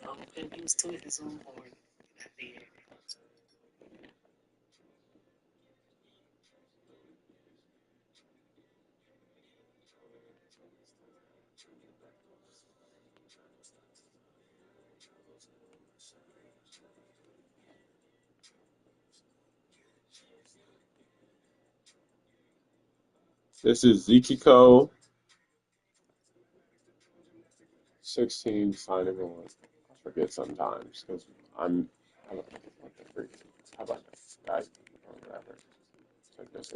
And he was to his own horn at the end. This is Zichiko 16 signing on. I forget sometimes because I don't know what the freak. How about Skype or whatever? Like this.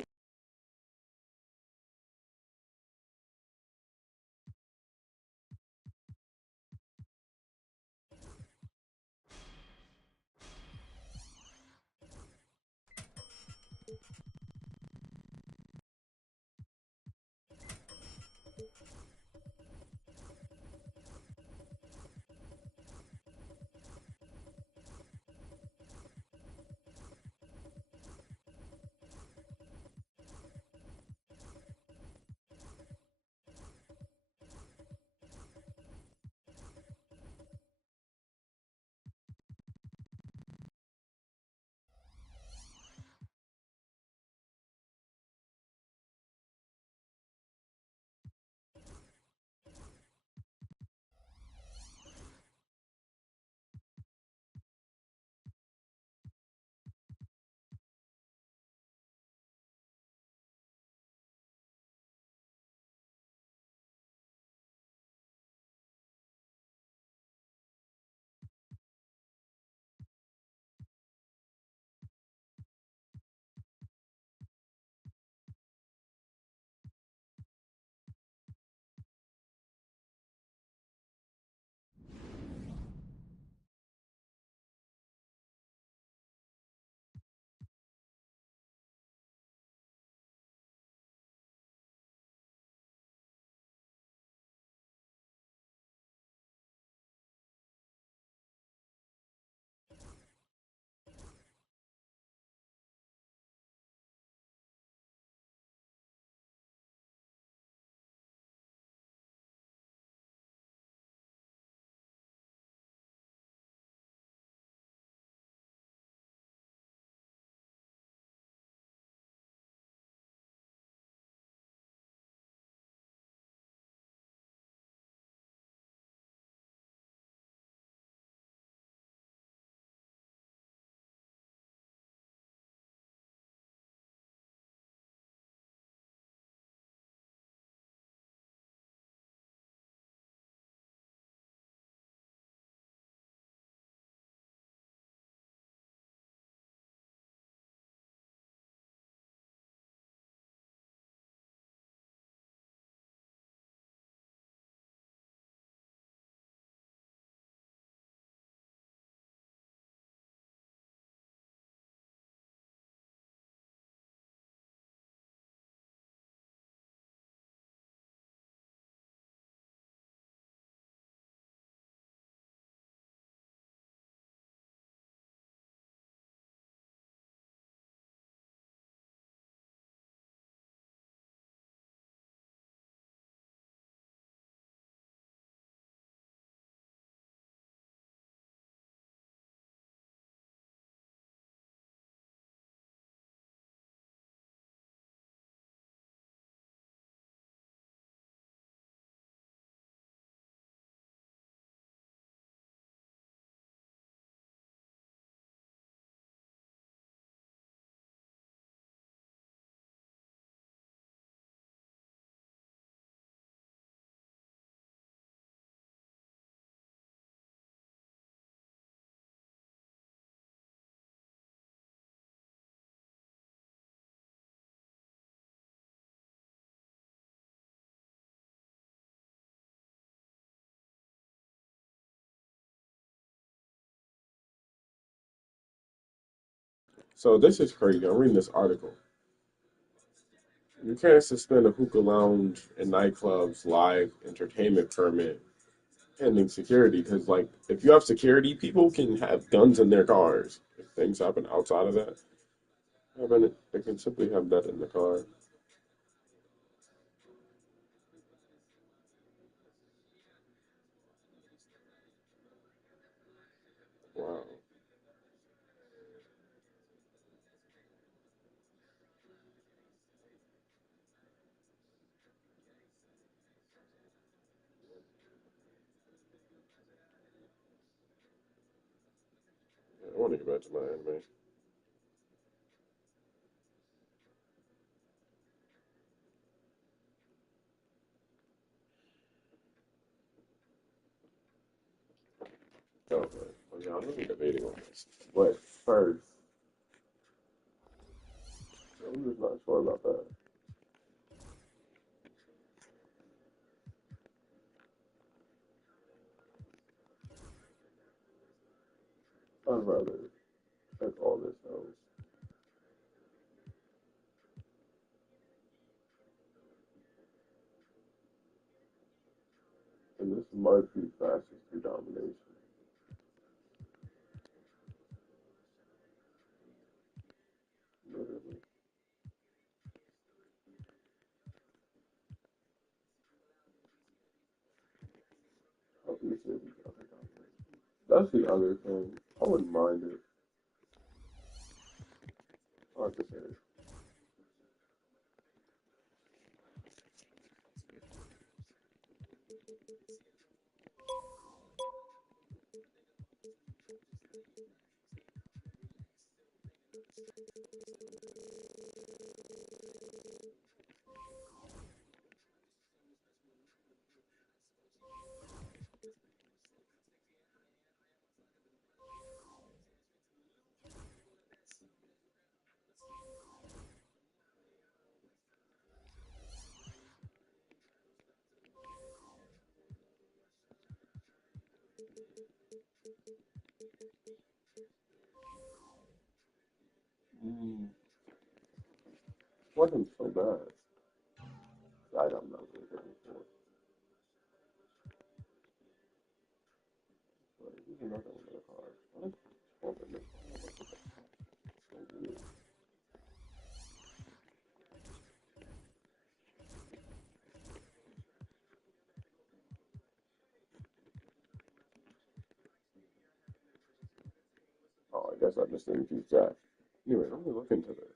So this is crazy. I'm reading this article. You can't suspend a hookah lounge and nightclubs live entertainment permit pending security because, like, if you have security, people can have guns in their cars. If things happen outside of that, they can simply have that in the car. want to get back to my anime. Okay. Well, yeah, I'm really debating on this. But first, I'm just not sure about that. I'd rather check all this out. And this might be fastest through domination. Literally. How easy is it after domination? That's the other thing. I wouldn't mind it. Hard to say. Mm, wasn't so bad. I'm not really looking for. But here's another one of the cards. I like open this one. So weird. Oh, I guess I just didn't keep that. Anyway, I'm gonna look into this.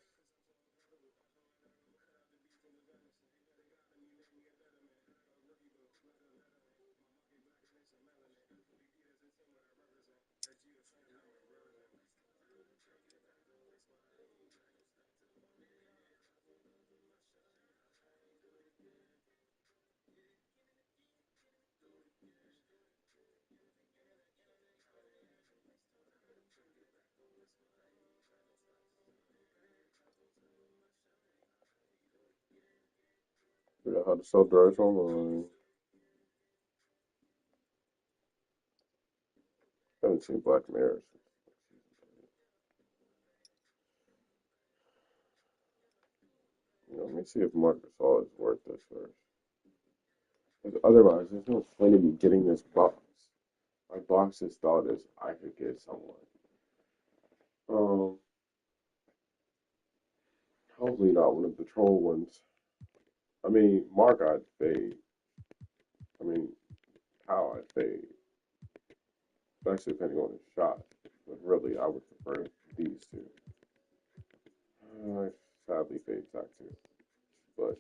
Figure out how to sell drugs online. I haven't seen Black Mirror. Let me see if Mark Gasol is worth this first. Because otherwise, there's no point in me getting this box. My box's thought is I could get someone. Um, Hopefully not one of the troll ones. I mean, Mark I'd fade. I mean, how I'd fade. Especially depending on his shot. But really, I would prefer these two. I sadly fade Zach too. But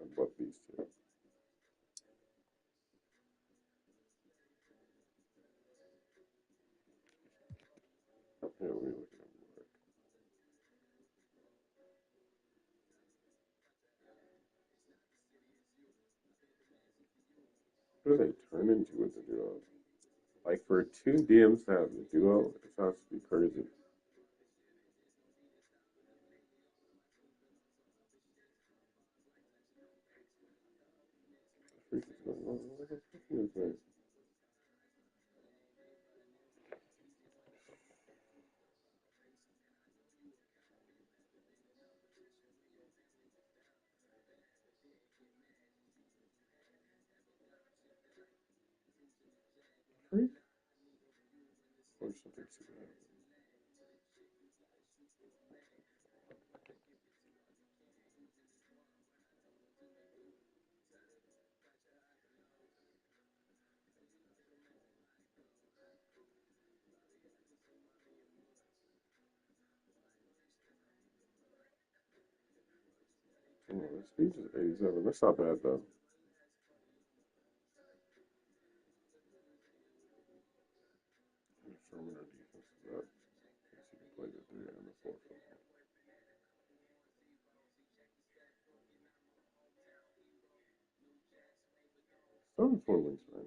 I love these two. Here we look at Mark. What do they turn into with the duo? Like for two DMs to have the duo, it has to be crazy. What is going on? What the fuck is that? Freak? Or something stupid. Oh, the speech is 87. That's not bad though. sure when our defense is up. Guess you can play the 3 and the 4 football. 7-4 wingspan.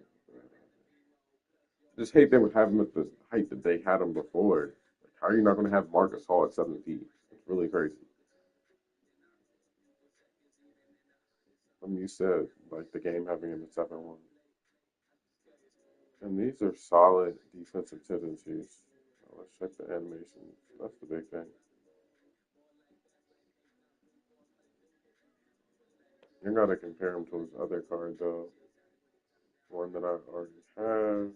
Just hate they would have him at the height that they had him before. Like, how are you not going to have Marcus Hall at 7 feet? It's really crazy. I'm used to like the game having him at 7-1. And these are solid defensive tendencies. Now let's check the animations. That's the big thing. You gotta compare him to his other card though. One that I already have.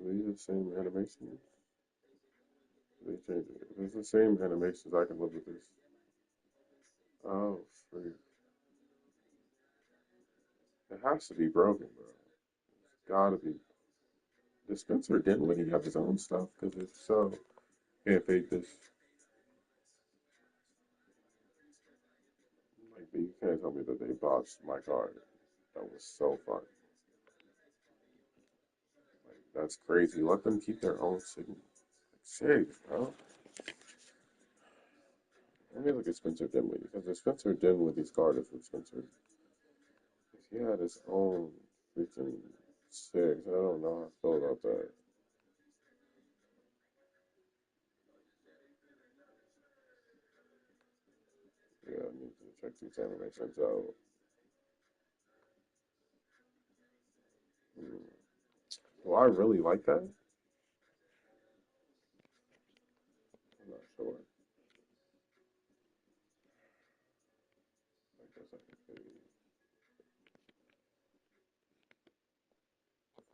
Are these the same animations? They changed it. If it's the same animations, I can live with this. Oh, freak. It has to be broken, bro. It's gotta be. Does Spencer Dinwiddie have his own stuff? Because if so, can't fake this. Like, you can't tell me that they botched my card. That was so fun. Like, that's crazy. Let them keep their own signal. Like, shit, bro. Let me look at Spencer Dinwiddie. Because the Spencer Dinwiddie's card is from Spencer. If he had his own freaking six, I don't know how I feel about that. Yeah, I need to check these animations out. Hmm. Do I really like that? I'm not sure. I guess I can say.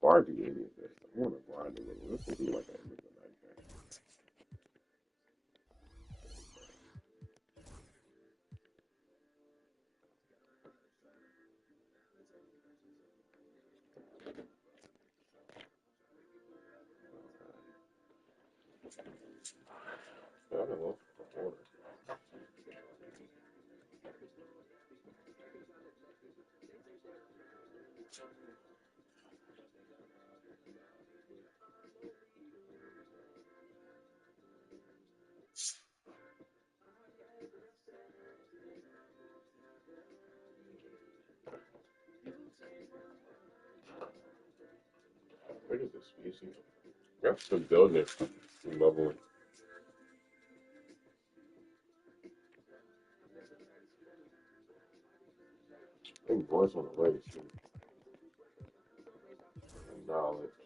Before I do any of this, I want to grind a little. This will be like a midnight game. Yeah, I don't know. Look at this species. That's the building it. Leveling. I think boys on the way too. And knowledge.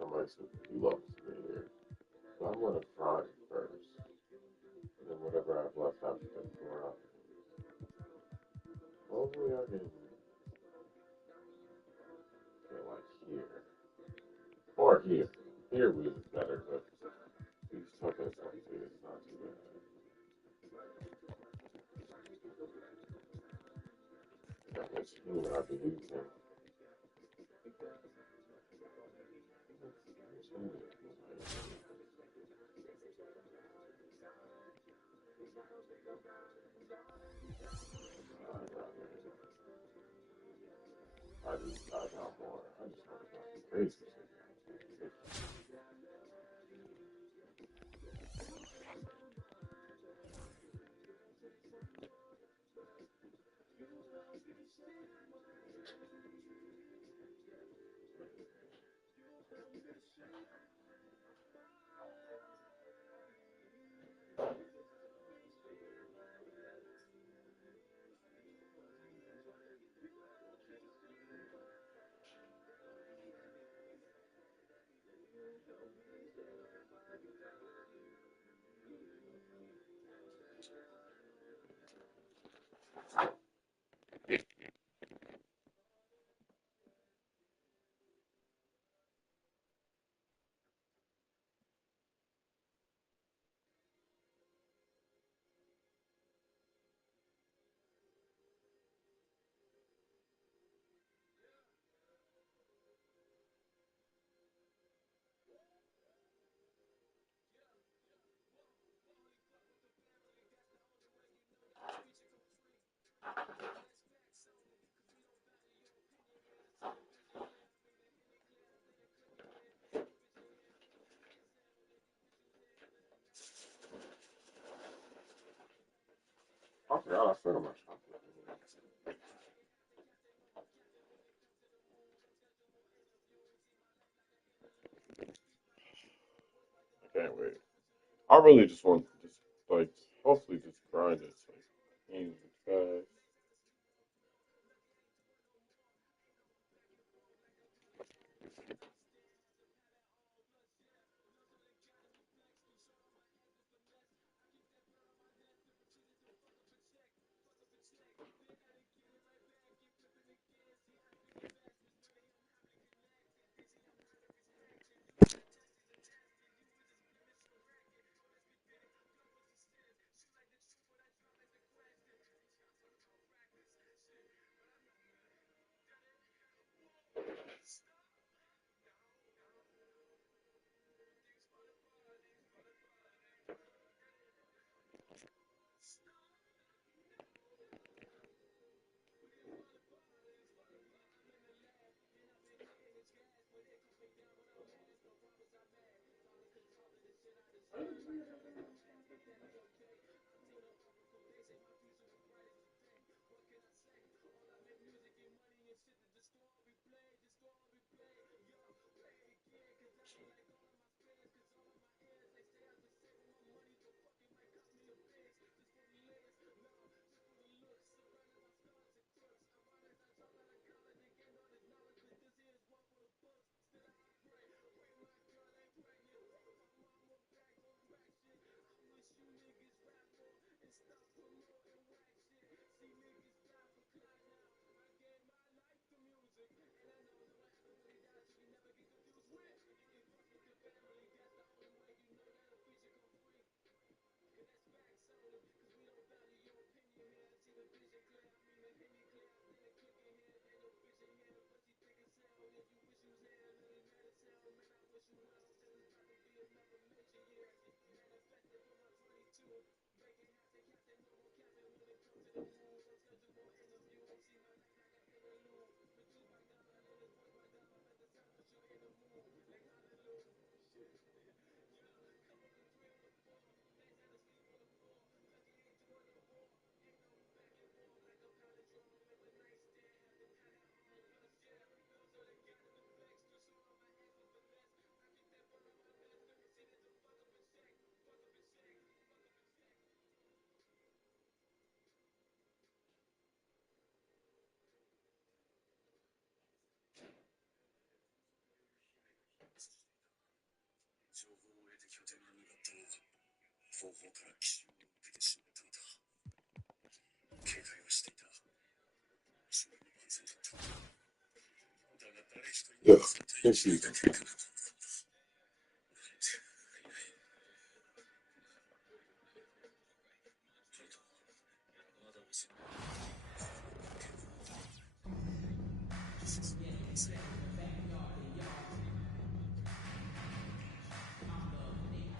I might say you love to be here. So I'm gonna try first. And then whatever I have left after that, pour out. Hopefully I can get like here. Or here. Here would be better, but these tokens like it's not too bad. Got this team that I've been using. I just got out more. I just want to go crazy. God, I feel my chocolate. I can't wait. I really just want to just like hopefully just grind it like easy fast. Yeah, this is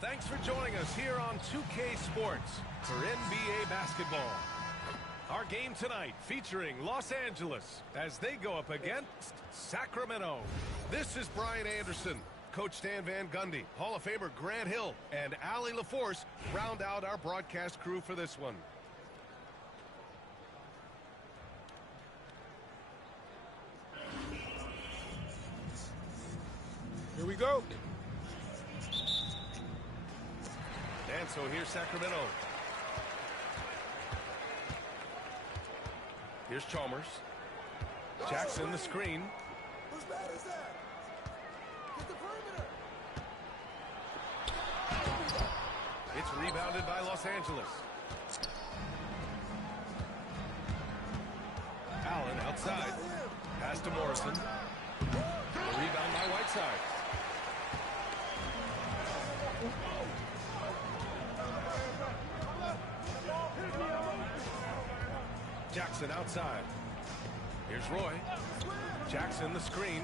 Thanks for joining us here on 2K Sports for NBA basketball. Our game tonight featuring Los Angeles as they go up against Sacramento. This is Brian Anderson. Coach Stan Van Gundy, Hall of Famer Grant Hill, and Allie LaForce round out our broadcast crew for this one. Here we go. And so here's Sacramento. Here's Chalmers. Jackson the screen. Whose bad is that? Get the perimeter. It's rebounded by Los Angeles. Allen outside. Pass to Morrison. A rebound by Whiteside. Jackson outside. Here's Roy. Jackson the screen.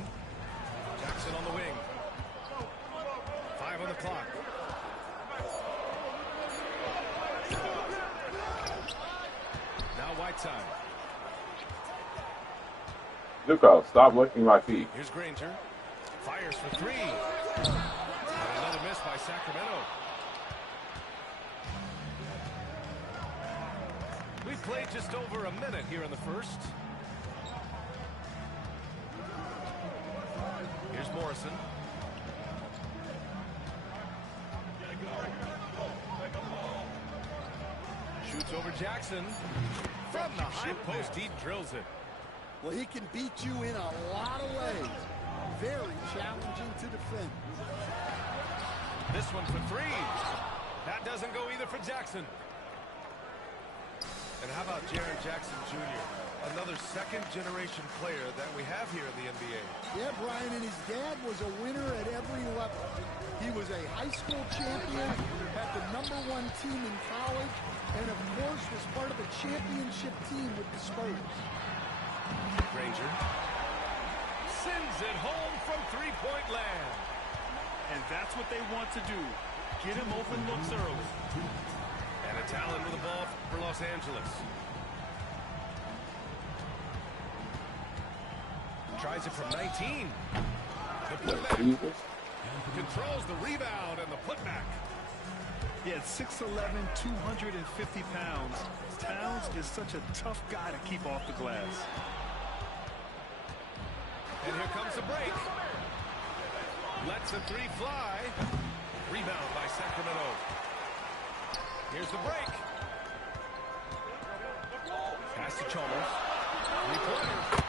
Jackson on the wing. 5 on the clock. Now Whiteside. Zuko, stop licking my feet. Here's Granger. Fires for 3. And another miss by Sacramento. We've played just over a minute here in the first. Here's Morrison. Shoots over Jackson. From the high post, he drills it. Well, he can beat you in a lot of ways. Very challenging to defend. This one for three. That doesn't go either for Jackson. And how about Jaren Jackson Jr., another second-generation player that we have here in the NBA? Yeah, Brian, and his dad was a winner at every level. He was a high school champion, had the #1 team in college, and of course was part of a championship team with the Spurs. Granger sends it home from three-point land. And that's what they want to do. Get him open looks early. And it's Allen with the ball for Los Angeles. Tries it from 19. The putback. Controls the rebound and the putback. Yeah, 6'11", 250 pounds. Towns is such a tough guy to keep off the glass. And here comes the break. Lets the three fly. Rebound by Sacramento. Here's the break. Pass to Chalmers. Three-pointer.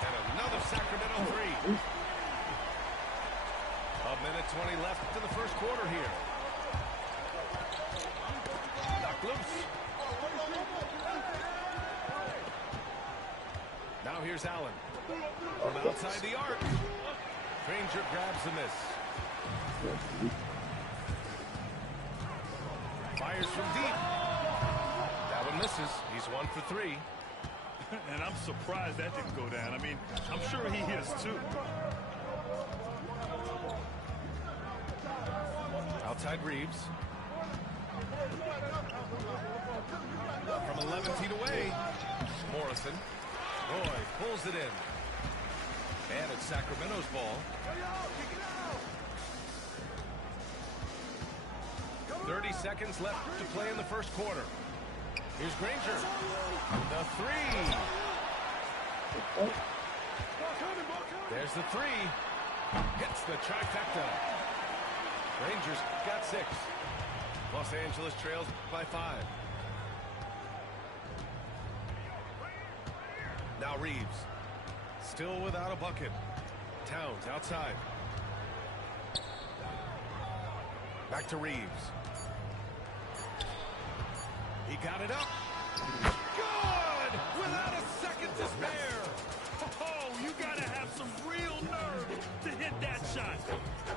And another Sacramento three. A minute 20 left in the first quarter here. Knocked loose. Now here's Allen. From outside the arc. Granger grabs the miss. Fires from deep. That one misses. He's 1 for 3. And I'm surprised that didn't go down. I mean, I'm sure he is too. Outside Reeves. From 11 feet away. Morrison. Roy pulls it in. And it's Sacramento's ball. 30 seconds left to play in the first quarter. Here's Granger. The three. There's the three. Hits the trifecta. Rangers got 6. Los Angeles trails by 5. Now Reeves. Still without a bucket. Towns outside. Back to Reeves. He got it up. Good! Without a second to spare. Oh, you gotta have some real nerve to hit that shot.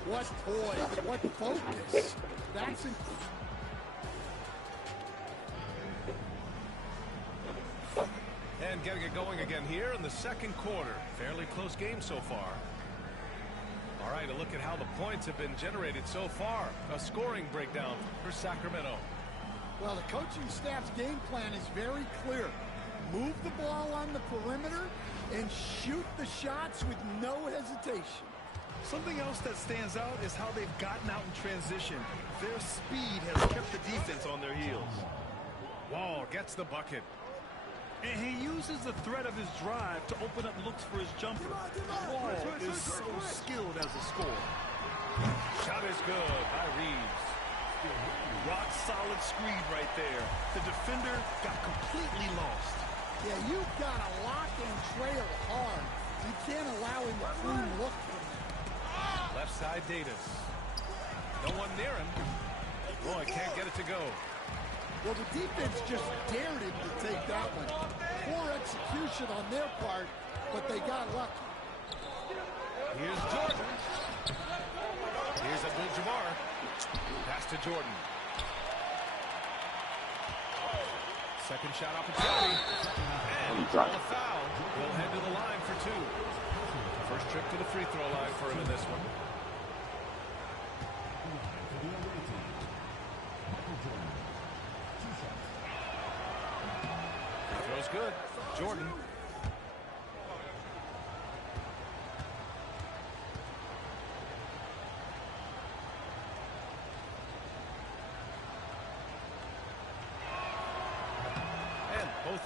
What poise, what focus. That's And getting it going again here in the second quarter. Fairly close game so far. All right, a look at how the points have been generated so far. A scoring breakdown for Sacramento. Well, the coaching staff's game plan is very clear. Move the ball on the perimeter and shoot the shots with no hesitation. Something else that stands out is how they've gotten out in transition. Their speed has kept the defense on their heels. Wall gets the bucket. And he uses the threat of his drive to open up looks for his jumper. Wall is so skilled as a scorer. Shot is good by Reeves. Rock solid screen right there. The defender got completely lost. Yeah, you've got to lock and trail hard. You can't allow him a clean look from there. Left side Davis. No one near him. Roy can't get it to go. Well, the defense just dared him to take that one. Poor execution on their part, but they got lucky. Here's Jordan. Here's Abdul-Jabbar. Pass to Jordan. Second shot opportunity. And a foul. He'll head to the line for 2. First trip to the free throw line for him in this one. Free throw's good. Jordan.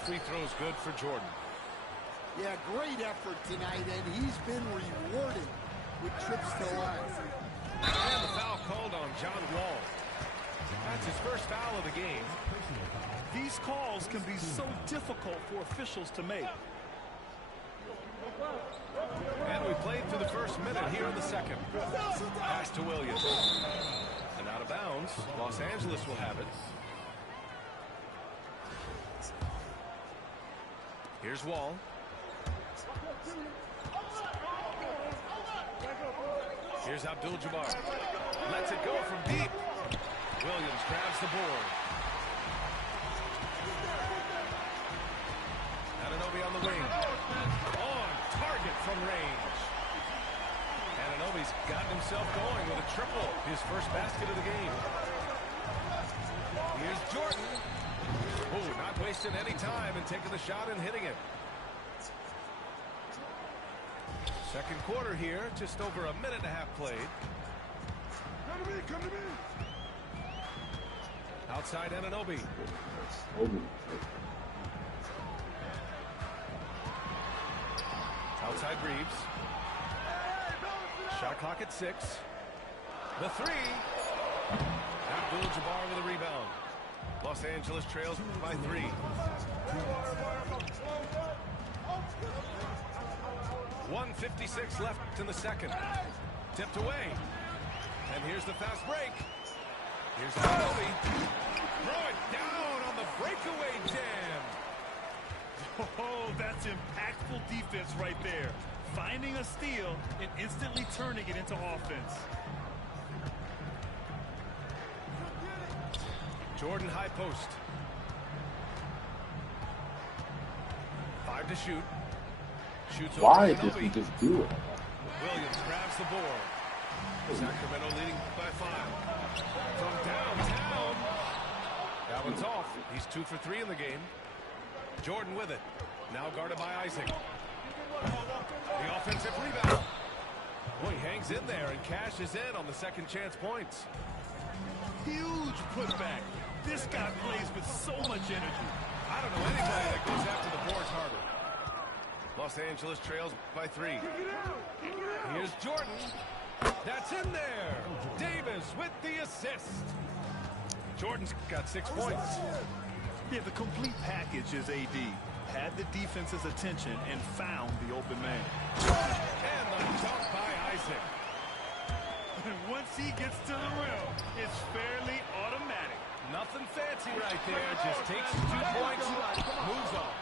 free throws good for Jordan. Yeah, great effort tonight, and he's been rewarded with trips to the line. And the foul called on John Wall. That's his first foul of the game. These calls can be so difficult for officials to make. And we played through the first minute here in the second. Pass to Williams. And out of bounds. Los Angeles will have it. Here's Wall. Here's Abdul-Jabbar. Lets it go from deep. Williams grabs the board. Anunoby on the wing. On target from range. Anunoby's gotten himself going with a triple. His first basket of the game. Here's Jordan. Oh, not wasting any time and taking the shot and hitting it. Second quarter here, just over a minute and a half played. Come to me, come to me. Outside Anunoby. Outside Reeves. Shot clock at 6. The three. Abdul-Jabbar with a rebound. Los Angeles trails by 3. .156 left in the second. Tipped away. And here's the fast break. Here's Anunoby. Throw it down on the breakaway jam. Oh, that's impactful defense right there. Finding a steal and instantly turning it into offense. Jordan high post. 5 to shoot. Shoots over Why did Anunoby. he just do it? Williams grabs the board. Sacramento leading by 5. From downtown. That one's off. He's 2 for 3 in the game. Jordan with it. Now guarded by Isaac. The offensive rebound. Boy, he hangs in there and cashes in on the second chance points. Huge putback. This guy plays with so much energy. I don't know anybody that goes after the boards harder. Los Angeles trails by 3. Here's Jordan. That's in there. Davis with the assist. Jordan's got 6 points. Yeah, the complete package is AD. Had the defense's attention and found the open man. And the dunk by Isaac. And once he gets to the rim, it's fairly automatic. Nothing fancy right there. Just takes his 2 points, moves on.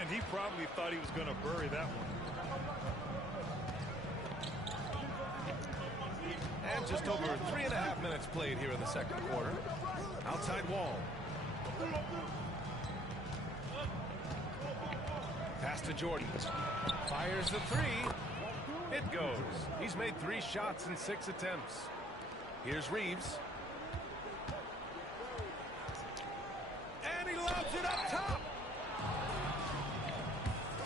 And he probably thought he was going to bury that one. And just over 3.5 minutes played here in the second quarter. Outside Wall. Pass to Jordan. Fires the 3. It goes. He's made 3 shots in 6 attempts. Here's Reeves. And he lobs it up top.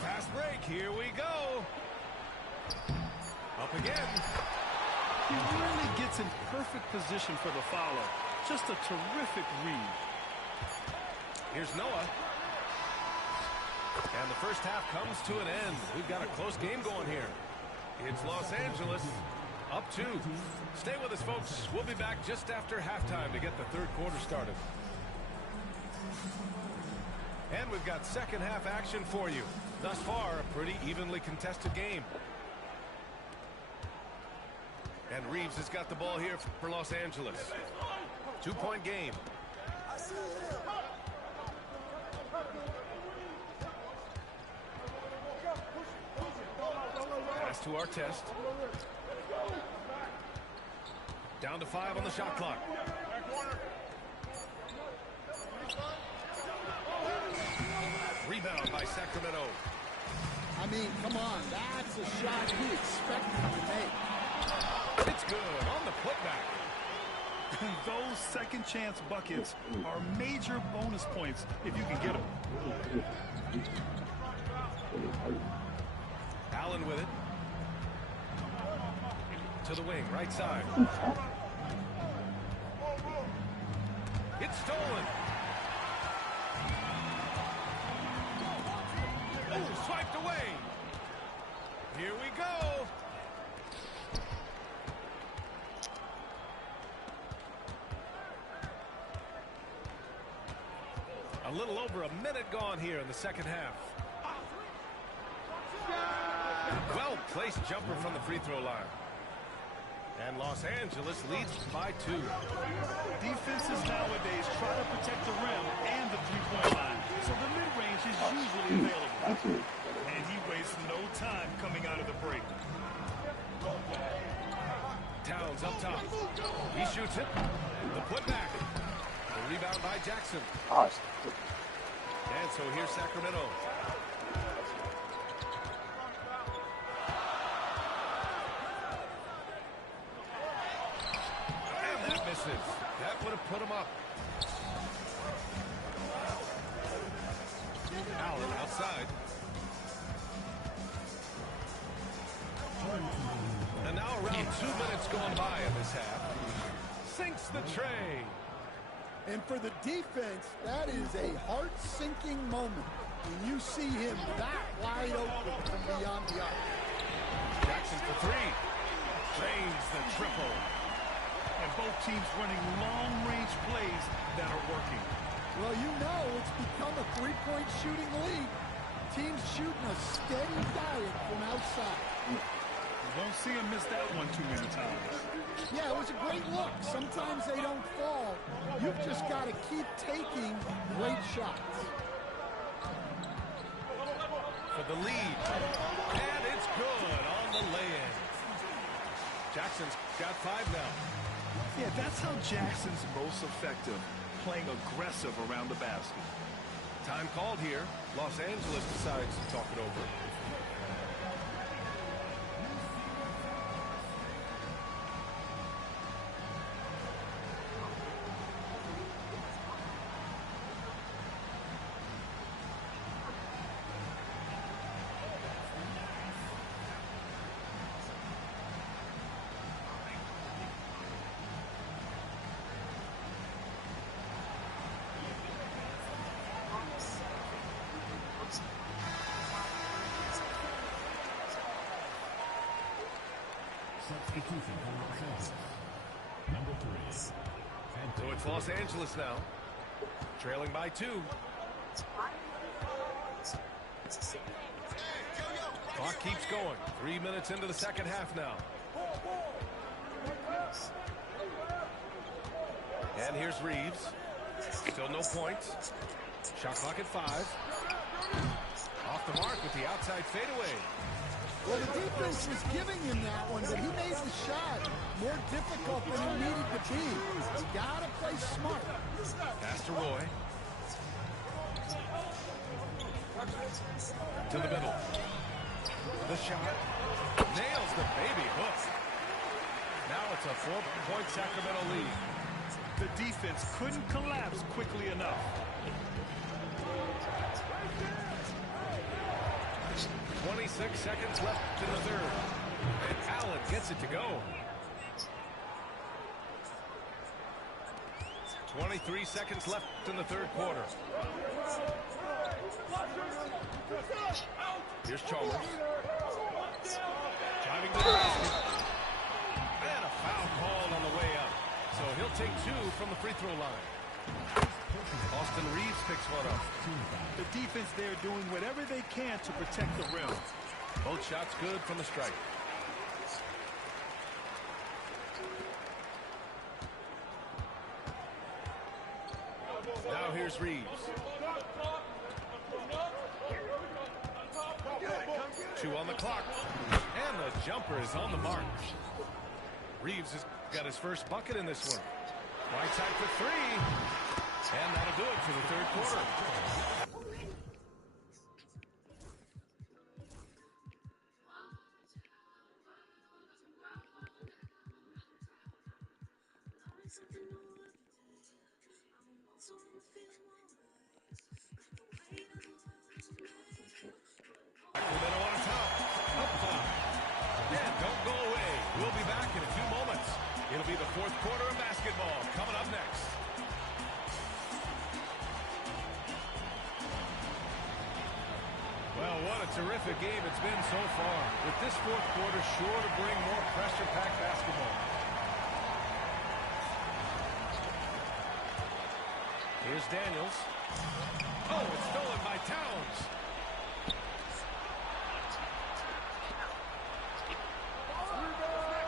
Fast break. Here we go. Up again. He really gets in perfect position for the follow. Just a terrific read. Here's Noah. And the first half comes to an end. We've got a close game going here. It's Los Angeles up 2. Stay with us, folks. We'll be back just after halftime to get the third quarter started. And we've got second half action for you. Thus far, a pretty evenly contested game. And Reeves has got the ball here for Los Angeles. 2-point game. Pass to Artest. Down to 5 on the shot clock. Rebound by Sacramento. I mean, come on, that's a shot you expect him to make. It's good on the putback. Those second chance buckets are major bonus points if you can get them. Allen with it. To the wing, right side. It's stolen. Oh, swiped away. Here we go. A little over a minute gone here in the second half. Well-placed jumper from the free throw line. And Los Angeles leads by 2. Defenses nowadays try to protect the rim and the three-point line, so the mid-range is usually available. And he wastes no time coming out of the break. Towns up top. He shoots it. The putback. The rebound by Jackson. And so here's Sacramento. And that misses. That would have put him up. Allen outside. And now around 2 minutes gone by in this half. Sinks the tray. And for the defense, that is a heart-sinking moment when you see him that wide open from beyond the arc. Jackson for 3. Drains the triple. And both teams running long-range plays that are working. Well, you know it's become a three-point shooting league. Teams shooting a steady diet from outside. You won't see him miss that one too many times. Yeah, it was a great look. Sometimes they don't fall. You've just got to keep taking great shots. For the lead. And it's good on the lay-in. Jackson's got 5 now. Yeah, that's how Jackson's most effective, playing aggressive around the basket. Time called here. Los Angeles decides to talk it over. So it's Los Angeles now, trailing by 2. Clock keeps going. 3 minutes into the second half now. And here's Reeves. Still no points. Shot clock at 5. Off the mark with the outside fadeaway. Well, the defense was giving him that one, but he made the shot more difficult than it needed to be. You got to play smart. Pass to Roy. To the middle. The shot. Nails the baby hook. Now it's a 4-point Sacramento lead. The defense couldn't collapse quickly enough. 26 seconds left in the third. And Allen gets it to go. 23 seconds left in the third quarter. Here's Chalmers. Driving to the basket. And a foul called on the way up. So he'll take 2 from the free throw line. Austin Reeves picks one up. The defense there doing whatever they can to protect the rim. Both shots good from the strike. Now here's Reeves. 2 on the clock. And the jumper is on the mark. Reeves has got his first bucket in this one. Right side for 3. And that'll do it for the third quarter. Sacramento on top. Up top. And don't go away. We'll be back in a few moments. It'll be the fourth quarter of basketball coming up next. Well, terrific game it's been so far, with this fourth quarter sure to bring more pressure-packed basketball. Here's Daniels. Oh, it's stolen by Towns.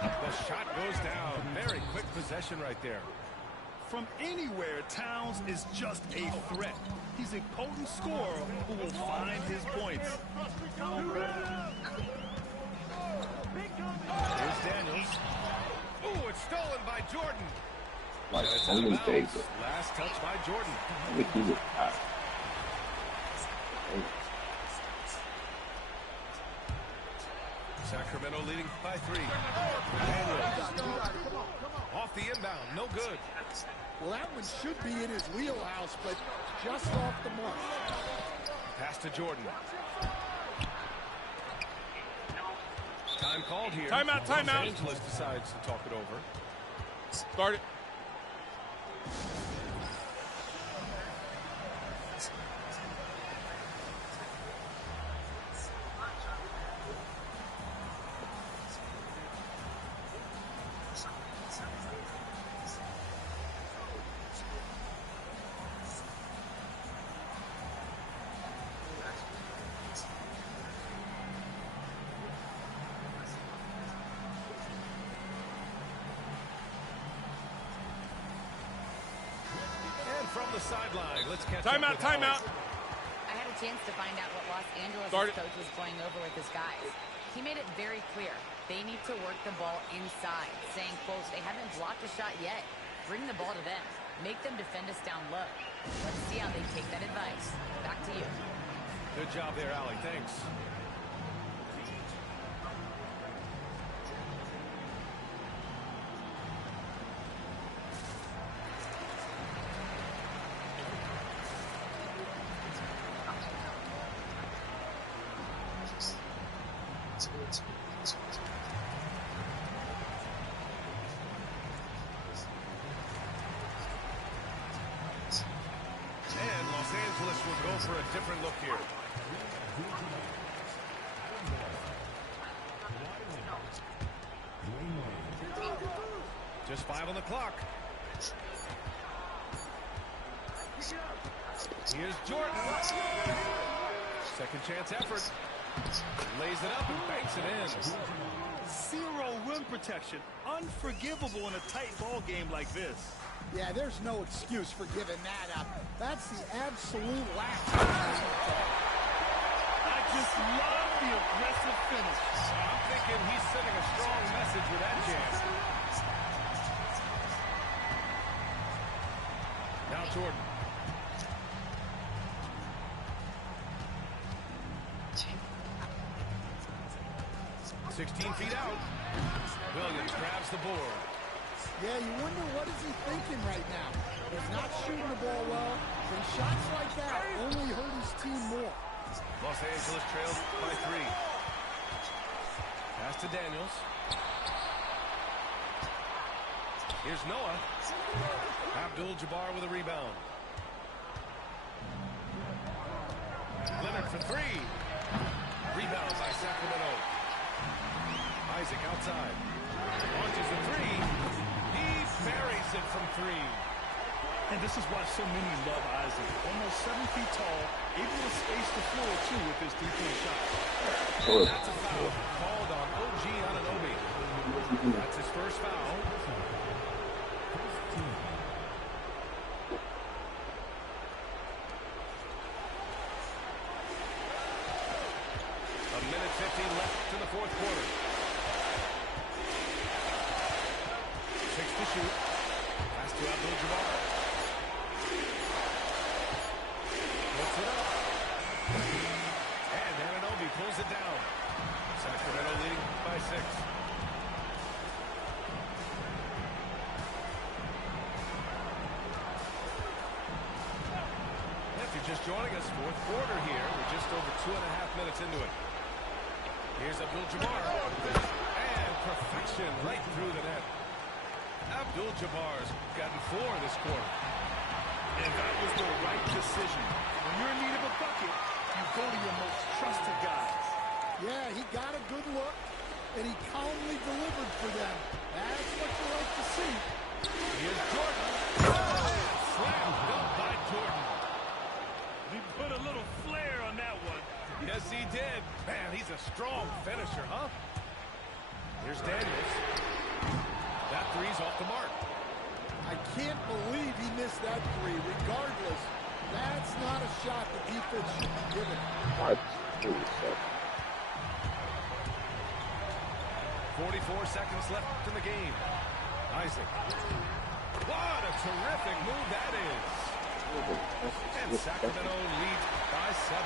The shot goes down. Very quick possession right there. From anywhere, Towns is just a threat. He's a potent scorer who will find his points. Here's Daniels. Ooh, it's stolen by Jordan. Like, only David. Last touch by Jordan. I think he was hot. Sacramento leading by 3. Daniels. Off the inbound, no good. Well, that one should be in his wheelhouse, but just off the mark. Pass to Jordan. Time called here. Timeout, timeout. Los Angeles decides to talk it over. Start it. From the sideline, let's catch Timeout, timeout. I had a chance to find out what Los Angeles coach was going over with his guys. He made it very clear they need to work the ball inside, saying, quote, they haven't blocked a shot yet. Bring the ball to them. Make them defend us down low. Let's see how they take that advice. Back to you. Good job there, Allie. Thanks. And Los Angeles will go for a different look here. Just 5 on the clock. Here's Jordan. Second chance effort. Lays it up and banks it in. Zero rim protection. Unforgivable in a tight ball game like this. Yeah, there's no excuse for giving that up. That's the absolute last. I just love the aggressive finish. I'm thinking he's sending a strong message with that jam. Now Jordan. 16 feet out. Williams grabs the board. Yeah, you wonder what is he thinking right now. He's not shooting the ball well, and shots like that only hurt his team more. Los Angeles trails by 3. Pass to Daniels. Here's Noah. Abdul-Jabbar with a rebound. Leonard for 3. Rebound by Sacramento. Isaac outside. Launches a 3. He buries it from 3. And this is why so many love Isaac. Almost 7 feet tall, able to space the floor, too, with his three-point shot. That's a foul called on OG Anunoby. That's his first foul. A minute 15 left in the fourth quarter. 6 to shoot. Pass to Abdul-Jabbar. Puts it up. And Anunoby pulls it down. Sacramento leading by 6. If you're just joining us, fourth quarter here. We're just over 2.5 minutes into it. Here's Abdul-Jabbar. And perfection right through the net. Abdul-Jabbar's gotten 4 this quarter. And that was the right decision. When you're in need of a bucket, you go to your most trusted guy. Yeah, he got a good look, and he calmly delivered for them. That's what you like to see. Here's Jordan. Slam dunk by Jordan. He put a little flair on that one. Yes, he did. Man, he's a strong finisher, huh? Here's Daniels. That three's off the mark. I can't believe he missed that three. Regardless, that's not a shot the defense should be given. 44 seconds left in the game. Isaac. What a terrific move that is. And Sacramento leads by 7.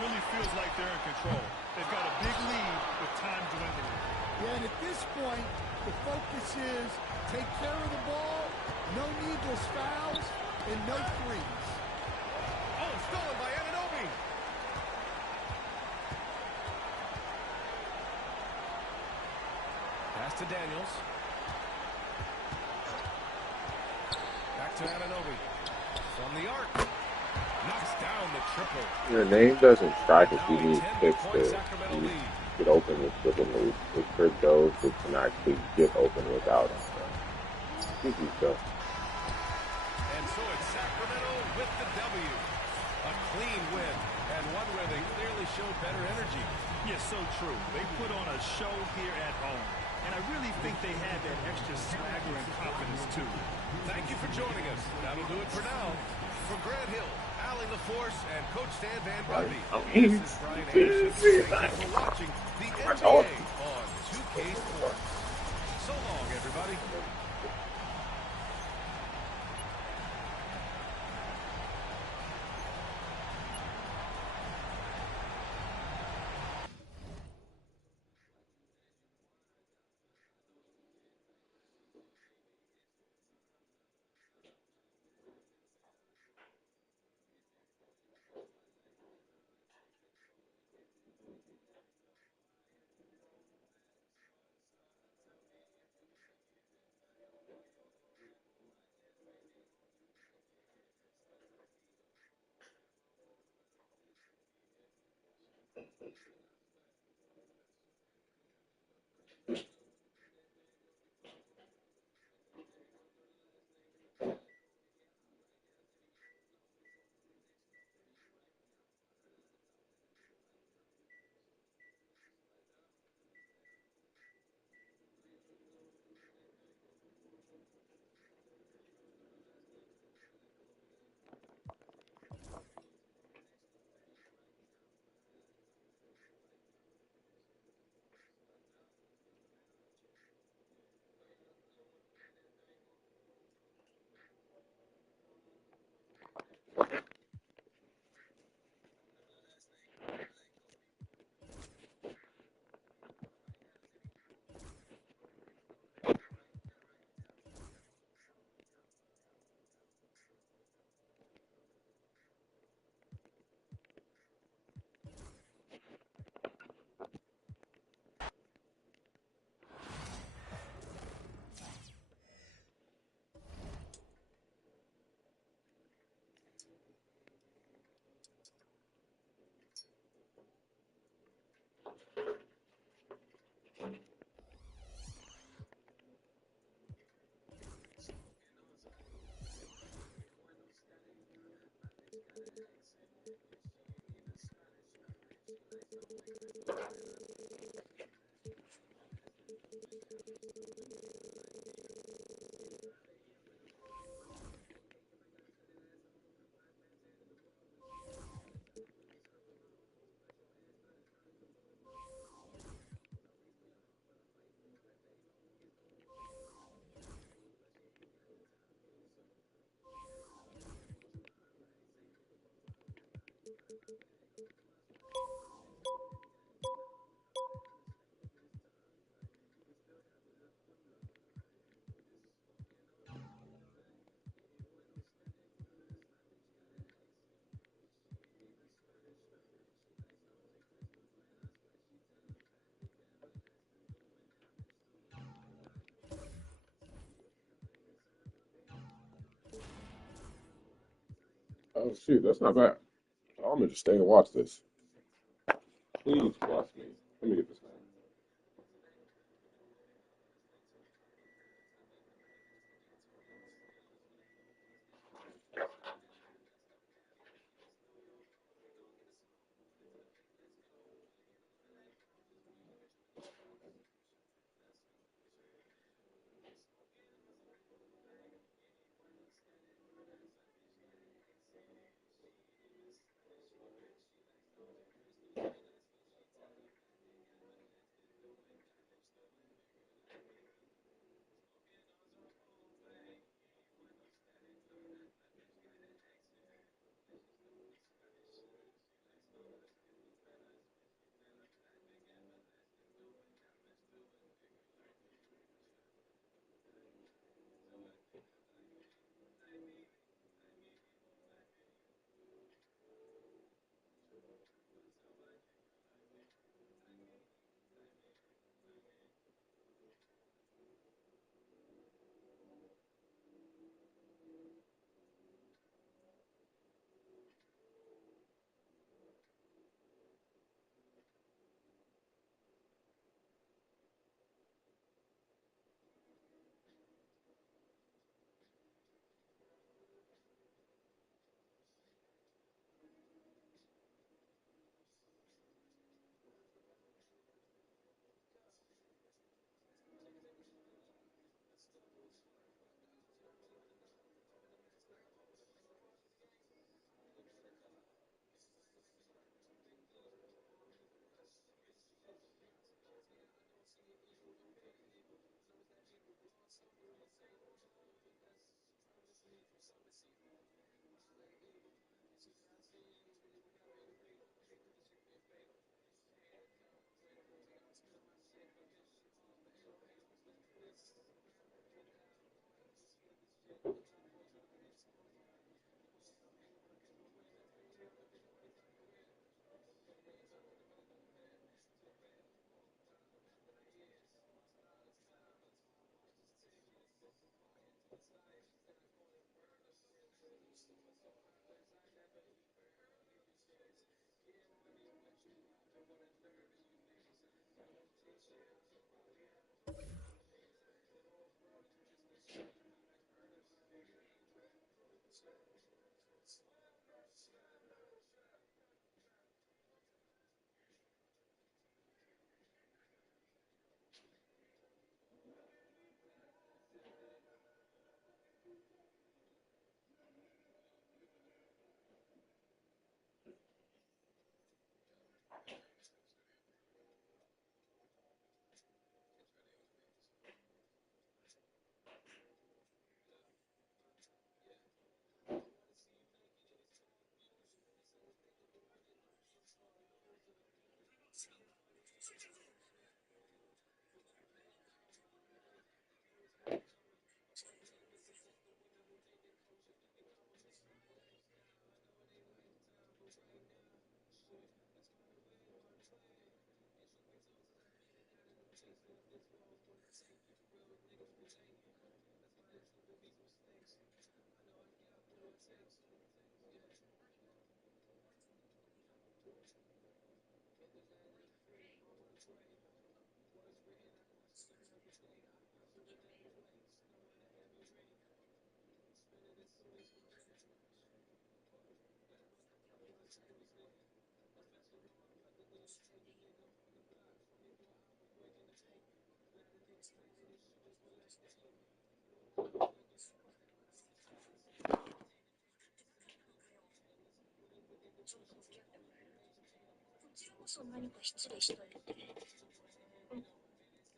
Really feels like they're in control. They've got a big lead with time dwindling. Yeah, and at this point, the focus is take care of the ball, no needless fouls, and no threes. Oh, stolen by Anunoby. Pass to Daniels. Back to Anunoby. From the arc. Knocks down the triple. Your name doesn't strike if you Now a need 10-point fix Sacramento to lead. get open with triple moves. With Chris Jones, who can actually get open without him. Easy stuff. And so it's Sacramento with the W. A clean win, and one where they clearly showed better energy. Yes, so true. They put on a show here at home. And I really think they had that extra swagger and confidence, too. Thank you for joining us. That'll do it for now. For Grant Hill, Allie LaForce, and Coach Stan Van Gundy, this is Brian Anderson. Thank you for watching the NBA on 2K Sports. So long, everybody. Oh shoot, that's not bad. I'm gonna just stay and watch this. Please bless me. Let me get this man.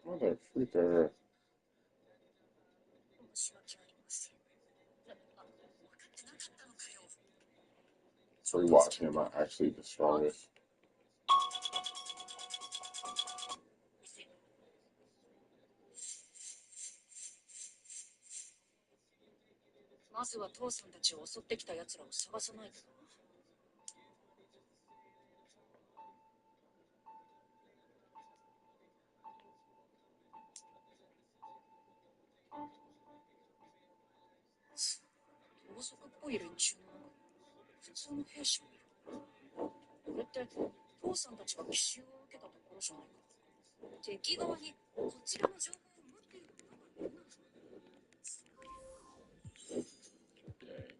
Mother freaker. Rewatch him. I'm actually the strongest. まずは父さんたちを襲ってきた奴らを探さないとな。盗賊っぽい連中の中に普通の兵士もいる。これって父さんたちが奇襲を受けたところじゃないか。敵側にこちらの情報を持っている者がいるのだ。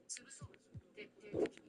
潰そう。徹底的に。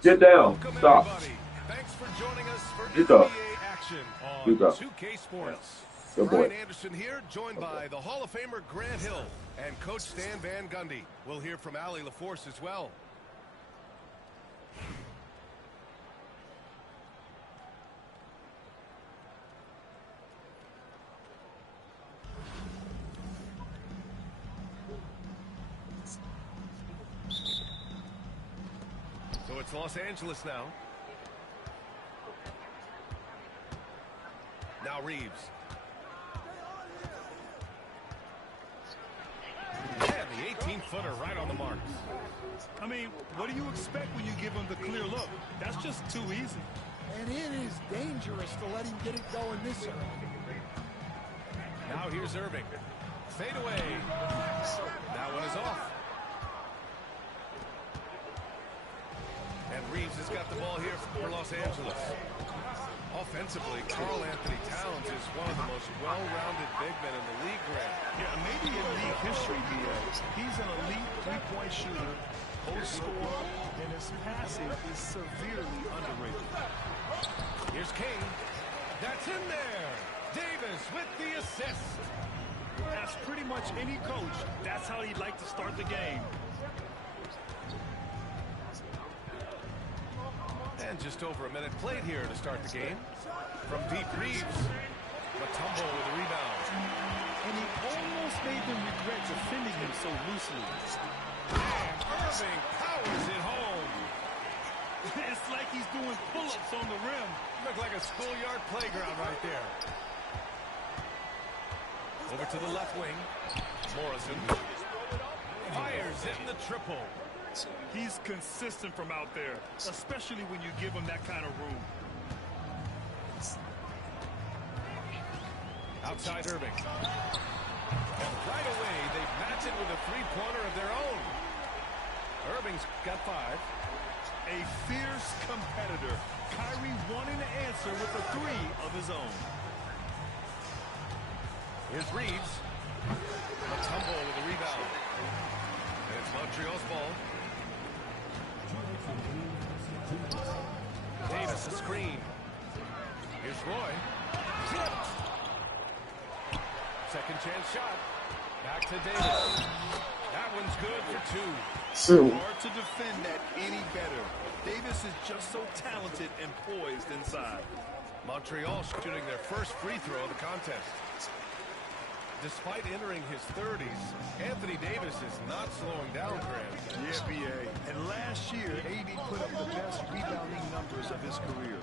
Get down. Welcome, Stop. everybody. Thanks for joining us for Get up. NBA action on Get up. 2K Sports. Good boy. Brian Anderson here, joined by the Hall of Famer Grant Hill and Coach Stan Van Gundy. We'll hear from Allie LaForce as well. So it's Los Angeles now. Now Reeves. And the 18-footer right on the mark. I mean, what do you expect when you give him the clear look? That's just too easy. And it is dangerous to let him get it going this early. Now here's Irving. Fade away. That one is off. And Reeves has got the ball here for Los Angeles. Offensively, Karl Anthony Towns is one of the most well-rounded big men in the league, Grant. Yeah, maybe in league history, B.A. He's an elite three-point shooter, post scorer, and his passing is severely underrated. Here's King. That's in there. Davis with the assist. As pretty much any coach, that's how he'd like to start the game. And just over a minute played here to start the game. From deep, Reeves. Matumbo with a rebound. And he almost made them regret defending him so loosely. And Irving powers it home. It's like he's doing pull-ups on the rim. Looked like a schoolyard playground right there. Over to the left wing. Morrison. Fires in the triple. He's consistent from out there, especially when you give him that kind of room. Outside Irving. And right away, they match it with a three-pointer of their own. Irving's got 5. A fierce competitor. Kyrie wanting to answer with a 3 of his own. Here's Reeves. Matumbo with a rebound. And it's Montreal's ball. Davis a screen. Here's Roy. Tipped. Second chance shot. Back to Davis. That one's good for 2. Hard to defend that any better. Davis is just so talented and poised inside. Montreal shooting their first free throw of the contest. Despite entering his 30s, Anthony Davis is not slowing down, Grant. Yeah, B.A. And last year, AD put up the best rebounding numbers of his career.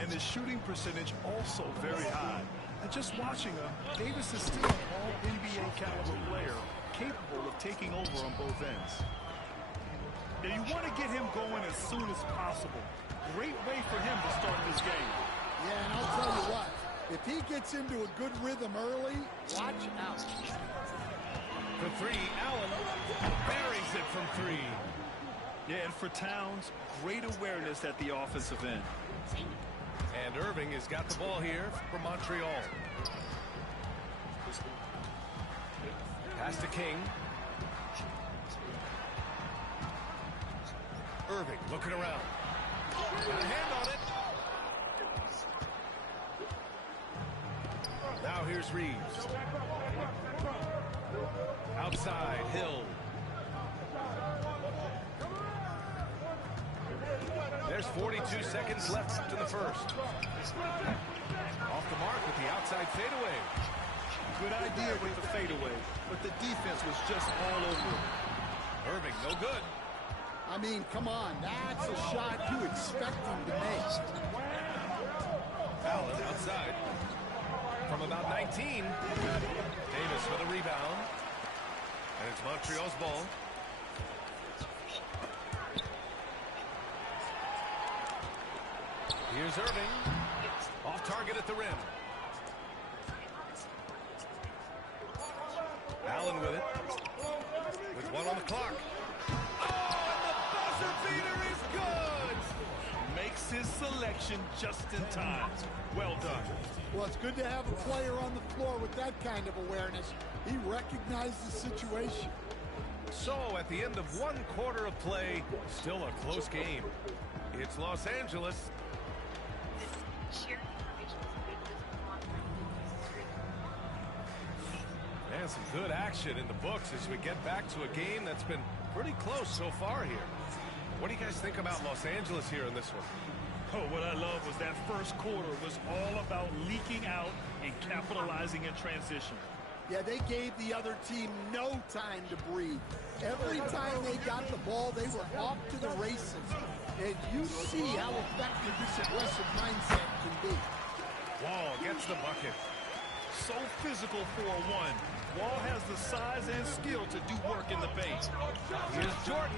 And his shooting percentage also very high. And just watching him, Davis is still an all-NBA caliber player, capable of taking over on both ends. Now, you want to get him going as soon as possible. Great way for him to start this game. Yeah, and I'll tell you what. If he gets into a good rhythm early, watch out. For 3, Allen buries it from 3. Yeah, and for Towns, great awareness at the offensive end. And Irving has got the ball here for Montreal. Pass to King. Irving looking around. Got a hand on it. Now here's Reeves. Outside, Hill. There's 42 seconds left in the first. Off the mark with the outside fadeaway. Good idea with the fadeaway, but the defense was just all over it. Irving, no good. I mean, come on, that's a shot you expect him to make. Allen outside. From about 19. Davis with a rebound. And it's Montreal's ball. Here's Irving. Off target at the rim. Allen with it. With one on the clock. Oh, and the buzzer beater is good! Makes his selection just in time. Well done. Well, it's good to have a player on the floor with that kind of awareness. He recognized the situation. So, at the end of one quarter of play, still a close game. It's Los Angeles. And some good action in the books as we get back to a game that's been pretty close so far here. What do you guys think about Los Angeles here in this one? Oh, what I love was that first quarter was all about leaking out and capitalizing in transition. Yeah, they gave the other team no time to breathe. Every time they got the ball, they were off to the races. And you see how effective this aggressive mindset can be. Wall gets the bucket. So physical for a one. Wall has the size and skill to do work in the paint. Here's Jordan.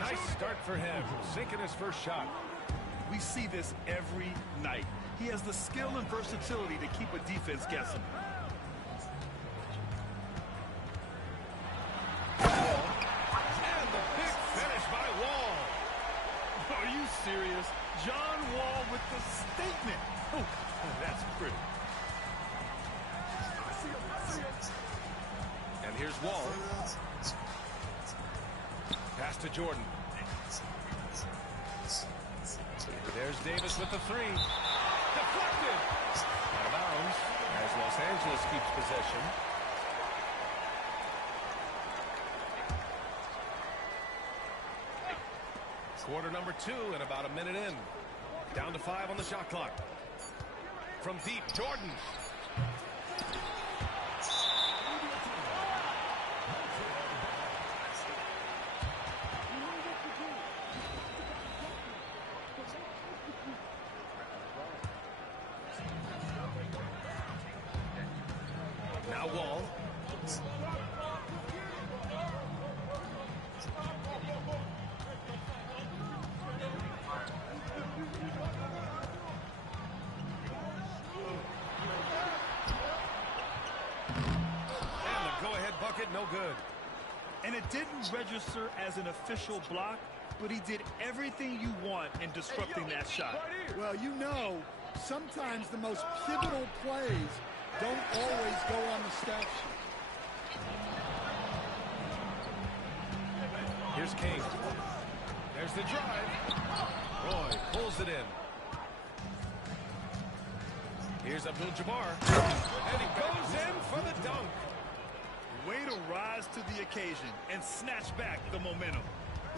Nice start for him, sinking his first shot. We see this every night. He has the skill and versatility to keep a defense guessing. And the big finish by Wall. Are you serious? John Wall with the statement. Oh, that's pretty. And here's Wall. Pass to Jordan. There's Davis with the three. Deflected. Out of bounds as Los Angeles keeps possession. Quarter number 2 and about a minute in. Down to 5 on the shot clock. From deep, Jordan. Now Wall. Bucket, no good. And it didn't register as an official block, but he did everything you want in disrupting that shot. Well, you know, sometimes the most pivotal plays don't always go on the stat sheet. Here's King. There's the drive. Roy pulls it in. Here's Abdul-Jabbar. And he goes in for the dunk. Way to rise to the occasion and snatch back the momentum.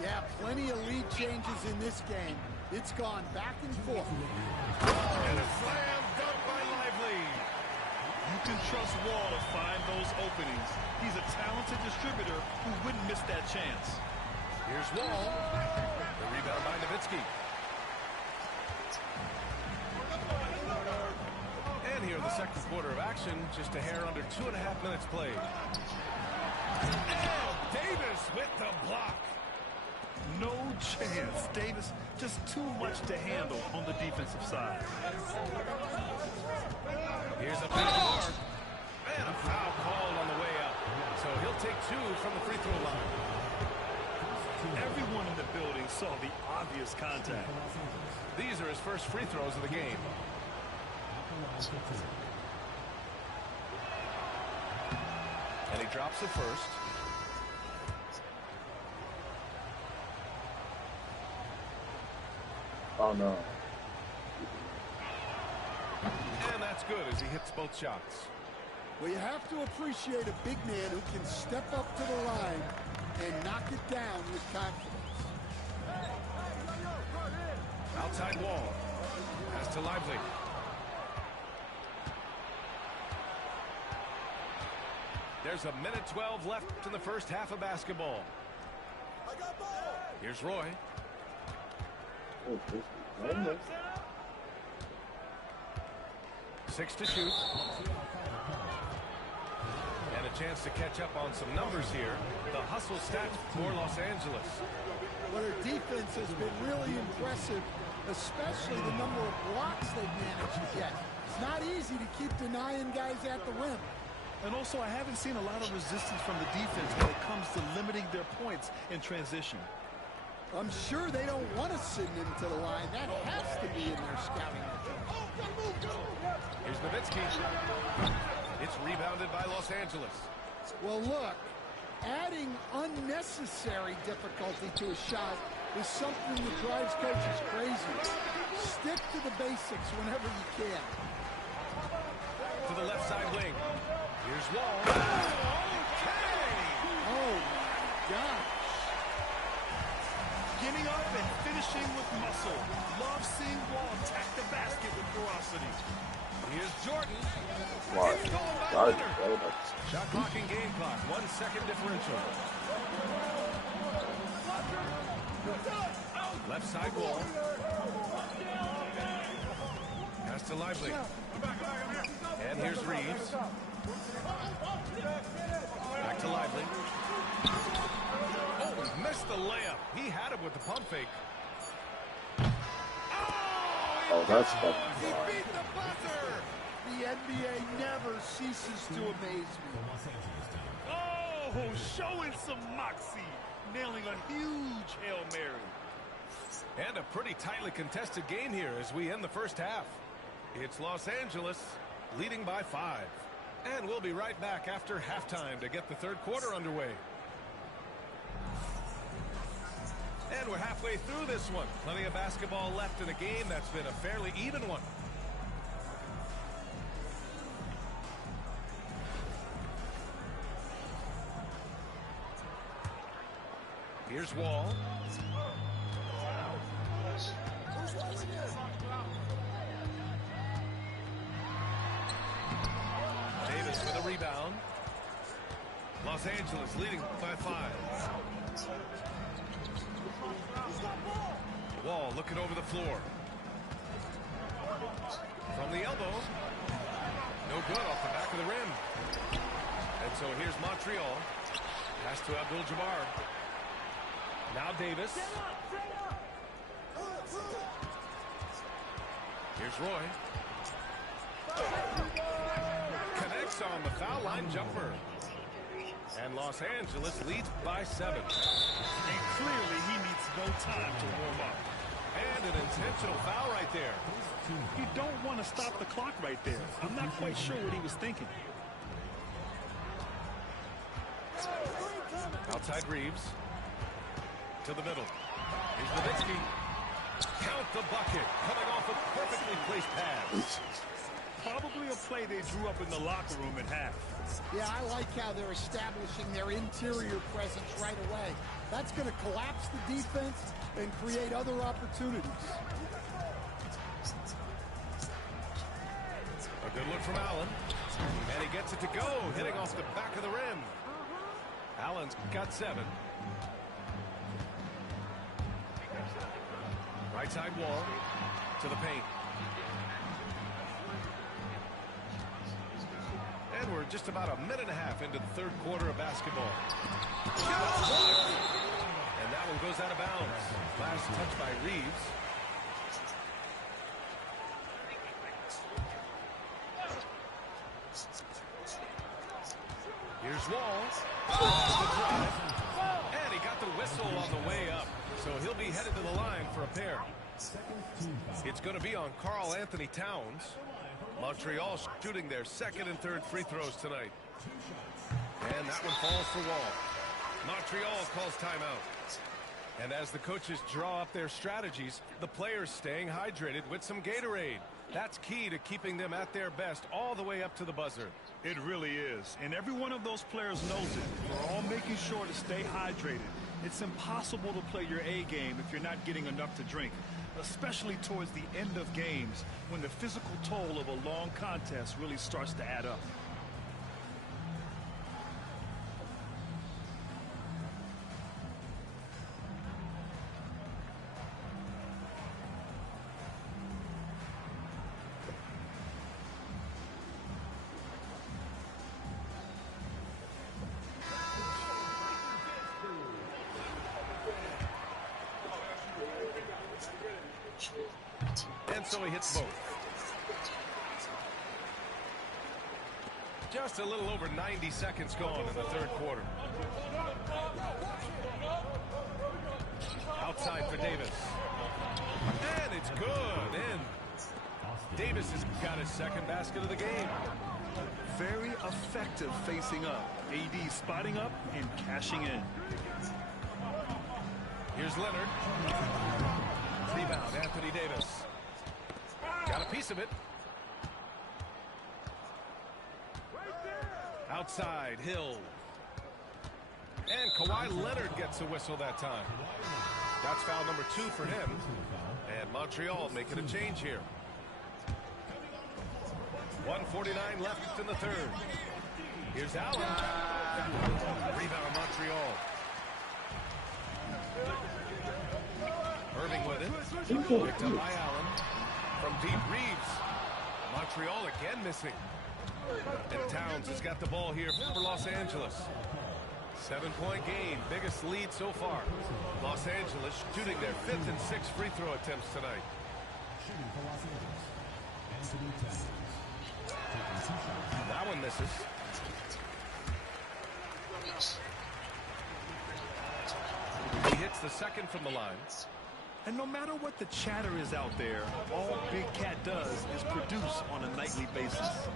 Yeah, plenty of lead changes in this game. It's gone back and forth. And a slam dunk by Lively. You can trust Wall to find those openings. He's a talented distributor who wouldn't miss that chance. Here's Wall. The rebound by Nowitzki. And here in the second quarter of action, just a hair under 2.5 minutes played. And Davis with the block. No chance. Davis just too much to handle on the defensive side. Here's a big mark. And a foul called on the way up. So he'll take 2 from the free throw line. Everyone in the building saw the obvious contact. These are his first free throws of the game. And he drops the first. Oh, no. And that's good as he hits both shots. Well, you have to appreciate a big man who can step up to the line and knock it down with confidence. Outside Wall. Pass to Lively. There's a minute 12 left in the first half of basketball. Here's Roy. 6 to shoot. And a chance to catch up on some numbers here. The hustle stats for Los Angeles. Well, their defense has been really impressive, especially the number of blocks they've managed to get. It's not easy to keep denying guys at the rim. And also, I haven't seen a lot of resistance from the defense when it comes to limiting their points in transition. I'm sure they don't want to send him to the line. That has to be in their scouting report. Here's Nowitzki. It's rebounded by Los Angeles. Well, look, adding unnecessary difficulty to a shot is something that drives coaches crazy. Stick to the basics whenever you can. To the left side wing. Here's Wall. Okay! Oh, my gosh. Getting up and finishing with muscle. Love seeing Wall attack the basket with ferocity. Here's Jordan. Wow. It's going by Leonard. Shot clock and game clock. 1 second differential. Left side Wall. Pass to Lively. And here's Reeves. Back to Lively. Oh, he missed the layup. He had it with the pump fake. Oh, that's He beat the buzzer. The NBA never ceases to amaze me. Oh, showing some moxie. Nailing a huge Hail Mary. And a pretty tightly contested game here as we end the first half. It's Los Angeles leading by 5. And we'll be right back after halftime to get the third quarter underway. And we're halfway through this one. Plenty of basketball left in a game that's been a fairly even one. Here's Wall. Davis with a rebound. Los Angeles leading by 5. Wall looking over the floor. From the elbow. No good off the back of the rim. And so here's Montreal. Pass to Abdul-Jabbar. Now Davis. Here's Roy. Connects on the foul line jumper. And Los Angeles leads by 7. And clearly he needs no time to warm up. And an intentional foul right there. You don't want to stop the clock right there. I'm not quite sure what he was thinking. Outside Reeves. To the middle. Here's Nowitzki. Count the bucket. Coming off a perfectly placed pass. Probably a play they drew up in the locker room at half. Yeah, I like how they're establishing their interior presence right away. That's going to collapse the defense and create other opportunities. A good look from Allen. And he gets it to go, hitting off the back of the rim. Allen's got 7. Right side Wall to the paint. And we're just about a minute and a half into the third quarter of basketball. And that one goes out of bounds. Last touch by Reeves. Here's Wall. And he got the whistle on the way up. So he'll be headed to the line for a pair. It's going to be on Karl Anthony Towns. Montreal shooting their second and third free throws tonight. And that one falls for Wall. Montreal calls timeout. And as the coaches draw up their strategies, the players staying hydrated with some Gatorade. That's key to keeping them at their best all the way up to the buzzer. It really is. And every one of those players knows it. We're all making sure to stay hydrated. It's impossible to play your A game if you're not getting enough to drink, especially towards the end of games when the physical toll of a long contest really starts to add up. And so he hits both. Just a little over 90 seconds gone in the third quarter. Outside for Davis. And it's good. In. Davis has got his second basket of the game. Very effective facing up. AD spotting up and cashing in. Here's Leonard. Rebound, Anthony Davis. Got a piece of it. Outside, Hill. And Kawhi Leonard gets a whistle that time. That's foul number 2 for him. And Montreal making a change here. 1:49 left in the third. Here's Allen. Rebound, Montreal. Irving with it. Picked up by Allen. From deep, Reeves. Montreal again missing. And Towns has got the ball here for Los Angeles. 7-point game, biggest lead so far. Los Angeles shooting their 5th and 6th free throw attempts tonight. That one misses. He hits the second from the line. And no matter what the chatter is out there, all Big Cat does is produce on a nightly basis.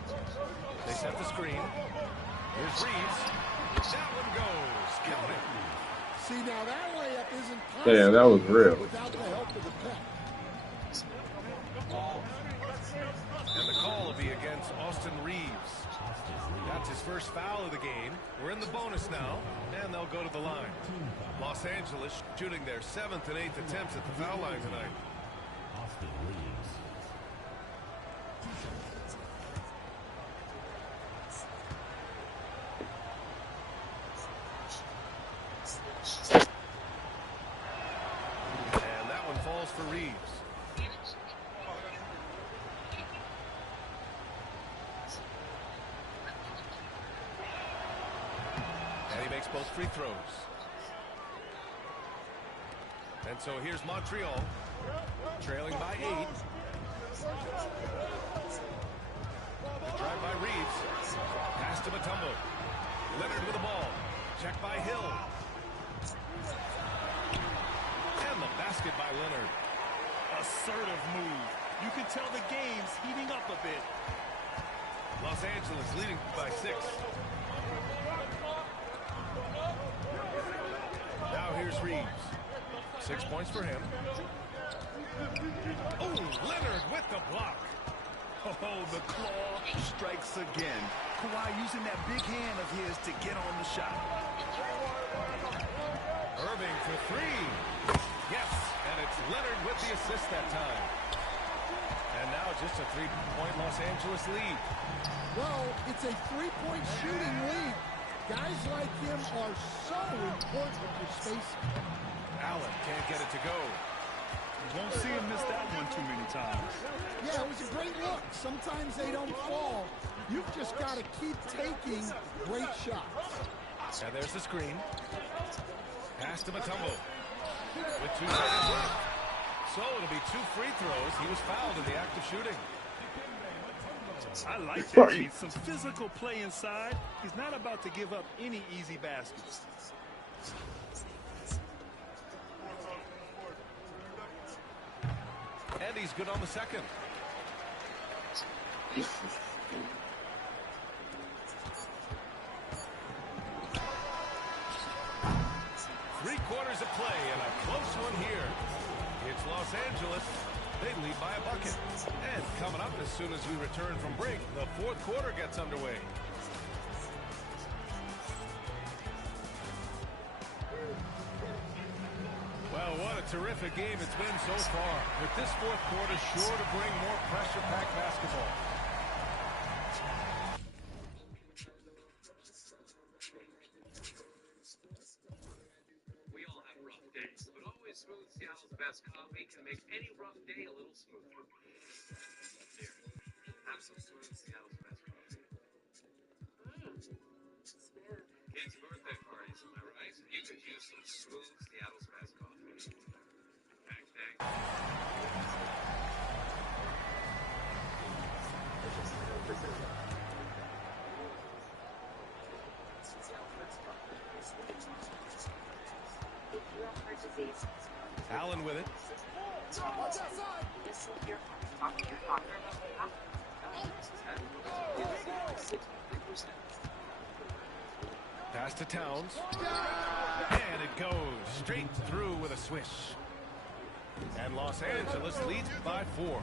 They set the screen. Here's Reeves. That one goes. Count it. See, now that layup isn't possible. Damn, that was real. Without the help of the pep. And the call will be against Austin Reeves. That's his first foul of the game. We're in the bonus now, and they'll go to the line. Los Angeles shooting their 7th and 8th attempts at the foul line tonight. And that one falls for Reeves. And he makes both free throws. And so here's Montreal, trailing by 8. The drive by Reeves. Pass to Mutombo. Leonard with the ball. Check by Hill. And the basket by Leonard. Assertive move. You can tell the game's heating up a bit. Los Angeles leading by 6. Now here's Reeves. 6 points for him. Oh, Leonard with the block. Oh, the claw strikes again. Kawhi using that big hand of his to get on the shot. Irving for 3. Yes, and it's Leonard with the assist that time. And now just a 3-point Los Angeles lead. Well, it's a 3-point shooting lead. Guys like him are so important for spacing. Allen can't get it to go. You won't see him miss that one too many times. Yeah, it was a great look. Sometimes they don't fall. You've just got to keep taking great shots. And there's the screen. Pass to Mutombo. With 2 seconds left. So it'll be 2 free throws. He was fouled in the act of shooting. I like that. He's some physical play inside. He's not about to give up any easy baskets. And he's good on the second. quarters of play and a close one here. It's Los Angeles. They lead by a bucket. And coming up as soon as we return from break, the fourth quarter gets underway. Well, what a terrific game it's been so far. With this fourth quarter sure to bring more pressure-packed basketball. We all have rough days, but always Smooth Seattle's best coffee can make any rough day a little smoother. Here, have some Smooth Seattle's best coffee. Smooth. Kids' birthday parties, am I right? You could use some Smooth Seattle's best coffee. Bang, bang. Allen with it. Pass to Towns. And it goes straight through with a swish. And Los Angeles leads by 4.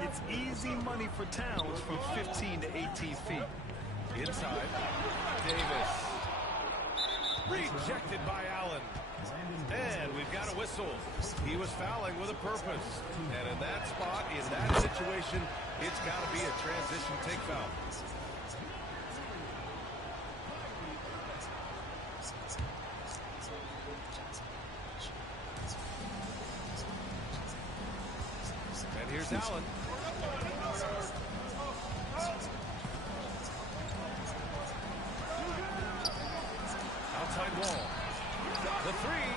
It's easy money for Towns from 15 to 18 feet. Inside. Davis. Rejected by Allen. And we've got a whistle. He was fouling with a purpose. And in that spot, in that situation, it's got to be a transition take foul. And here's Allen. Outside wall. The three.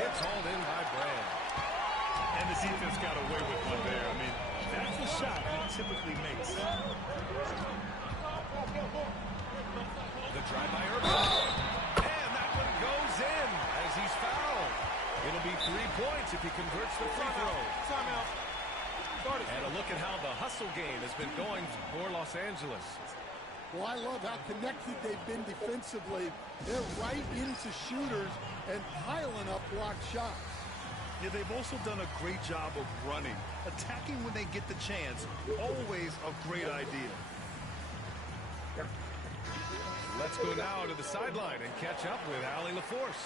It's hauled in by Brand. And the defense got away with one there. I mean, that's a shot he typically makes. The drive by Irving. And that one goes in as he's fouled. It'll be 3 points if he converts the free throw. Timeout. And a look at how the hustle game has been going for Los Angeles. Well, I love how connected they've been defensively. They're right into shooters and piling up blocked shots. Yeah, they've also done a great job of running. Attacking when they get the chance, always a great idea. Let's go now to the sideline and catch up with Allie LaForce.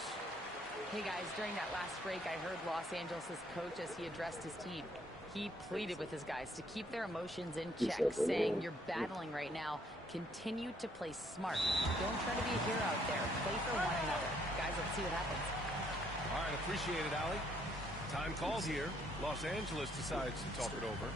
Hey guys, during that last break, I heard Los Angeles' coach as he addressed his team. He pleaded with his guys to keep their emotions in check, saying, you're battling right now. Continue to play smart. Don't try to be a hero out there. Play for one another. Guys, let's see what happens. All right, appreciate it, Allie. Time called here. Los Angeles decides to talk it over.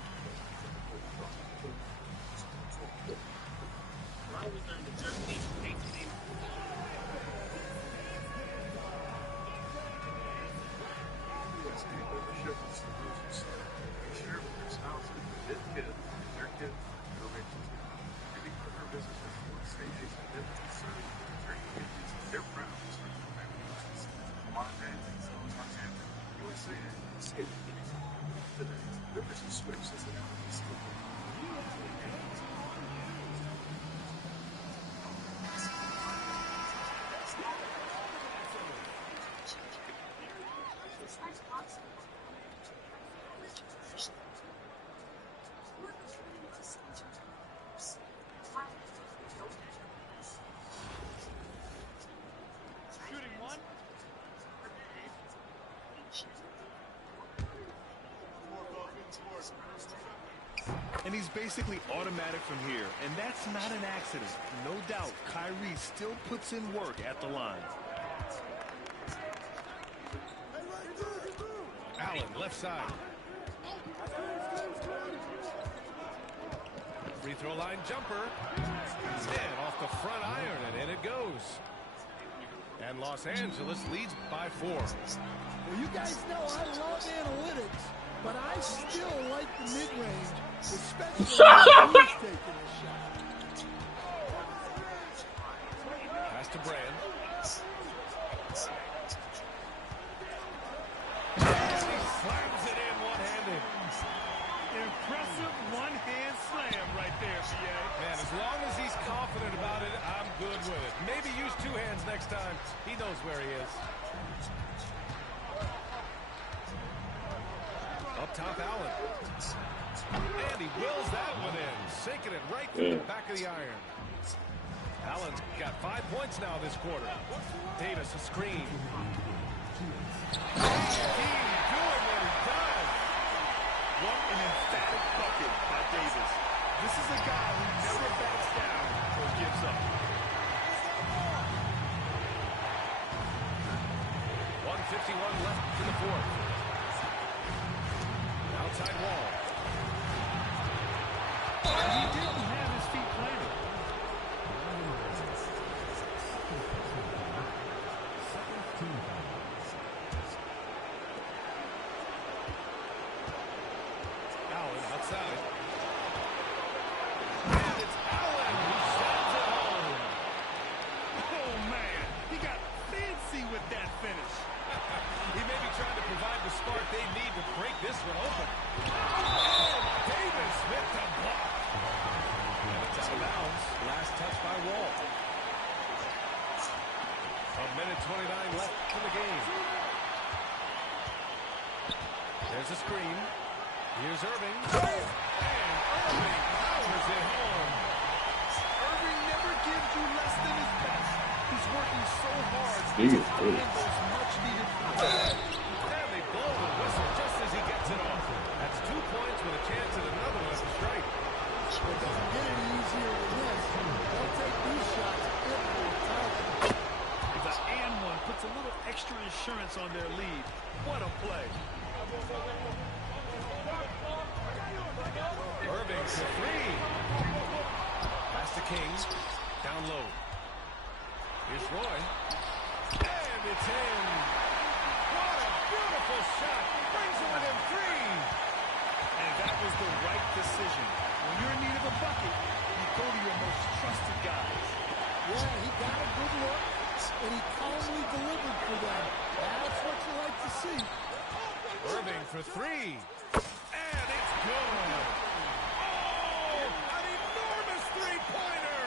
And he's basically automatic from here, and that's not an accident. No doubt, Kyrie still puts in work at the line. Allen, left side. Free throw line jumper. And off the front iron, and in it goes. And Los Angeles leads by 4. Well, you guys know I love analytics, but I still like the mid-range, especially when he's taking a shot. Pass to Brand. And he slams it in one-handed. Impressive one-hand slam right there, PA. Man, as long as he's confident about it, I'm good with it. Maybe use 2 hands next time. He knows where he is. Up top, Allen. And he wills that one in, sinking it right through the back of the iron. Allen's got 5 points now this quarter. Davis, a screen. Doing what he does. What an emphatic bucket by Davis. This is a guy who never backs down or gives up. 1:51 left in the fourth. Outside wall. He didn't have his feet planted. Allen outside. And it's Allen who sends it home. Oh, man. He got fancy with that finish. He may be trying to provide the spark they need to break this one open. And Davis with the block. And it's out of bounds. Last touch by Wall. 1:29 left in the game. There's a screen. Here's Irving. And Irving powers it home. Irving never gives you less than his best. He's working so hard to Jeez, find those much-needed points. And they blow the whistle just as he gets it off. That's 2 points with a chance at another one at the strike. It doesn't get any easier than this. They'll take these shots every time. The and one puts a little extra insurance on their lead. What a play. Irving for three. Pass to King. Down low. Here's Roy. And it's in. What a beautiful shot. Brings it within three. And that was the right decision. When you're in need of a bucket, you go to your most trusted guys. Yeah, he got a good look, and he calmly delivered for them. That's what you like to see. Irving for three. And it's good. Oh, an enormous three-pointer.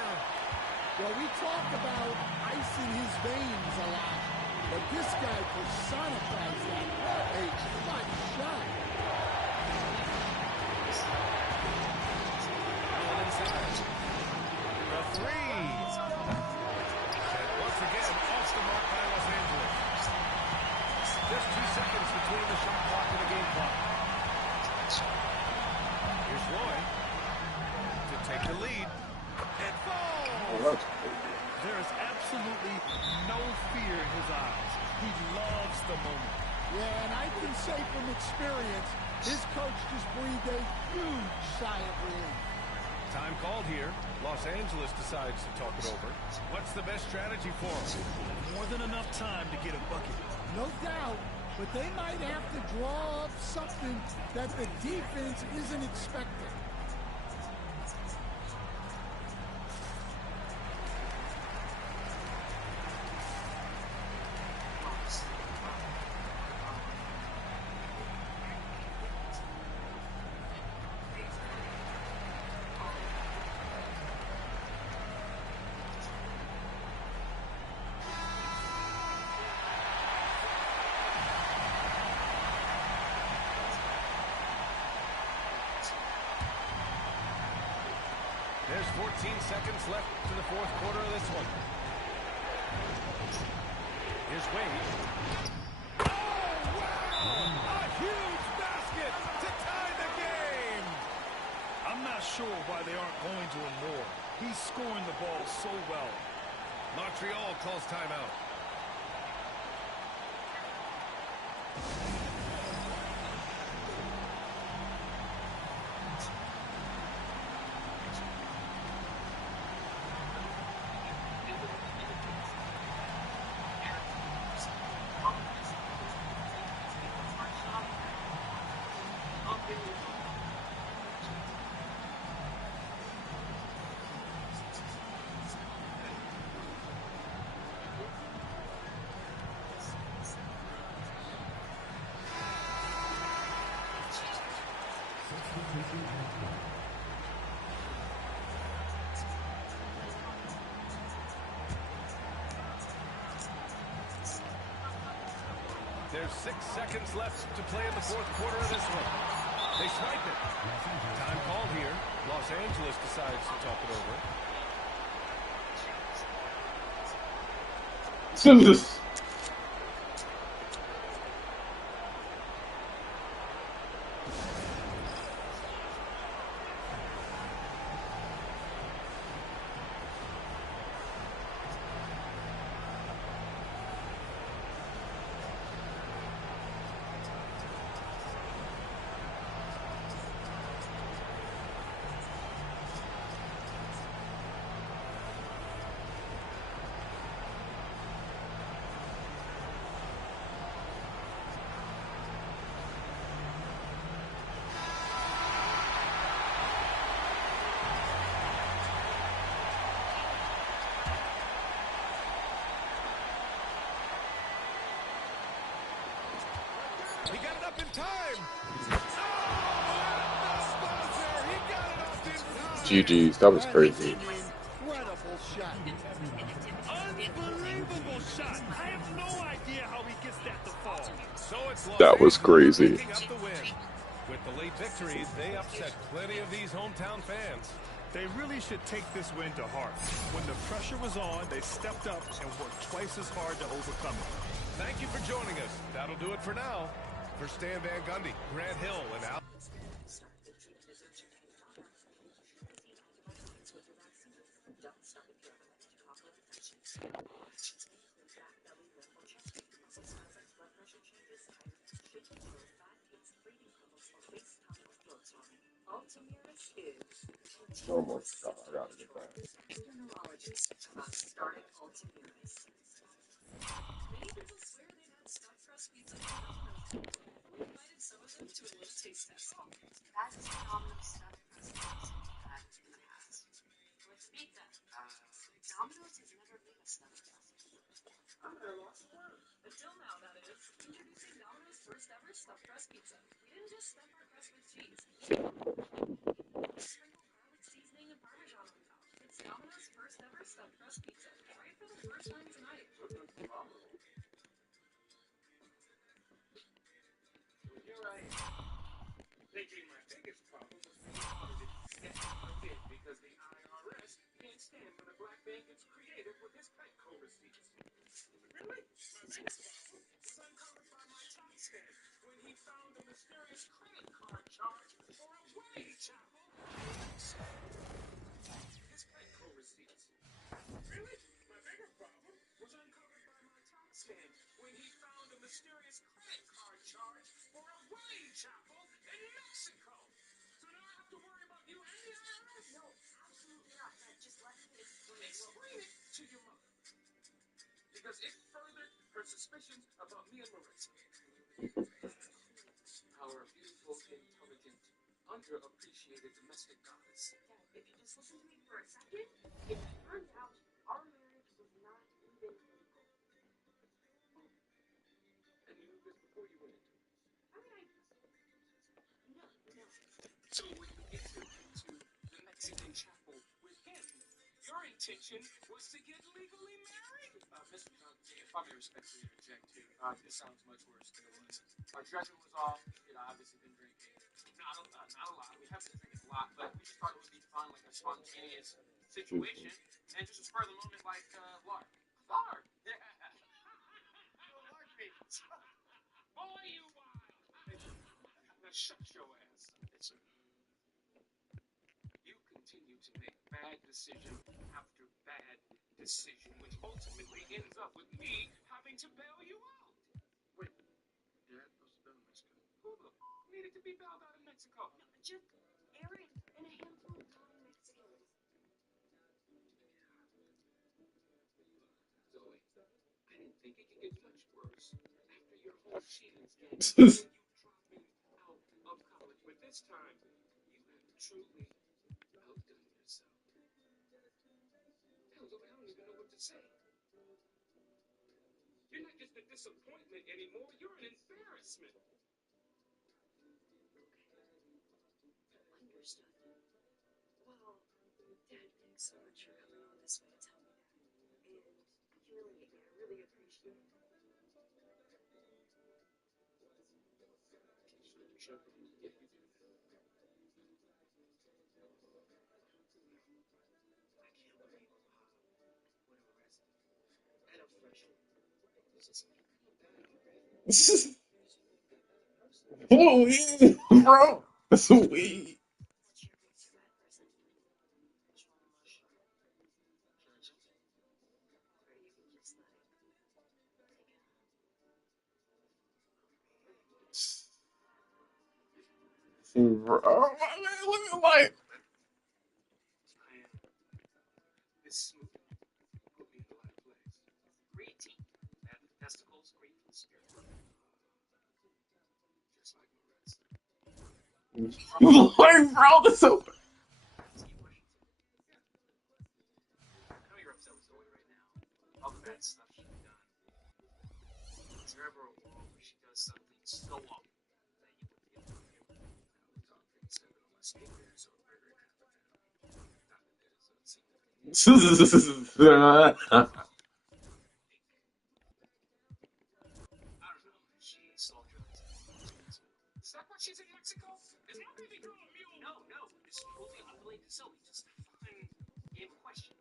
Well, we talk about ice in his veins a lot, but this guy personifies that. What a clutch shot. Allen inside. The three. And once again, off the mark by Los Angeles. Just 2 seconds between the shot clock and the game clock. Here's Roy to take the lead. It falls! There is absolutely no fear in his eyes. He loves the moment. Yeah, and I can say from experience, his coach just breathed a huge sigh of relief. Time called here. Los Angeles decides to talk it over. What's the best strategy for him? More than enough time to get a bucket. No doubt, but they might have to draw up something that the defense isn't expecting. There's 14 seconds left to the fourth quarter of this one. Here's Wade. Oh, wow! A huge basket to tie the game! I'm not sure why they aren't going to him more. He's scoring the ball so well. Montreal calls timeout. there's 6 seconds left to play in the fourth quarter of this one. They swipe it. Time called here. Los Angeles decides to talk it over. Jesus. He got it up in time. GG's. That was crazy. Incredible shot. Unbelievable shot. I have no idea how he gets that to fall. So it's Los That was Angeles crazy. picking up the win. With the late victory, they upset plenty of these hometown fans. They really should take this win to heart. When the pressure was on, they stepped up and worked twice as hard to overcome it. Thank you for joining us. That'll do it for now. For Stan Van Gundy, Grant Hill, and Al. Oh my God, I gotta get that. Neurologist about starting Ultimaris. Many people swear they've had stuffed crust pizza from Domino's. We invited some of them to a little taste test. That's the Domino's stuffed crust pizza we've had in the past. What's pizza? Domino's has never made a stuffed crust pizza. I'm at a loss of words. Until now, that is. Introducing Domino's first ever stuffed crust pizza. We didn't just stuff our crust with cheese. Sprinkle garlic seasoning and Parmesan on top. It's Domino's first ever stuffed crust pizza. Try it for the first time tonight. Here I am, thinking my biggest problem was being audited yet never did because the IRS can't stand when a black man gets creative with his Petco receipts. Really? My biggest problem was uncovered by my tax man when he found a mysterious credit card charge for a wage apple. His Petco receipts. Really? My bigger problem was uncovered by my tax man when he found a mysterious credit card charge for a wage apple in Mexico. So now I have to worry about you and the IRS? No, absolutely not. Dad, just let me explain. Explain it to your mother. Because it furthered her suspicions about me and Marissa. Our beautiful, intelligent, underappreciated domestic goddess. Dad, if you just listen to me for a second, it turns out our marriage was not even legal. And you knew this before you went into it. I mean, no. So when you entered into the Mexican chapel with him, your intention was to get legally married? Mr. If I may respectfully interject here, this sounds much worse than it was. Our judgment was off. We had obviously been drinking. Not a lot. We have been drinking a lot, but we just thought it would be fun, like a spontaneous situation, and just a spur of the moment, like lark. Lark. Yeah. Lark meetings. Boy, you wild. Now shut your ass up. Yes, sir. You continue to make bad decision after bad decision, which ultimately ends up with me having to bail you out. Wait, Dad was bail in Mexico. Who the needed to be bailed out in Mexico? No, just Aaron and a handful of non-Mexicans. Zoe, I didn't think it could get much worse after your whole cheating scandal and you dropping out of college. But this time, you have truly outdone yourself. Hell, Zoe, I don't even know what to say. You're not just a disappointment anymore. You're an embarrassment. Understood. Well, Dad, thanks so much for coming all this way to tell me that. And humiliate me. I really appreciate it. Should yeah, you do. I can't believe would arrest and a freshman. This is Weed, bro. That's weed. What's your race to that person? Where you can just like take it Bro, oh, my man, look at like. I am. This smooth put me in the right place. Great team. They have the testicles, great for the spirit. Just like my rest. Like, bro, that's so. Ask you questions. Yeah. I know you're upset with Zoe right now. All the bad stuff she's done. Is there ever a world where she does something so awful that you would be able to forgive her? Now we talk things seven on my speaker, so very happy now. Not that there's a significant. I don't know. She sold drugs. Is that why she's in Mexico? Is my baby girl a mule? No, no. This is totally unrelated to Zoe. Just a fun game of questions.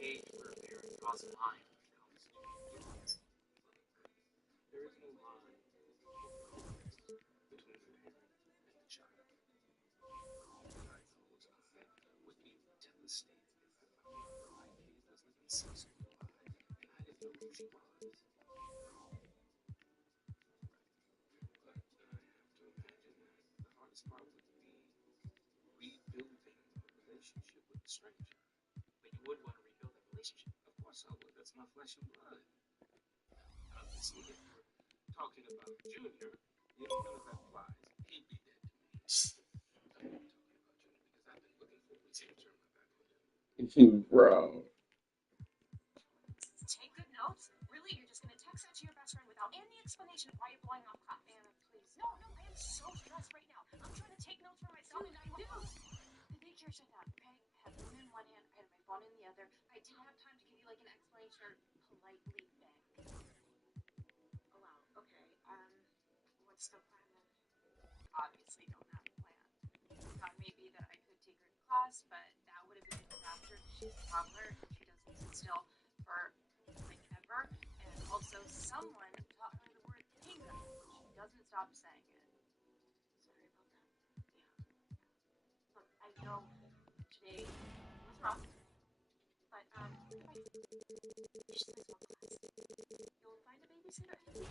Gauge where a parent draws a line when it comes to feelings. There is no line between the parent and the child. God knows I would be devastated if I found out that my kid was living six school lives and I didn't know who she was. But I have to imagine that the hardest part would be rebuilding a relationship with a stranger. But you would want to rebuild that relationship. Of course I would. That's my flesh and blood. Obviously, if we're talking about Junior, none of that applies. He'd be dead to me. I'm not talking about Junior because I've been looking for reason to turn my back on him. Bro. Take good notes? Really? You're just gonna text that to your best friend without any explanation of why you're blowing off class? Anna, please. No, no, I am so stressed right now. I'm trying to take notes for myself and I do. The daycare shut down, okay? I had Luna in one hand, I had my phone in the other. I didn't have time to give you like an explanation or politely beg. Oh wow, okay. What's the plan then? Obviously don't have a plan. Thought maybe that I could take her to class, but that would have been a disaster because she's a toddler and she doesn't sit still for like ever. And also, someone taught her the word pinga. She doesn't stop saying it. Sorry about that. Yeah. Look, I know today was rough, but if I she's in a small class, you'll find a babysitter. Fine.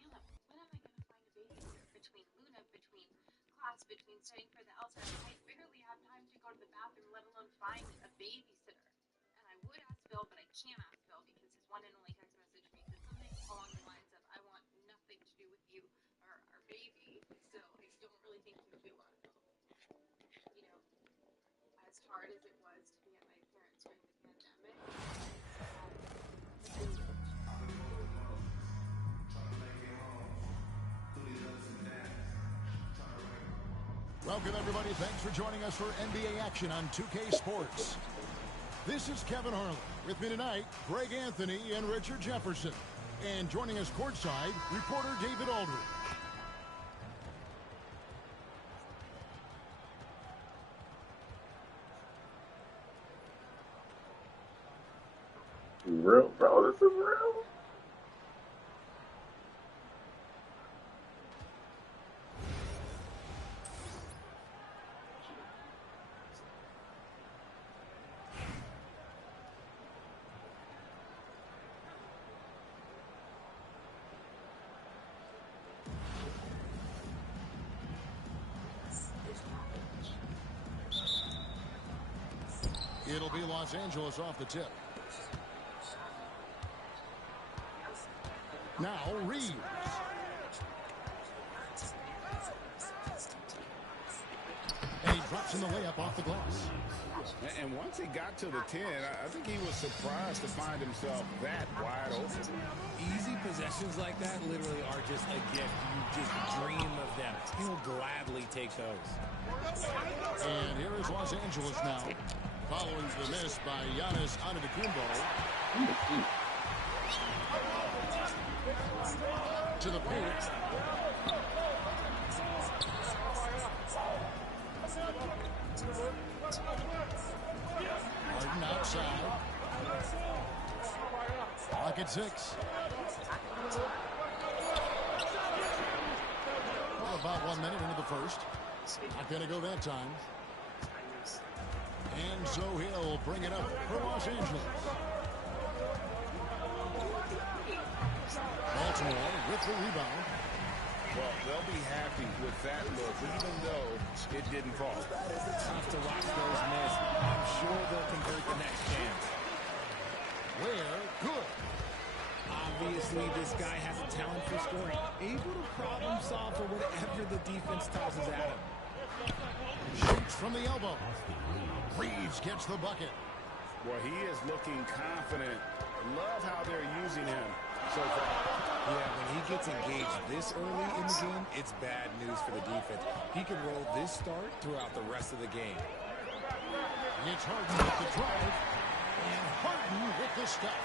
Hey, look, when am I gonna find a babysitter? Between Luna, between class, between studying for the LSAT, I barely have time to go to the bathroom, let alone find a babysitter. And I would ask Phil, but I can't ask Phil because his one and only text message me said something along the lines of, I want nothing to do with you or our baby. So I don't really think he would be a lot of help. You know, as hard as it was to be at my parents during the pandemic, Welcome, everybody. Thanks for joining us for NBA action on 2K Sports. This is Kevin Harlan. With me tonight, Greg Anthony and Richard Jefferson. And joining us courtside, reporter David Aldridge. Real, bro. This is real. It'll be Los Angeles off the tip. Now, Reeves. And he drops in the layup off the glass. And once he got to the 10, I think he was surprised to find himself that wide open. Easy possessions like that literally are just a gift. You just dream of them. He'll gladly take those. And here is Los Angeles now. Following the miss by Giannis Antetokounmpo. to the paint. Harden outside. Clock at 6. Well, about 1 minute into the first. Not going to go that time. And so he'll bring it up for Los Angeles. Baltimore with the rebound. Well, they'll be happy with that look, even though it didn't fall. Tough to watch those miss. I'm sure they'll convert the next chance. Where? Good. Obviously, this guy has a talent for scoring. Able to problem solve for whatever the defense tosses at him. Shoots from the elbow. Reeves gets the bucket. Well, he is looking confident. Love how they're using him so far. Yeah, when he gets engaged this early in the game, it's bad news for the defense. He can roll this start throughout the rest of the game. It's Harden with the drive. And Harden with the stuff.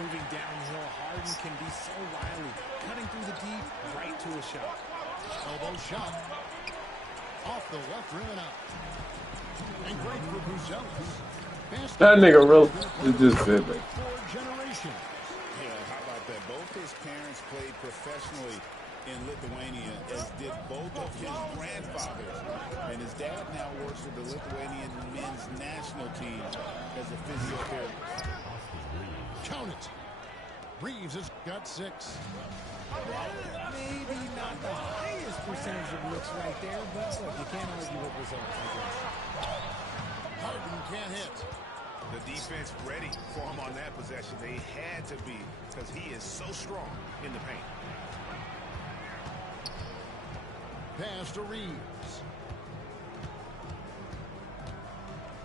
Moving downhill, Harden can be so wily. Cutting through the deep, right to a shot. Elbow shot. Off the left rim and out. And great for Buzelis. That nigga really is just fiddling. For generations. Yeah, how about that? Both his parents played professionally in Lithuania, as did both of his grandfathers. And his dad now works with the Lithuanian men's national team as a physiotherapist. Count it. Reeves has got 6. Maybe not the highest percentage of looks right there, but look, you can't argue with results, I guess. Harden can't hit. The defense ready for him on that possession. They had to be, because he is so strong in the paint. Pass to Reeves.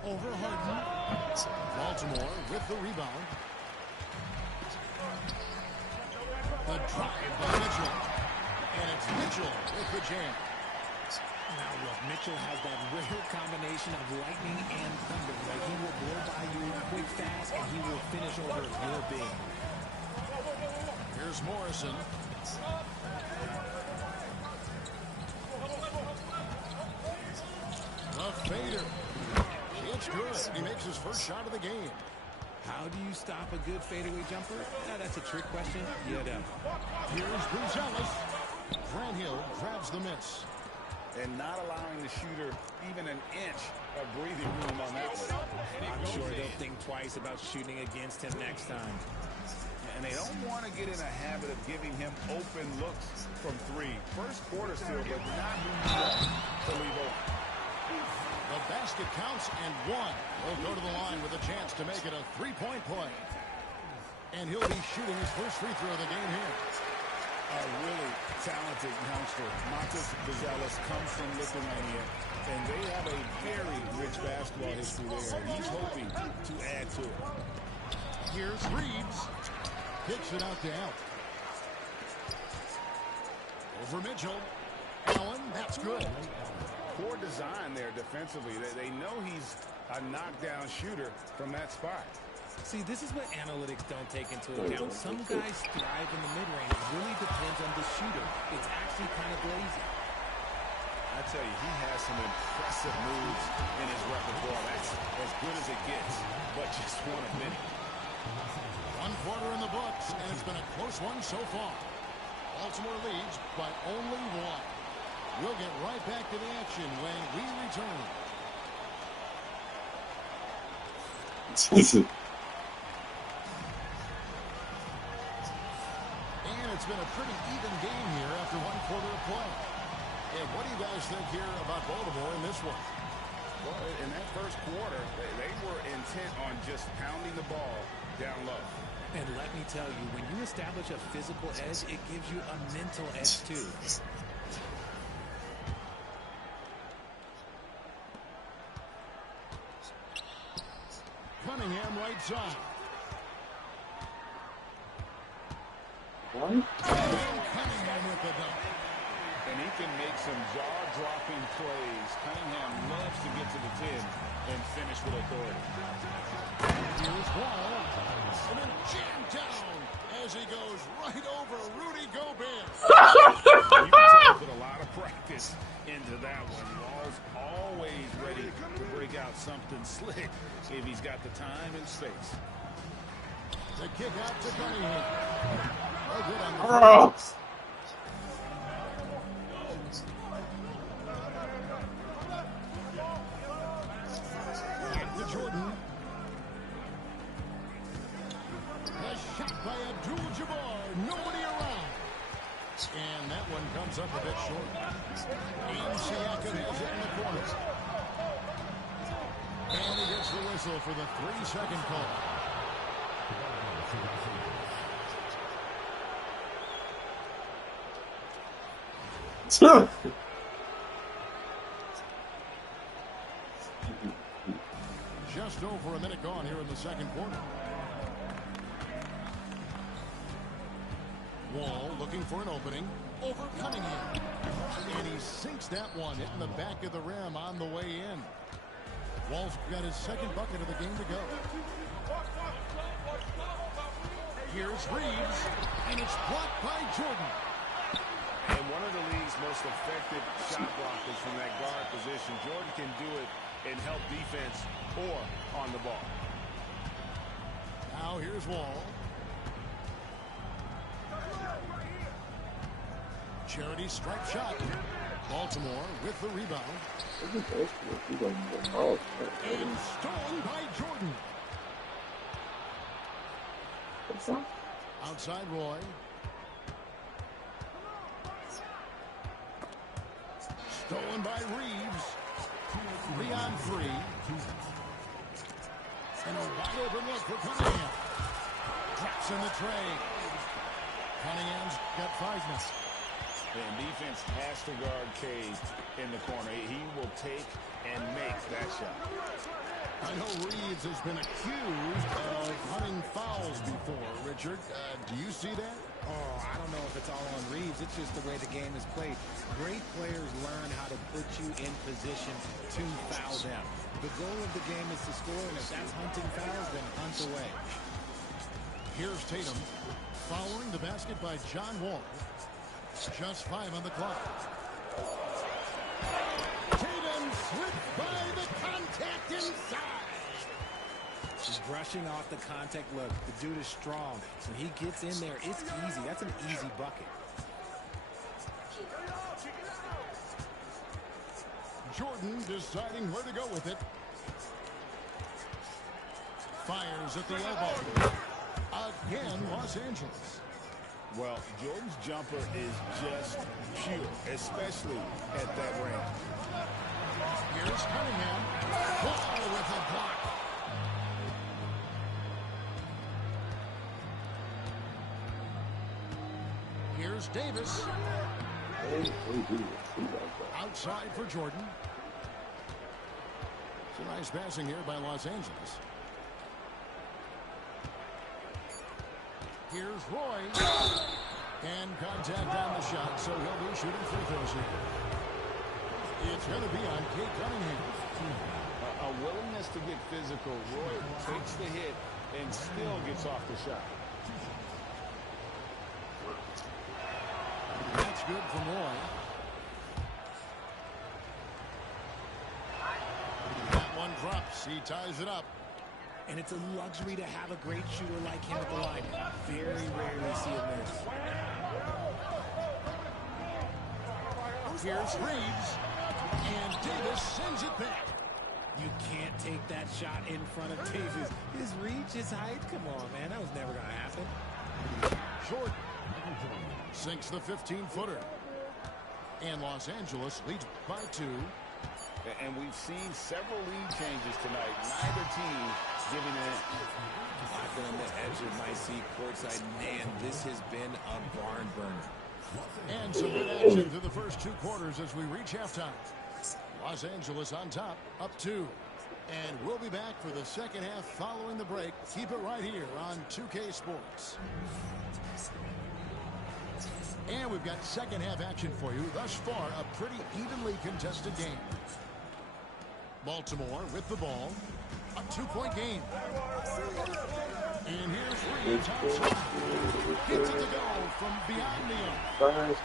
Over Harden. Baltimore with the rebound. The drive by Mitchell. And it's Mitchell with the jam. Now look, Mitchell has that rare combination of lightning and thunder. Like he will blow by you quick, fast, and he will finish over your big. Here's Morrison. The fader. It's good. He makes his first shot of the game. How do you stop a good fadeaway jumper? That's a trick question. You don't. Here's Buzelis. Grant Hill grabs the miss. And not allowing the shooter even an inch of breathing room on that one. I'm sure they'll think twice about shooting against him next time. And they don't want to get in a habit of giving him open looks from 3. First quarter still, but not who you want to leave open. The basket counts and 1. He'll go to the line with a chance to make it a 3-point play. And he'll be shooting his first free throw of the game here. A really talented youngster. MyTEAM Buzelis comes from Lithuania, and they have a very rich basketball history there. He's hoping to add to it. Here's Reeves. Kicks it out to Allen. Over Mitchell. Allen, that's good. Poor design there defensively. They know he's a knockdown shooter from that spot. See, this is what analytics don't take into account. Some guys thrive in the mid-range. It really depends on the shooter. It's actually kind of lazy. I tell you, he has some impressive moves in his repertoire. That's as good as it gets, but just one of many. 1 quarter in the books, and it's been a close one so far. Baltimore leads by only 1. We'll get right back to the action when we return. And it's been a pretty even game here after 1 quarter of play. And what do you guys think here about Baltimore in this one? Well, in that first quarter, they were intent on just pounding the ball down low. And let me tell you, when you establish a physical edge, it gives you a mental edge too. Cunningham right side. What? Cunningham with the dunk. And he can make some jaw-dropping plays. Cunningham loves to get to the 10 and finish with authority. Here's Wall. And then jammed down. And as he goes right over Rudy Gobert. You can tell he put a lot of practice into that one. Wall's always ready to break out something slick if he's got the time and space. The kick out to Cunningham. Oh, good on the Gross. to Jordan. A shot by Abdul-Jabbar. Nobody around. And that one comes up a bit short. Siakam has it in the corner. And he gets the whistle for the 3-second call. Just over a minute gone here in the second quarter. Wall looking for an opening over Cunningham. And he sinks that one, hitting the back of the rim on the way in. Wall's got his second bucket of the game to go. Here's Reeves, and it's blocked by Jordan. And one of the league's most effective shot blockers from that guard position. Jordan can do it and help defense or on the ball. Now here's Wall. Charity stripe shot. Baltimore with the rebound. And stolen by Jordan. Outside Roy. Stolen by Reeves. 3-on-3. And a wide open look for Cunningham. Drops in the tray. Cunningham's got 5 now. And defense has to guard Cade in the corner. He will take and make that shot. I know Reeves has been accused of hunting fouls before, Richard. Do you see that? Oh, I don't know if it's all on Reeves. It's just the way the game is played. Great players learn how to put you in position to foul them. The goal of the game is to score, and if that's hunting fouls, then hunt away. Here's Tatum, following the basket by John Wall. Just 5 on the clock. Tatum slipped by the contact inside. He's brushing off the contact. Look, the dude is strong. When he gets in there, it's easy. That's an easy bucket. Jordan deciding where to go with it. Fires at the elbow. Again, Los Angeles. Well, Jordan's jumper is just pure, especially at that range. Here's Cunningham. Ball with a block. Here's Davis. Outside for Jordan. It's a nice passing here by Los Angeles. Here's Roy. And contact on the shot, so he'll be shooting free throws here. It's going to be on Kate Cunningham. A willingness to get physical. Roy takes the hit and still gets off the shot. That's good from Roy. That one drops. He ties it up. And it's a luxury to have a great shooter like him at the line. Very rarely see him miss. Here's Reeves. And Davis sends it back. You can't take that shot in front of Davis. His reach, his height. Come on, man. That was never going to happen. Jordan sinks the 15-footer. And Los Angeles leads by 2. And we've seen several lead changes tonight. Neither team giving in. I've been on the edge of my seat courtside. Man, this has been a barn burner. And some good action through the first 2 quarters as we reach halftime. Los Angeles on top, up 2. And we'll be back for the second half following the break. Keep it right here on 2K Sports. And we've got second half action for you. Thus far, a pretty evenly contested game. Baltimore with the ball. A 2-point game. And here's Reeves outside. Gets it to go from beyond the arc.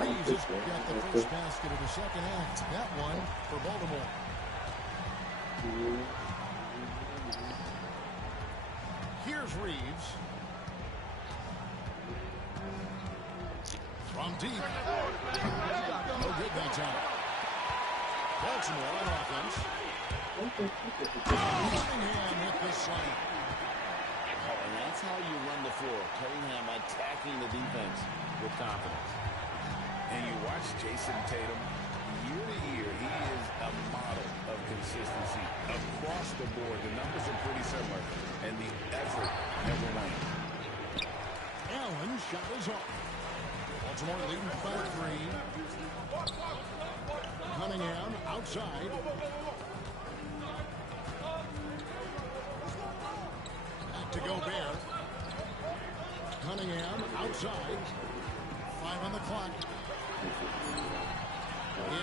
Reeves has got the first basket of the second half. That one for Baltimore. Here's Reeves. From deep. No good that time. Baltimore on offense. Cunningham with the slam. And that's how you run the floor. Cunningham attacking the defense with confidence. And you watch Jason Tatum, year to year, he is a model of consistency. Across the board, the numbers are pretty similar, and the effort never wanes. Allen shot is off. Baltimore leading by 3. Cunningham outside. Back to Gobert. Cunningham outside. 5 on the clock.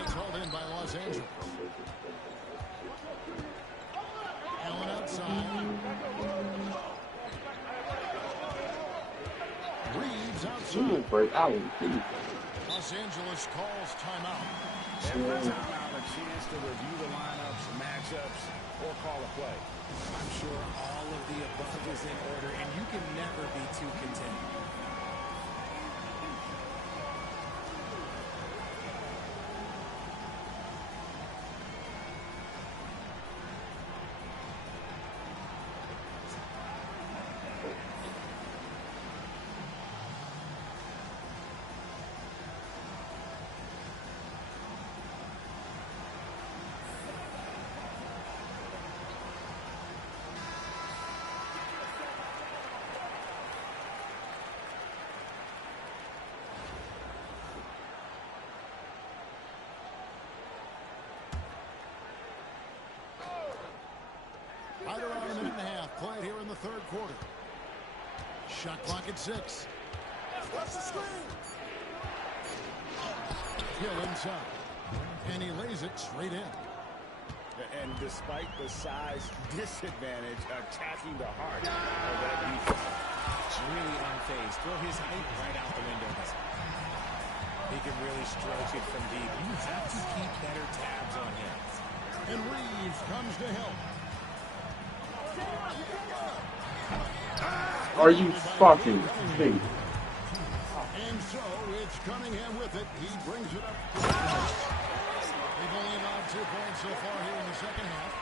It's hauled in by Los Angeles. Allen outside. Reeves outside. Break Allen. Los Angeles calls timeout. Every timeout, a chance to review the lineups, matchups, or call a play. I'm sure all of the above is in order, and you can never be too content. Right around a minute and a half played here in the third quarter. Shot clock at 6. What's the screen? Hill inside. And he lays it straight in. And despite the size disadvantage, attacking the heart of that defense. Really unfazed. Throw his height right out the window. He can really stroke it from deep. You have to keep better tabs on him. And Reeves comes to help. Are you fucking kidding? And so it's Cunningham with it. He brings it up. They've only allowed 2 points so far here in the second half.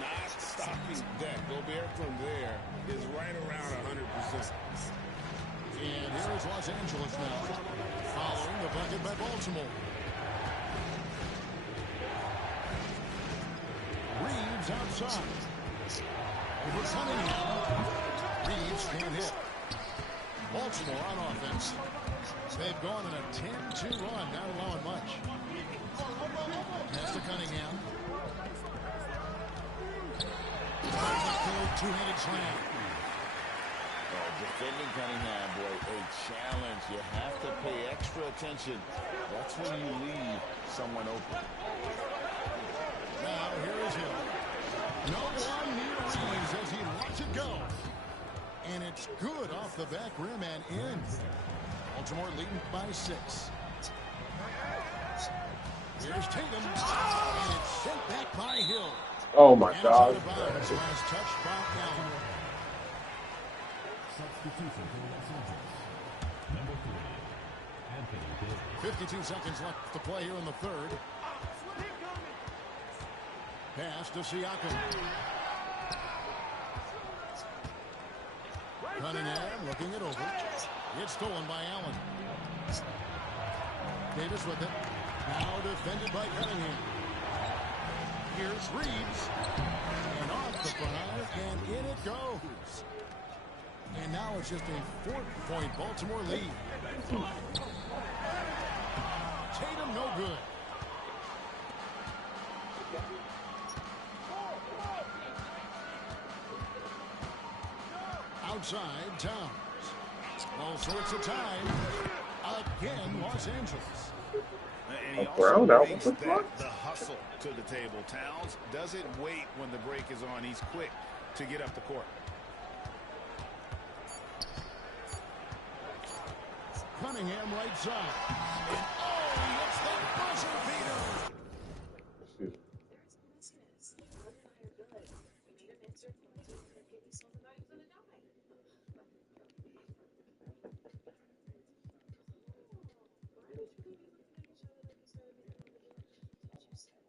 Not stopping that. Gobert from there is right around 100%. And here is Los Angeles now, following the bucket by Baltimore. Reeves outside. Over Cunningham. Reeves can't hit. Baltimore on offense. They've gone on a 10-2 run, not allowing much. Pass to Cunningham. Two-handed slam. Defending Cunningham, boy, a challenge. You have to pay extra attention. That's when you leave someone open. Now, here is Hill. No one near Reeves as he lets it go. And it's good off the back rim and in. Baltimore leading by 6. Here's Tatum. And it's sent back by Hill. Oh my God. Last touch by Allen. Substitution for Los Angeles. Number 3, Anthony Davis. 52 seconds left to play here in the third. Pass to Siakam. Cunningham looking it over. It's stolen by Allen. Davis with it. Now defended by Cunningham. Here's Reeves. And off the front, and in it goes. And now it's just a 4-point Baltimore lead. Tatum no good. Outside Towns. All sorts of time. Again, Los Angeles. And he Brown also out. brings What the fuck? the hustle to the table. Towns doesn't wait when the break is on. He's quick to get up the court. Cunningham right side. And oh, he hits that buzzer beater. Excuse me. There's messiness. Gordon and I are good. We need an insert point to get these on the values on a dime. Why would you leave you looking at each other like you started making all the dinner? Did you say?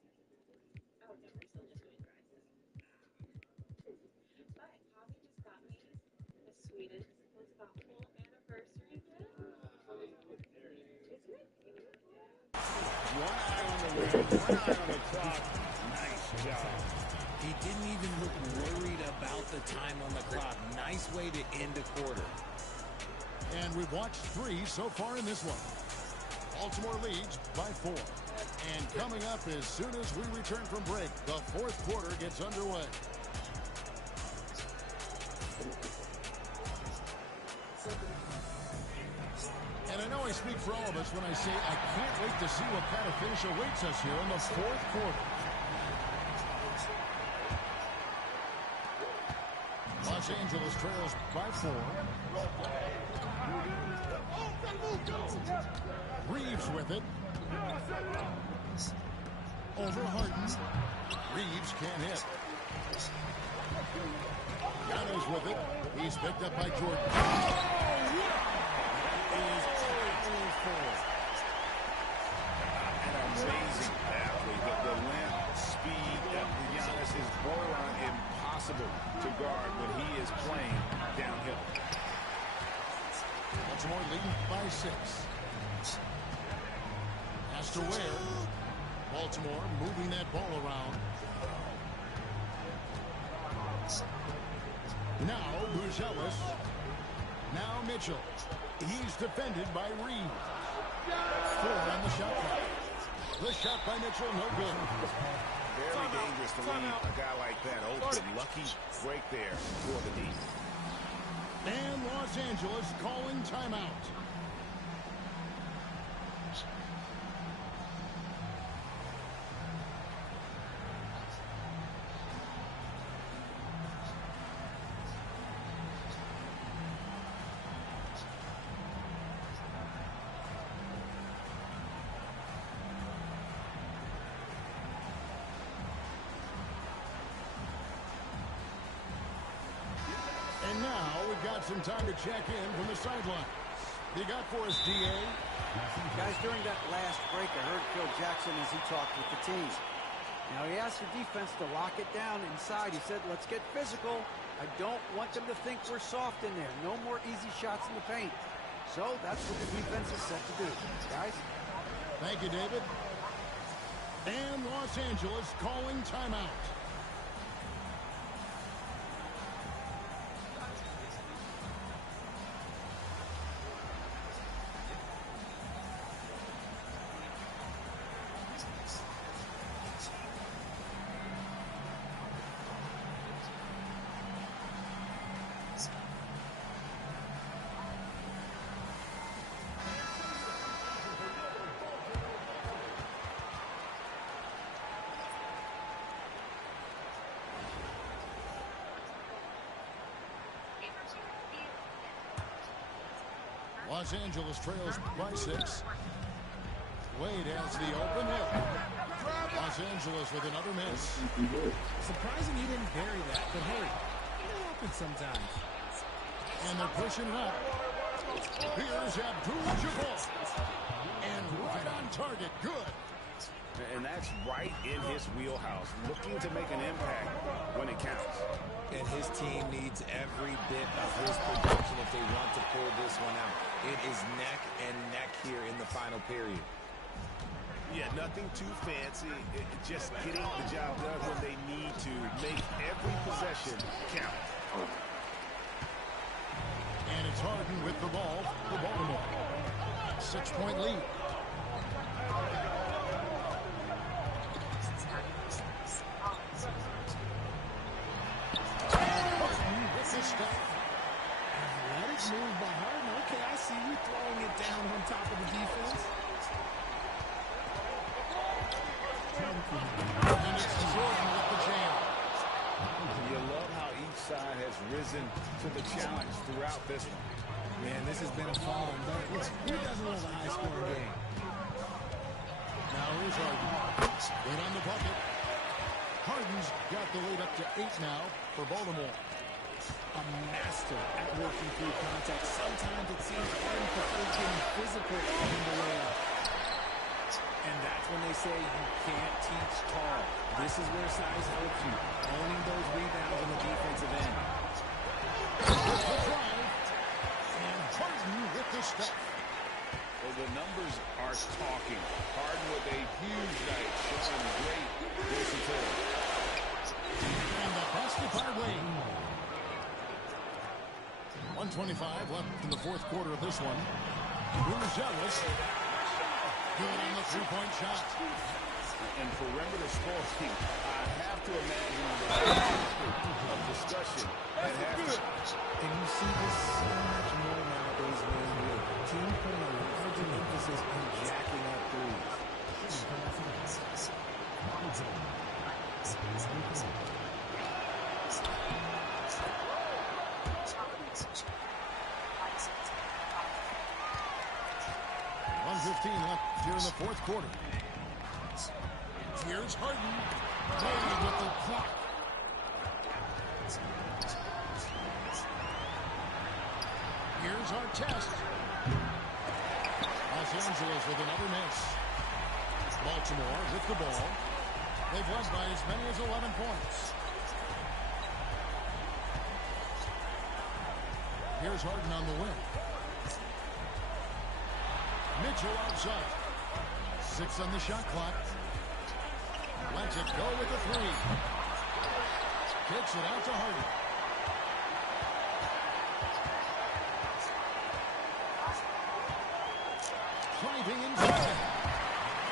Oh, no, we're still just doing dry stuff. But Javi just got me the sweetest, most thoughtful anniversary gift. Isn't it cute? One eye on the ring, one eye on the clock. Nice job. He didn't even look worried about the time on the clock. Nice way to end a quarter. And we've watched 3 so far in this one. Baltimore leads by 4. And coming up as soon as we return from break, the 4th quarter gets underway. And I know I speak for all of us when I say I can't wait to see what kind of finish awaits us here in the 4th quarter. Los Angeles trails by 4. Reeves with it. Over Harden. Reeves can't hit. Giannis with it. He's picked up by Jordan. Oh, yeah! An amazing athlete. The length, speed of Giannis is borderline impossible to guard when he is playing downhill. Baltimore leading by 6. Has to wear. Baltimore moving that ball around. Now Buzelis. Now Mitchell. He's defended by Reed. 4 on the shot clock. The shot by Mitchell, no good. Very dangerous to leave a guy like that open. Lucky break there for the D. And Los Angeles calling timeout. And now we've got some time to check in from the sideline. You got for us, D.A.? Guys, during that last break, I heard Phil Jackson as he talked with the team. Now, he asked the defense to lock it down inside. He said, let's get physical. I don't want them to think we're soft in there. No more easy shots in the paint. So that's what the defense is set to do. Guys? Thank you, David. And Los Angeles calling timeout. Los Angeles trails by 6. Wade has the open look. Los Angeles with another miss. Surprising he didn't bury that, but hey, it happens sometimes. And they're pushing it up. Here's Abdul-Jabbar. And right on target. Good. And that's right in his wheelhouse, looking to make an impact when it counts. And his team needs every bit of his production if they want to pull this one out. It is neck and neck here in the final period. Yeah, nothing too fancy. Just getting the job done when they need to. Make every possession count. And it's Harden with the ball for Baltimore. 6-point lead. Athletic move by Harden. Okay, I see you throwing it down on top of the defense. And it's Jordan with the jam. You love how each side has risen to the challenge throughout this one. Man, this has been a fun one, but look, who doesn't love a high-scoring game? Now here's Harden. Good on the bucket. Harden's got the lead up to 8 now for Baltimore. A master at working through contact. Sometimes it seems Harden prefers getting physical on the layup. And that's when they say you can't teach tall. This is where size helps you. Owning those rebounds on the defensive end. And Harden with the step. Well, the numbers are talking. Harden with a huge night, showing great versatility. And the basket by Wade. 1:25 left in the fourth quarter of this one. Bruce Ellis. Good on the three-point shot. And perimeter scoring, I have to imagine a discussion at halftime. And you see this so much more nowadays than with teams putting a larger emphasis on jacking up threes. Left here in the fourth quarter. Here's Harden. Wade with the clock. Here's our test. Los Angeles with another miss. Baltimore with the ball. They've led by as many as 11 points. Here's Harden on the wing. Mitchell outside. 6 on the shot clock. Lets it go with the three. Kicks it out to Harden. Driving inside.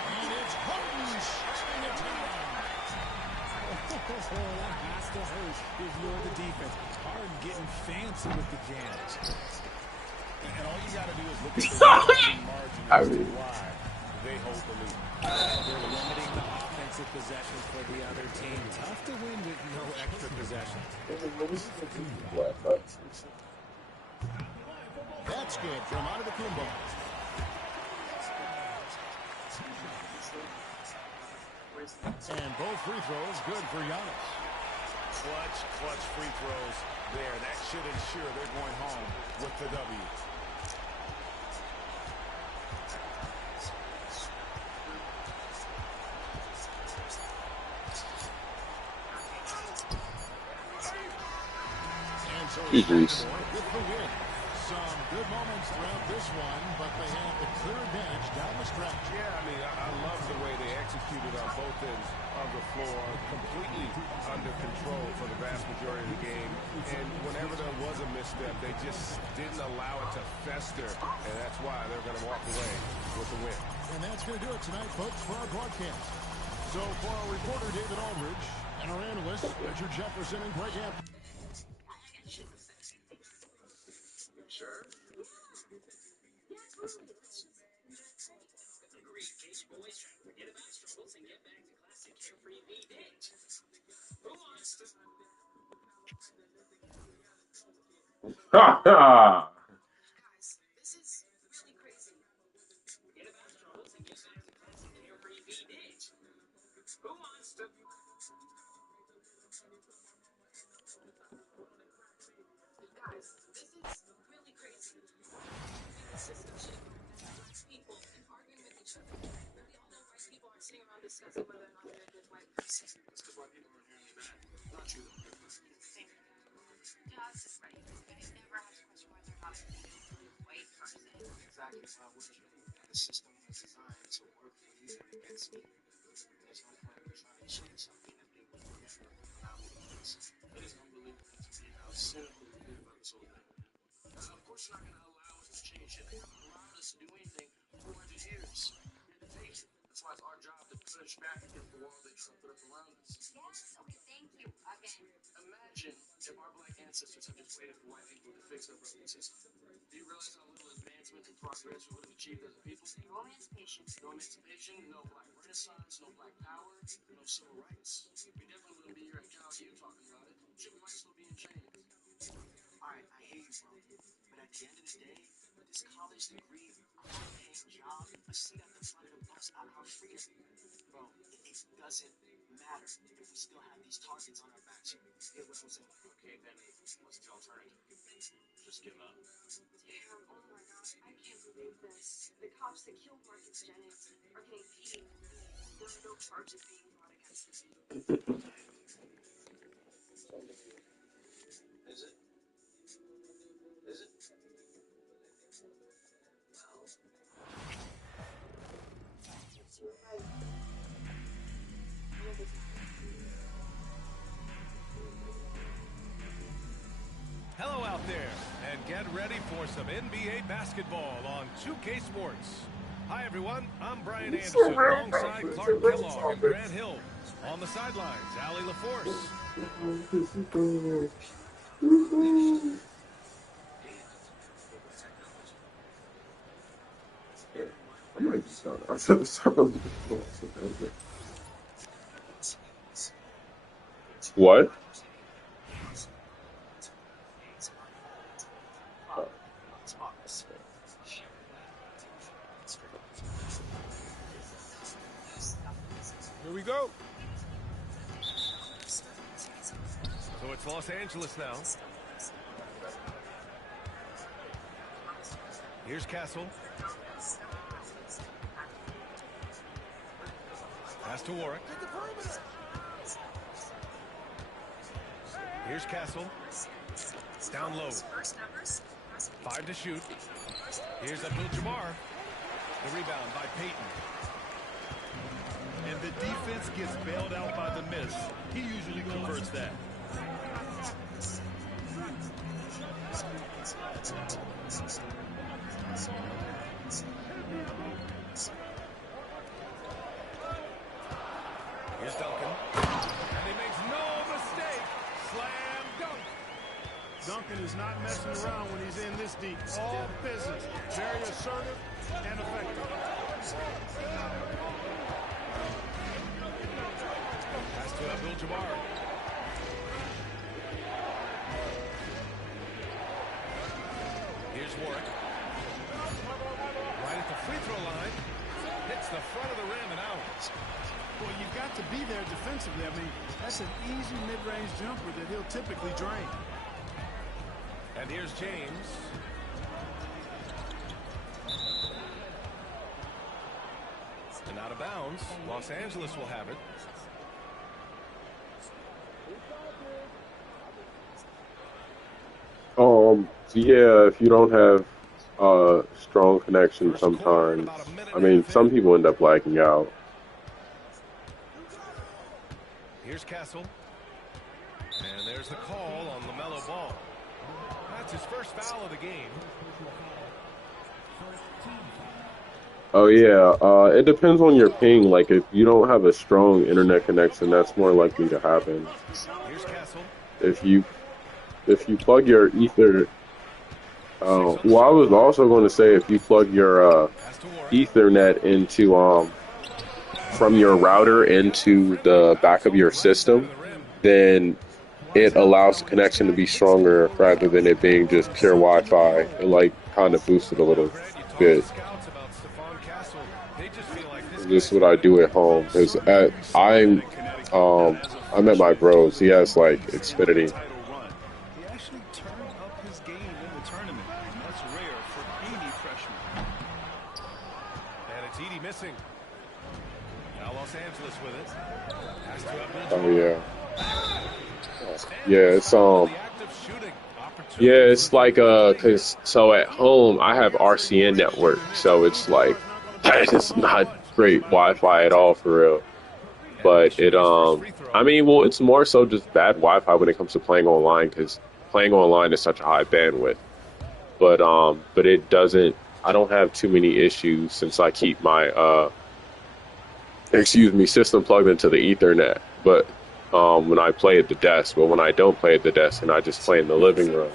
And it's Harden shutting it down. That has to hurt if you're the defense. Harden getting fancy with the jams. And all you got to do is look at the margin as to why they hold the lead. They're limiting the offensive possessions for the other team. Tough to win with no extra possessions. That's good from Antetokounmpo. And both free throws good for Giannis. Clutch free throws there. That should ensure they're going home with the W. And so Jeez. with the win. Some good moments throughout this one, but they had the clear advantage down the stretch. Yeah, I mean, I love the way they executed on both ends of the floor, completely under control for the vast majority of the game. And whenever there was a misstep, they just didn't allow it to fester, and that's why they're going to walk away with the win. And that's going to do it tonight, folks, for our broadcast. So for our reporter, David Aldridge, and our analysts, Richard Jefferson and Greg Anthony. Sure. Agreed. Case boys trying to forget about struggles and get back to classic carefree V-Date. Who wants to... Ha ha! Guys, this is really crazy. Forget about struggles and get back to classic carefree V-Date. Who wants to... Guys, this is really crazy. Citizenship, people, and arguing with each other. We all know white people aren't sitting around discussing whether or not they're a good white person. That's because white people are inherently bad. Not you, though. Josh is right. I never have to question whether or not I'm a good white person. Exactly. Why would you? The system was designed to work for you and against me. There's no point in trying to change something that they would never allow me to fix. It is unbelievable to me how cynical you feel about this whole thing. Of course, you're not going to allow us to change it. They haven't allowed us to do anything for 400 years. We had to take it. That's why it's our job to push back against the wall they try to put up around us. Yes, okay, thank you. Again. Imagine if our black ancestors had just waited for white people to fix their broken system. Do you realize how little advancement and progress we would have achieved as a people? No emancipation. No emancipation, no black renaissance, no black power, no civil rights. We definitely wouldn't be here in Cal U talking about it. Shit, we might still be in chains. All right, I hear you, bro. But But at the end of the day, this college degree, high-paying job, a seat at the front of the bus, our freedom, bro, it doesn't matter if we still have these targets on our backs. You get what I'm saying? Okay, then what's the alternative? Just give up. Damn, oh my god, I can't believe this. The cops that killed Marcus Jennings are getting paid. There are no charges being brought against them. Is it? Is it? You're right. All the time. Hello out there, and get ready for some NBA basketball on 2K Sports. Hi everyone, I'm Brian Anderson alongside Clark Kellogg and Grant Hill. On the sidelines, Allie LaForce. I might be done. I said the What? Here we go. So it's Los Angeles now. Here's Castle. Pass to Warwick. Here's Castle. Down low. 5 to shoot. Here's Abdul-Jabbar. The rebound by Payton. And the defense gets bailed out by the miss. He usually converts that. Here's Duncan. And he makes no mistake. Slam dunk. Duncan is not messing around when he's in this deep. All business. Very assertive and effective. Pass to Abdul-Jabbar. Here's Warwick. Right at the free throw line. Hits the front of the rim and out. Well, you've got to be there defensively. I mean, that's an easy mid-range jumper that he'll typically drain. And here's James. And out of bounds. Los Angeles will have it. Yeah, if you don't have strong connection sometimes, I mean, some people end up lagging out. Here's Castle. And there's the call on LaMelo Ball. That's his first foul of the game. Oh yeah, it depends on your ping. Like if you don't have a strong internet connection, that's more likely to happen. Here's Castle. If you plug your Ether, well, I was also going to say if you plug your Ethernet into from your router into the back of your system, then it allows the connection to be stronger rather than it being just pure Wi-Fi. It like kind of boosts it a little bit. This is what I do at home because I'm at my bro's. He has like Xfinity. He actually turned up his game in the tournament. That's rare for any freshman. And it's Edey missing. Now Los Angeles with it. Oh yeah. Yeah, it's yeah, it's like cause so at home I have RCN network, so it's like it's not great Wi-Fi at all for real. But it I mean, well, it's more so just bad Wi-Fi when it comes to playing online, because playing online is such a high bandwidth. But it doesn't. I don't have too many issues since I keep my system plugged into the Ethernet. But when I play at the desk, but when I don't play at the desk and I just play in the living room,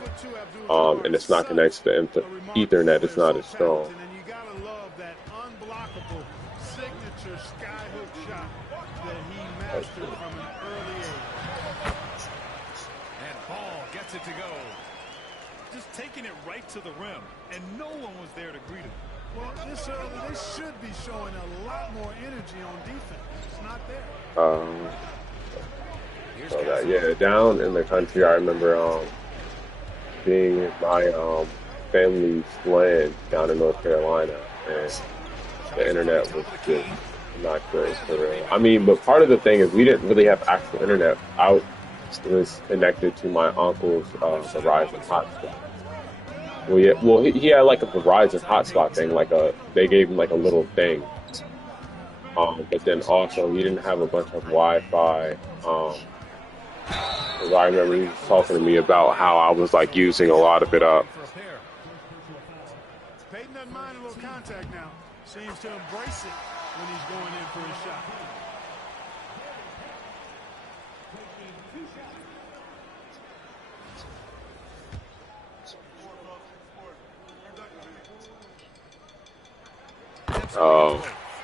and it's not connected to Ethernet, it's not as strong. And you gotta love that unblockable signature skyhook shot that he mastered from an early age. And Ball gets it to go. just taking it right to the rim, and no one was there to greet him. Well, this early, they should be showing a lot more energy on defense. It's not there. So that, yeah, down in the country, I remember being in my family's land down in North Carolina, and the internet was just not great for real. I mean, but part of the thing is we didn't really have actual internet. I was connected to my uncle's Verizon hotspot. Well, yeah, well, he had like a Verizon hotspot thing, they gave him like a little thing. But then also he didn't have a bunch of Wi-Fi. 'Cause I remember he was talking to me about how I was like using a lot of it up. Peyton doesn't mind a little contact now. Seems to embrace it when he's going in for his shot.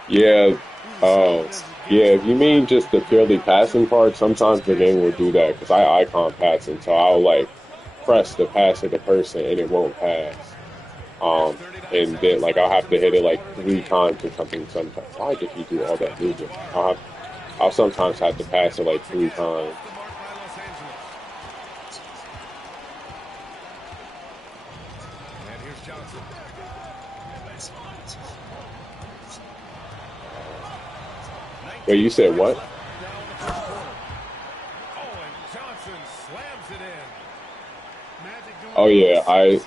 Yeah. Yeah, if you mean just the purely passing part, sometimes the game will do that because I icon pass, and so I'll like press the pass at the person and it won't pass. And then like I'll have to hit it like 3 times or something. Sometimes why did he do all that movement? I'll sometimes have to pass it like 3 times. And here's Johnson. Wait, you said what? Oh yeah, I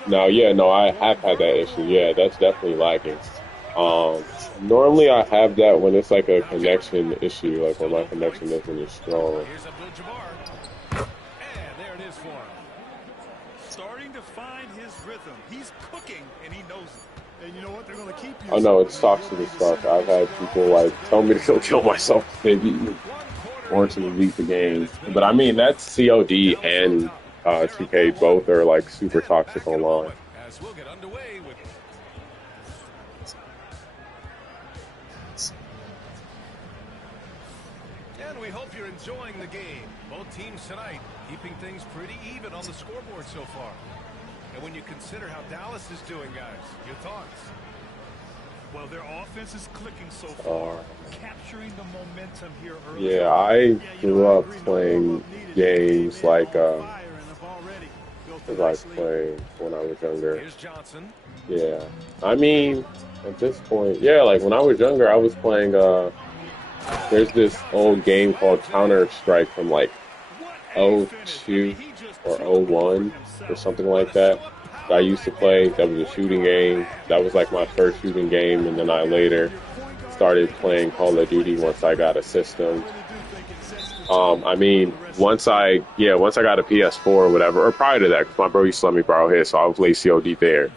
have had that issue. Yeah, that's definitely lacking. Normally I have that when it's like a connection issue, like when my connection isn't as strong. And there it is for him. Starting to find his rhythm. He's cooking, and he knows it. And you know what? They're going to keep you. Oh no, it's toxic as fuck. I've had people like tell me to go kill myself if they beat me or to beat the game. But I mean, that's COD and 2K both are like super toxic online. As we'll get underway with and we hope you're enjoying the game. Both teams tonight keeping things pretty even on the scoreboard so far. And when you consider how Dallas is doing, guys, your thoughts? Well, their offense is clicking so far, capturing the momentum here early. Yeah, I grew up playing games like as I played when I was younger. Here's Johnson. Yeah, I mean, at this point, yeah, like when I was younger, I was playing. There's this old game called Counter-Strike from like '02 or '01 or something like that. I used to play. That was a shooting game. That was like my first shooting game, and then I later started playing Call of Duty once I got a system. I mean, once I got a PS4 or whatever, or prior to that, because my bro used to let me borrow his, so I would play COD there,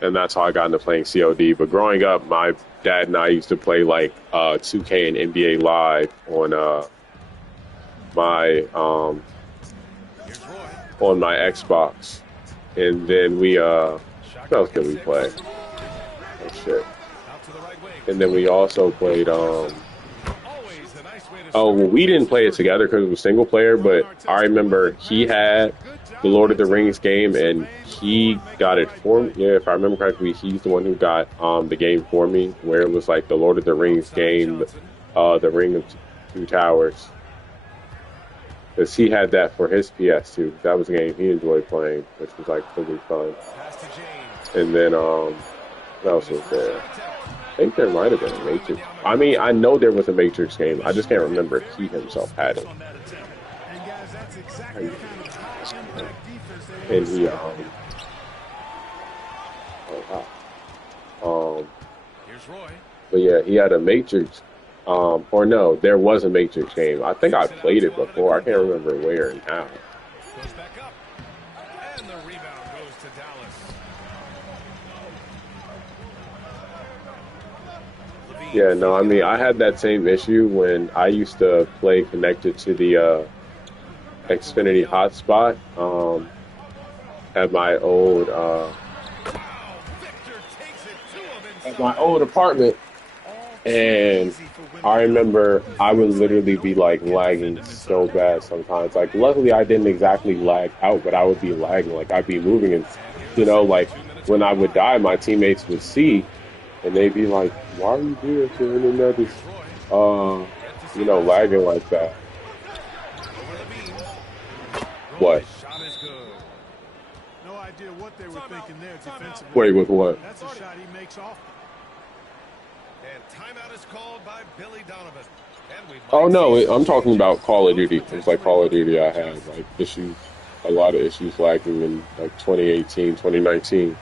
and that's how I got into playing COD. But growing up, my dad and I used to play like 2K and NBA Live on my Xbox. And then we, what else did we play? Oh, shit. And then we also played, we didn't play it together because it was single player, but I remember he had the Lord of the Rings game, and he got it for me. Yeah, if I remember correctly, he's the one who got the game for me, where it was like the Lord of the Rings game, the Ring of Two Towers. Because he had that for his PS2. That was a game he enjoyed playing, which was like really fun. And then, what else was there? I think there might have been a Matrix. I mean, I know there was a Matrix game. I just can't remember if he himself had it. And he, but yeah, he had a Matrix. Or no, there was a Matrix game. I think I played it before. I can't remember where and how. Goes back up. And the rebound goes to Dallas. Yeah, no, I mean, I had that same issue when I used to play connected to the Xfinity hotspot at my old apartment. And I remember I would literally be like lagging so bad sometimes. Like, luckily I didn't exactly lag out, but I would be lagging. Like, I'd be moving, and like when I would die, my teammates would see, and they'd be like, "Why are you doing this? Your internet is, lagging like that." What? No idea what they were thinking there defensively. Wait, with what? That's a shot he makes off. And timeout is called by Billy Donovan. And we Oh might no, see I'm some talking changes. about Call of Duty. It's like Call of Duty. I had like issues, a lot of issues lagging in like 2018, 2019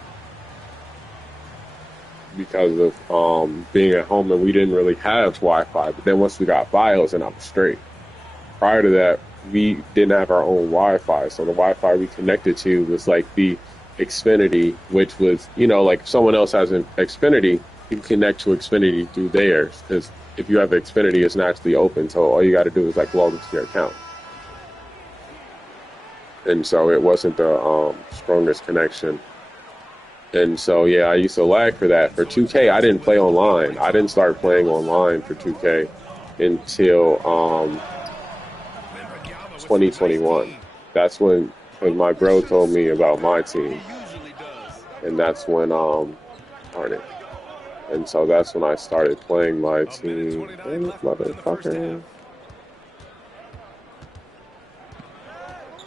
because of being at home, and we didn't really have Wi-Fi. But then once we got BIOS, and I was straight. Prior to that, we didn't have our own Wi-Fi, so the Wi-Fi we connected to was like the Xfinity, which was, like if someone else has an Xfinity, you can connect to Xfinity through theirs, because if you have Xfinity, it's naturally open, so all you got to do is like log into your account. And so it wasn't the strongest connection. And so, yeah, I used to lag for that. For 2K, I didn't play online. I didn't start playing online for 2K until 2021. That's when, because my bro told me about MyTEAM, and that's when darn it. And so that's when I started playing MyTEAM. Damn it, motherfucker.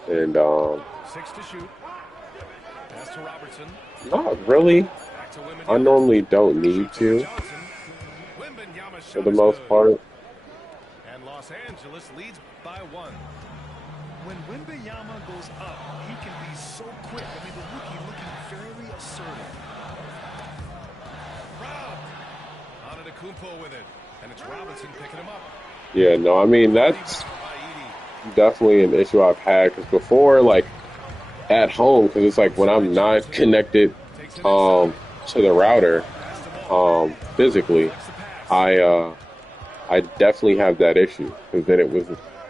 And 6 to shoot. Pass to Robertson. not really. Back to Wembanyama. I normally don't need to, Johnson. Wembanyama's for shot the is most good. part. And Los Angeles leads by 1. When Wembanyama goes up, he can be so quick. I mean, the rookie looking very assertive. Robbed. Antetokounmpo with it. And it's Robinson picking him up. Yeah, no, I mean, that's definitely an issue I've had, because before, like, at home, because it's like when I'm not connected to the router physically, I definitely have that issue, because then it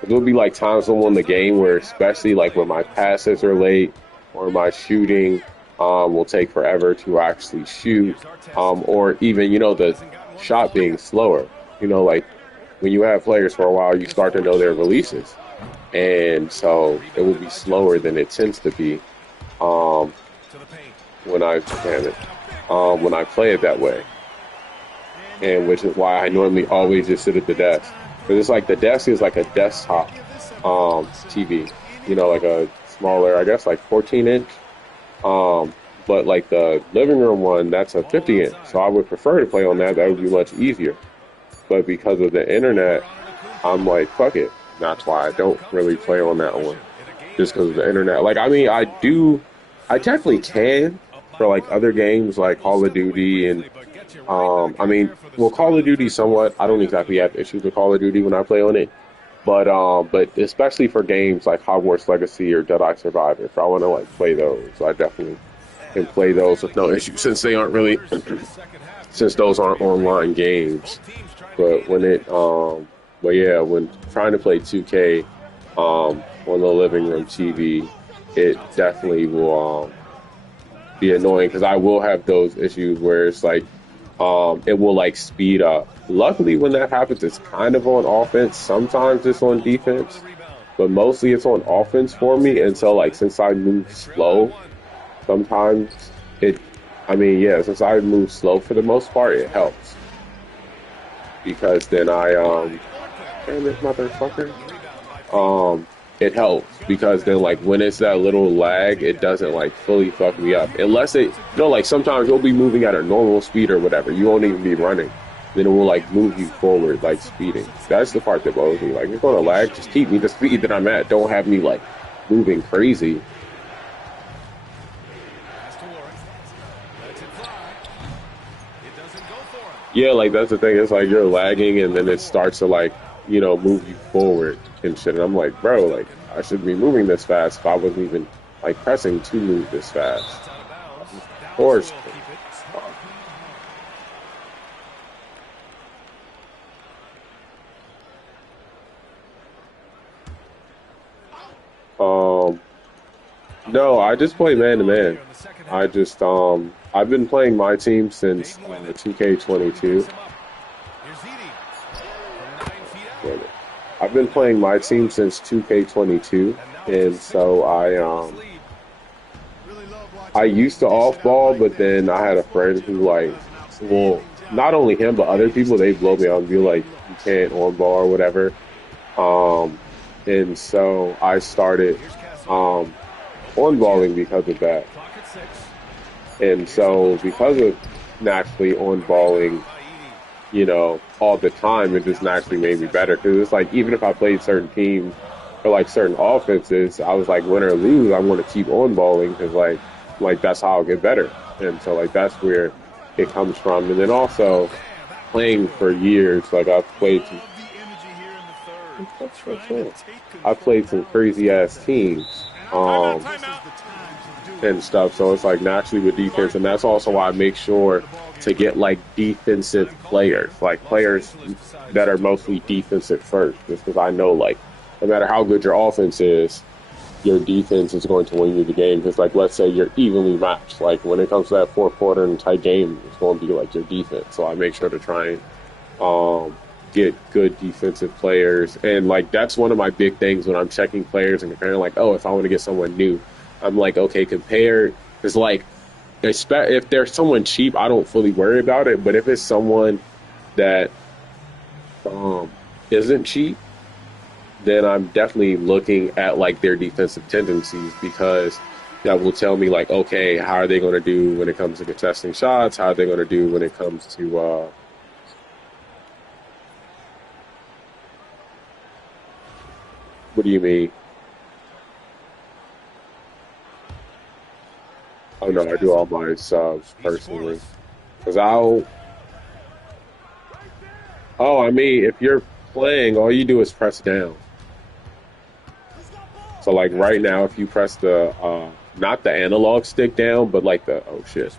would be like times in the game where, especially like when my passes are late or my shooting will take forever to actually shoot, or even, the shot being slower. Like when you have players for a while, you start to know their releases. And so it will be slower than it tends to be when I play it that way. And which is why I normally always just sit at the desk. Because it's like the desk is like a desktop TV, like a smaller, I guess like 14-inch. But like the living room one, that's a 50-inch. So I would prefer to play on that. That would be much easier. But because of the internet, I'm like, fuck it. That's why I don't really play on that one, just because of the internet. Like, I mean, I technically can for like other games like Call of Duty and I mean, well, Call of Duty somewhat. I don't exactly have issues with Call of Duty when I play on it, but especially for games like Hogwarts Legacy or Jedi Survivor, if I want to like play those, I definitely can play those with no issue, since they aren't really since those aren't online games. But but yeah, when trying to play 2K on the living room TV, it definitely will be annoying, because I will have those issues where it's like it will like speed up. Luckily, when that happens, it's kind of on offense. Sometimes it's on defense, but mostly it's on offense for me. And so like since I move slow, sometimes since I move slow for the most part, it helps, because then damn it, motherfucker. It helps, because then like when it's that little lag, it doesn't like fully fuck me up. Unless it, like sometimes you'll be moving at a normal speed or whatever. You won't even be running. Then it will like move you forward, like speeding. That's the part that blows me. Like, you're going to lag, just keep me the speed that I'm at. Don't have me like moving crazy. Yeah, like that's the thing. It's like you're lagging, and then it starts to like, move you forward and shit. And I'm like, bro, like I should be moving this fast if I wasn't even like pressing to move this fast. Of course. No, I just play man to man. I've been playing MyTEAM since 2K22. damn it. I've been playing my team since 2K22, and so I used to off ball, but then I had a friend who like, well, not only him but other people, they blow me out and be like, you can't on ball or whatever. And so I started on balling because of that. And so because of naturally on balling, you know, all the time, it just naturally made me better. Because it's like, even if I played certain teams or like certain offenses, I was like, win or lose, I want to keep on balling because like that's how I'll get better. And so like that's where it comes from. And then also playing for years, like I've played some crazy ass teams. And stuff. So it's like naturally with defense, and that's also why I make sure to get like defensive players, like players that are mostly defensive first, just because I know like no matter how good your offense is, your defense is going to win you the game. Because like let's say you're evenly matched, like when it comes to that fourth quarter and tight game, it's going to be like your defense. So I make sure to try and get good defensive players, and like that's one of my big things when I'm checking players and comparing. Like, oh, if I want to get someone new, I'm like, okay, compare. Because like, if there's someone cheap, I don't fully worry about it. But if it's someone that isn't cheap, then I'm definitely looking at like their defensive tendencies, because that will tell me like, okay, how are they going to do when it comes to contesting shots? How are they going to do when it comes to what do you mean? Oh no, I do all my subs personally. Because I mean, if you're playing, all you do is press down. So like right now, if you press the, not the analog stick down, but like the, oh shit.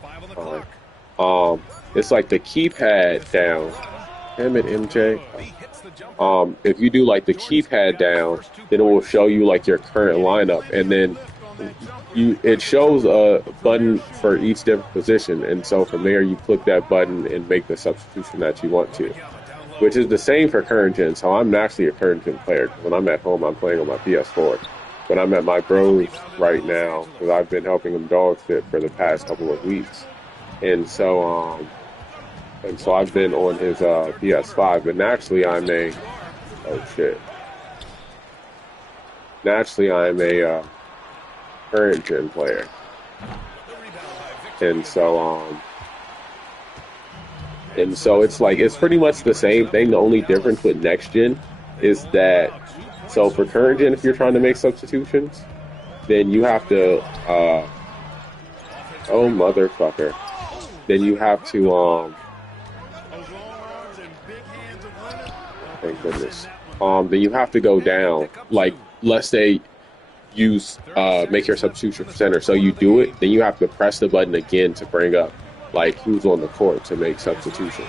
It's like the keypad down. Damn it, MJ. If you do like the keypad down, then it will show you like your current lineup, and then it shows a button for each different position, and so from there you click that button and make the substitution that you want to, which is the same for current gen. So I'm naturally a current gen player. When I'm at home, I'm playing on my PS4. When I'm at my bros right now, because I've been helping him dog sit for the past couple of weeks, and so I've been on his PS5. But naturally, naturally I'm a current gen player, and so it's like it's pretty much the same thing. The only difference with next gen is that, so for current gen, if you're trying to make substitutions, then you have to oh motherfucker, then you have to thank goodness, then you have to go down, like let's say make your substitution for center. So you do it, then you have to press the button again to bring up like who's on the court to make substitutions.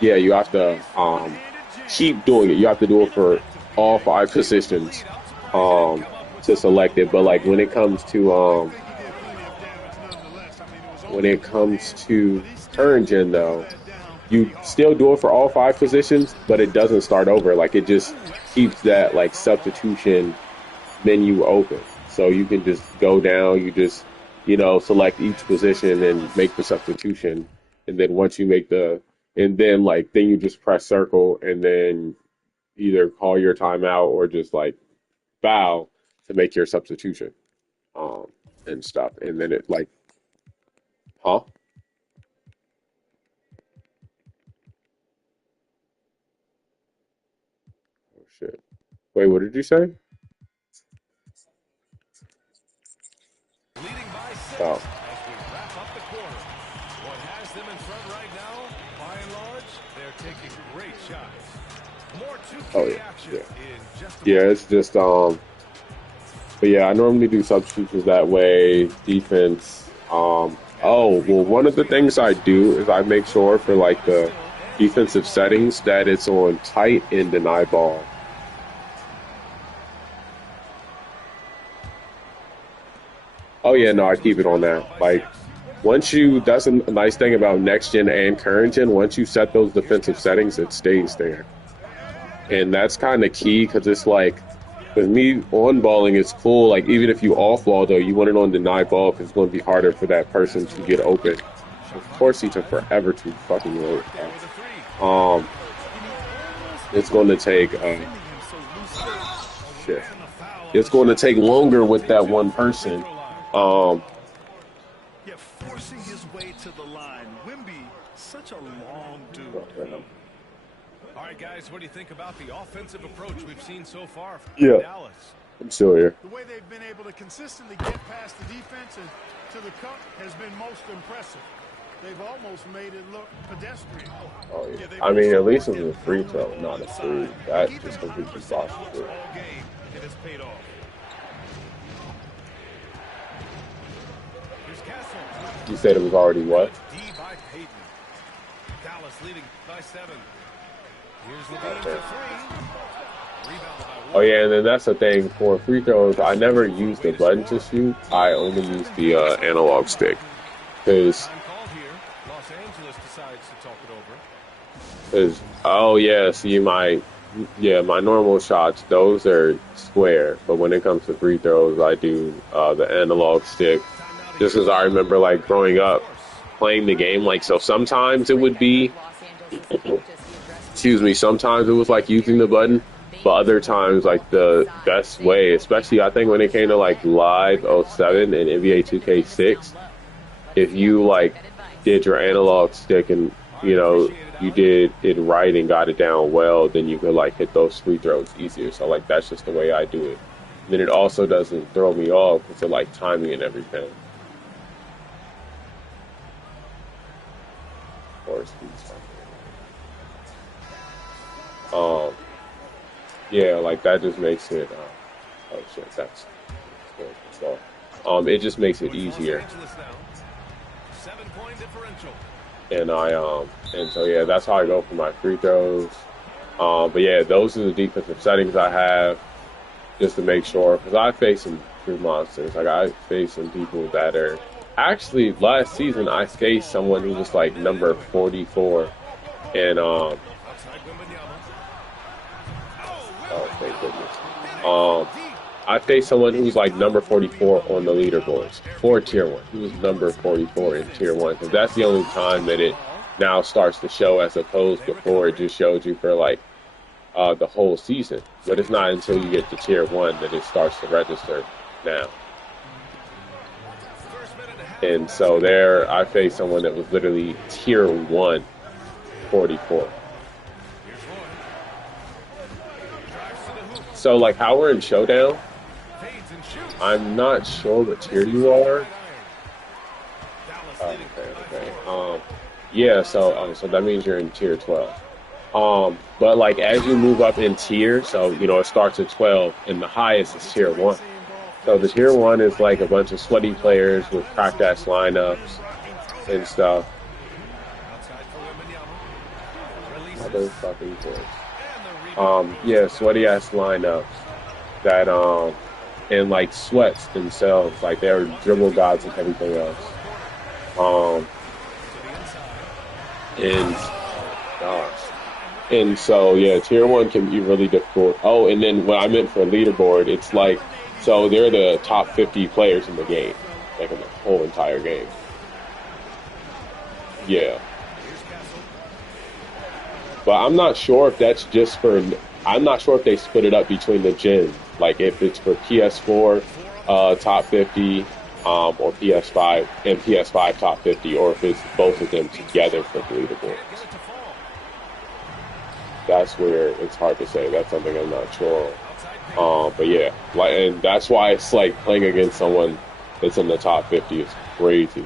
Yeah, you have to keep doing it. You have to do it for all 5 positions to select it. But like when it comes to current gen though, you still do it for all 5 positions, but it doesn't start over. Like it just keeps that like substitution menu open. So you can just go down, you just, select each position and make the substitution. And then once you make and then you just press circle and then either call your timeout or just like foul to make your substitution, and stuff. And then it like, huh? Oh shit. Wait, what did you say? Leading by 6 Oh. as we wrap up the quarter. What has them in front right now, by and large, they're taking great shots. More 2K Oh yeah, action yeah. in just a Yeah, moment. it's just but yeah, I normally do substitutions that way. Defense. Oh, well, one of the things I do is I make sure for like the defensive settings that it's on tight and deny ball. Oh yeah, no, I keep it on that. Like that's a nice thing about next gen and current gen. Once you set those defensive settings, it stays there. And that's kind of key because it's like, with me, on balling, it's cool. Like, even if you off ball, though, you want it on deny ball because it's going to be harder for that person to get open. Of course, he took forever to fucking load. It's going to take, shit. It's going to take longer with that one person. Yeah, forcing his way to the line. Wimby, such a long dude. All right, guys, what do you think about the offensive approach we've seen so far from Dallas? I'm still here. The way they've been able to consistently get past the defense and to the cup has been most impressive. They've almost made it look pedestrian. Oh, yeah. I mean, at least it was a free throw, not a three. That just completely lost it. It has paid off. You said it was already what? D by Peyton. Dallas leading by 7. Here's Levine for 3. Rebounded by 1. Oh yeah, and then that's the thing for free throws. I never use the button to shoot. I only use the analog stick because. Los Angeles decides to talk it over. Because my normal shots, those are square, but when it comes to free throws, I do the analog stick. Just as I remember, like, growing up, playing the game, like, so sometimes it would be, sometimes it was, like, using the button, but other times, like, the best way, especially, I think, when it came to, like, Live 07 and NBA 2K6, if you, like, did your analog stick and, you know, you did it right and got it down well, then you could, like, hit those free throws easier. So, like, that's just the way I do it. Then it also doesn't throw me off because of, like, timing and everything. Yeah, like that just makes it. Oh shit, that's good. So, it just makes it easier. 7-point differential. And so yeah, that's how I go for my free throws. But yeah, those are the defensive settings I have just to make sure, because I face some true monsters. Like I face some people that are. Actually, last season I faced someone who was like number 44, and oh thank goodness. I faced someone who was like number 44 on the leaderboards for Tier 1. He was number 44 in Tier 1, because that's the only time that it now starts to show, as opposed before it just showed you for like the whole season. But it's not until you get to Tier 1 that it starts to register now. And so there, I faced someone that was literally Tier 1, 44. So, like, how we're in Showdown, I'm not sure what tier you are. Okay. Yeah, so that means you're in Tier 12. But, like, as you move up in tier, so, you know, it starts at 12, and the highest is Tier 1. So the Tier 1 is like a bunch of sweaty players with cracked ass lineups and stuff. Motherfucking voice. Yeah, sweaty ass lineups that and like sweats themselves, like they're dribble gods and everything else. And so yeah, Tier 1 can be really difficult. Oh, and then what I meant for leaderboard, it's like, so they're the top 50 players in the game, like in the whole entire game. Yeah. But I'm not sure if that's just for, I'm not sure if they split it up between the gens, like if it's for PS4 top 50 or PS5 and PS5 top 50, or if it's both of them together for the leaderboards. That's where it's hard to say. That's something I'm not sure on. But yeah, like, and that's why it's like playing against someone that's in the top 50 is crazy.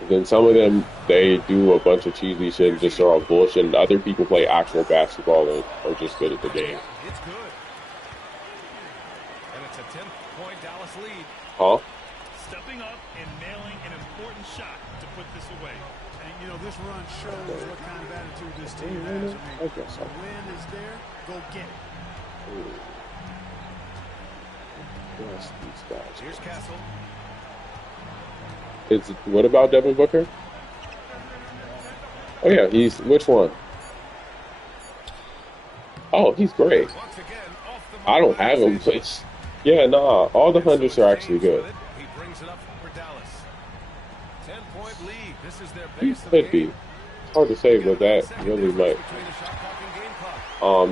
And then some of them, they do a bunch of cheesy shit and just are all bullshit, and other people play actual basketball and are just good at the game. It's good. And it's a 10-point Dallas lead. Huh? Stepping up and nailing an important shot to put this away. And, you know, this run shows what kind of attitude this team has. I mean, the win is there, go get it. Yes, these guys. Here's Castle. Is what about Devin Booker? Oh yeah, he's which one? Oh, he's great. Once again, off the I mark don't by have Los him, but Angeles. yeah, nah. All the And so hundreds it's are actually James with good. it. He brings it up for Dallas. 10-point lead. This is their He biggest of the could game. be. It's hard to You say, got but about a that second really difference might. between the shot clock and game clock.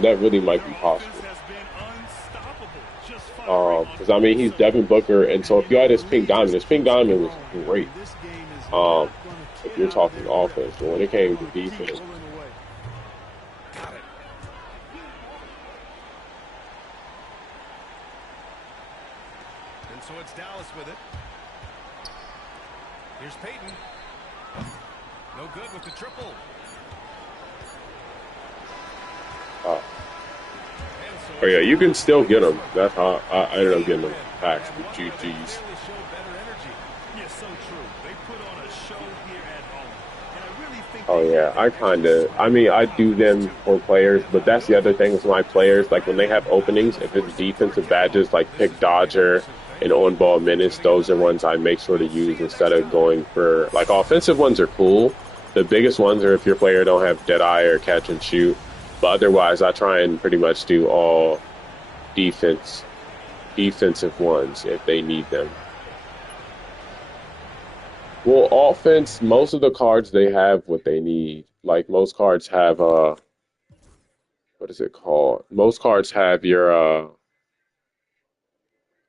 That really might Their be offense possible. has been unstoppable, just firing on Because I mean, all he's Devin cylinders. Booker, and And so you if you know had the his pink lead diamond, just his pink keeps diamond was growing. I great. mean, this game is Um, not going to if get you're out of talking their grip. offense, but when it They're came to going to keep defense, pulling away. Got it. And so it's Dallas with it. Here's Peyton. No good with the triple. uh, And so oh it's yeah, you can Dallas still winning get this them. one. That's how I ended up Clean getting win. them packs And with one where they GGs. clearly showed better energy. Yes, so true. They put on a show here at home. And I really think Oh they yeah, have that I extra kind of. I sprinkle mean, of I do confidence, them too. for players, And but I that's know the other that thing those with my slight things players. are Like when they random, have but they're openings, the if it's force that we're defensive counting badges on. like This pick is where they've dodger positioned. and Thankfully, on ball both teams minutes, winning it those are tonight. ones I make sure to We'll see use you instead next of time. going for like offensive ones are cool. The biggest ones are if your player don't have dead eye or catch and shoot. But otherwise, I try and pretty much do all defensive ones if they need them. Well, offense, most of the cards they have what they need. Like most cards have what is it called? Most cards have your oh,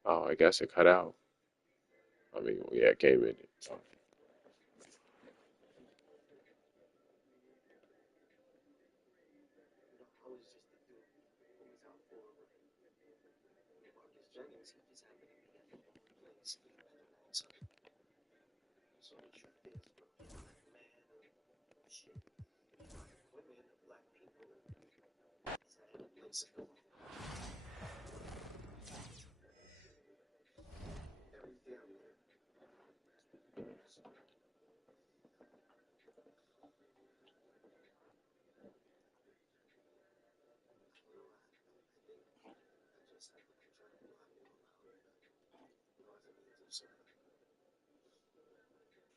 I guess it cut out. I mean, yeah, it came in. I was just the dude who was out for Marcus Jennings. He just happened to be at the wrong place at the wrong time. So the truth is, bro, black man, shit, black women, black people, is at any place at the wrong time. Every damn year. So, I just have to try to block people out.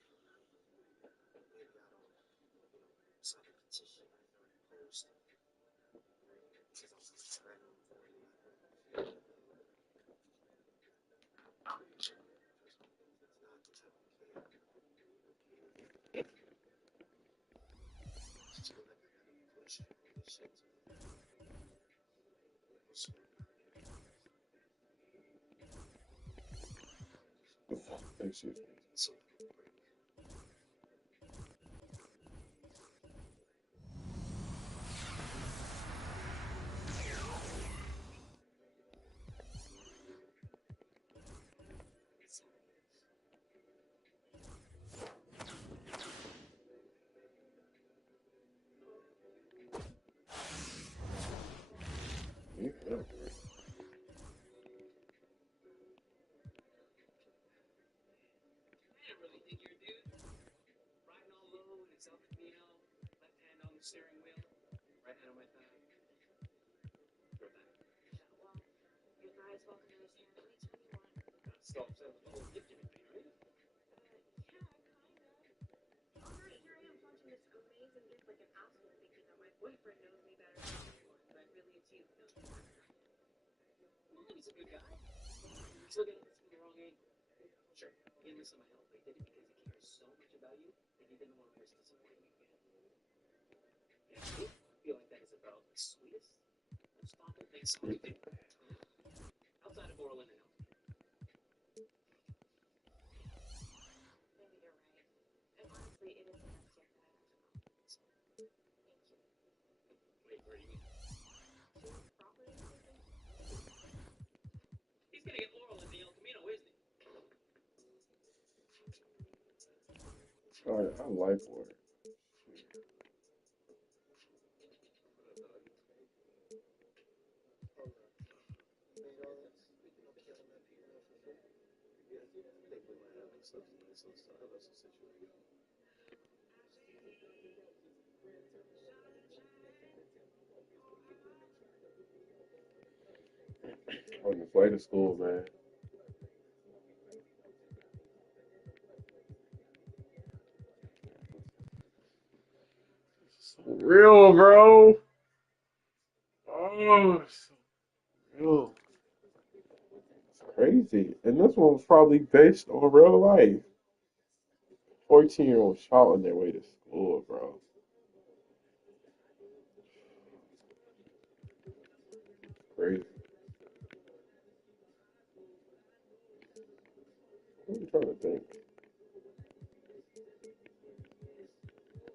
You know, as a means of maybe I don't, sign a petition or post because I'm threatening for you. That's not the type of care. It's just like I gotta push all this shit to Excuse me. so Yeah. I didn't really think you're a dude. Riding all low in his El Camino, left hand on the steering wheel, right hand on my thigh. Right back. Well, your thigh is welcome to this hand anytime you want. Stop saying the whole gift giving thing, right? Yeah, kinda. Alright, here I am flaunching this amazing gift like an asshole thinking that my boyfriend knows me better than anyone, but really it's you who knows me better. Well, he's a good guy. He's looking at this from the wrong angle. Sure, he enlisted my help, but he did it because he cares so much about you that he didn't want to risk disappointing you again. And I feel like that is about the sweetest, most thoughtful thing someone could do. Outside of Orland and Elton. Maybe you're right. And honestly, it is the best gift that I've ever gotten. So, thank you. Wait, where do you mean? To your property, say thank you. He's gonna get Laurel in the El Camino, isn't he? All right, I like water. On the way to school, man. Real, bro. Oh, it's so real. It's crazy. And this one was probably based on real life. 14-year-olds shot on their way to school, bro. Crazy. I'm trying to think.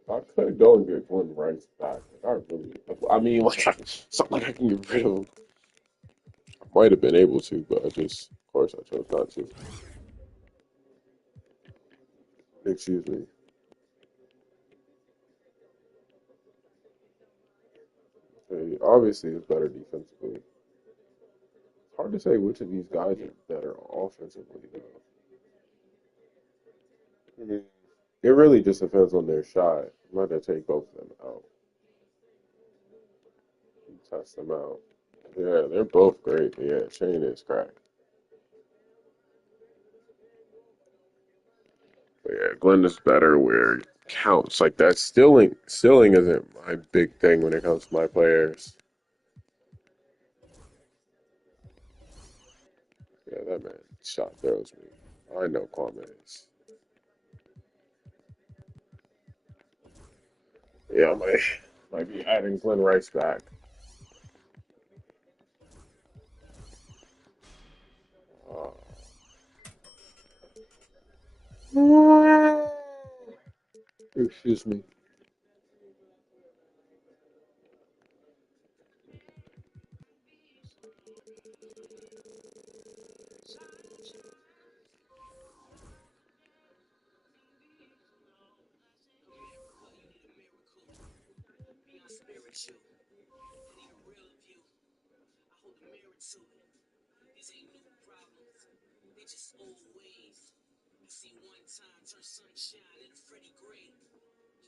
I could go and get Glenn Rice back. I mean, like, something like I can get rid of him. I might have been able to, but of course, I chose not to. Excuse me. Hey, obviously, it's better defensively. It's hard to say which of these guys are better offensively, though. Mhm. It really just depends on their shot. I'm not gonna take both of them out and test them out. Yeah, they're both great. Yeah, Chain is cracked. But yeah, Glenn is better where it counts. Like that stealing isn't my big thing when it comes to my players. Yeah, that man shot throws me. I know Kwame is. Yeah, I might be adding Glenn Rice back. Uh, excuse me.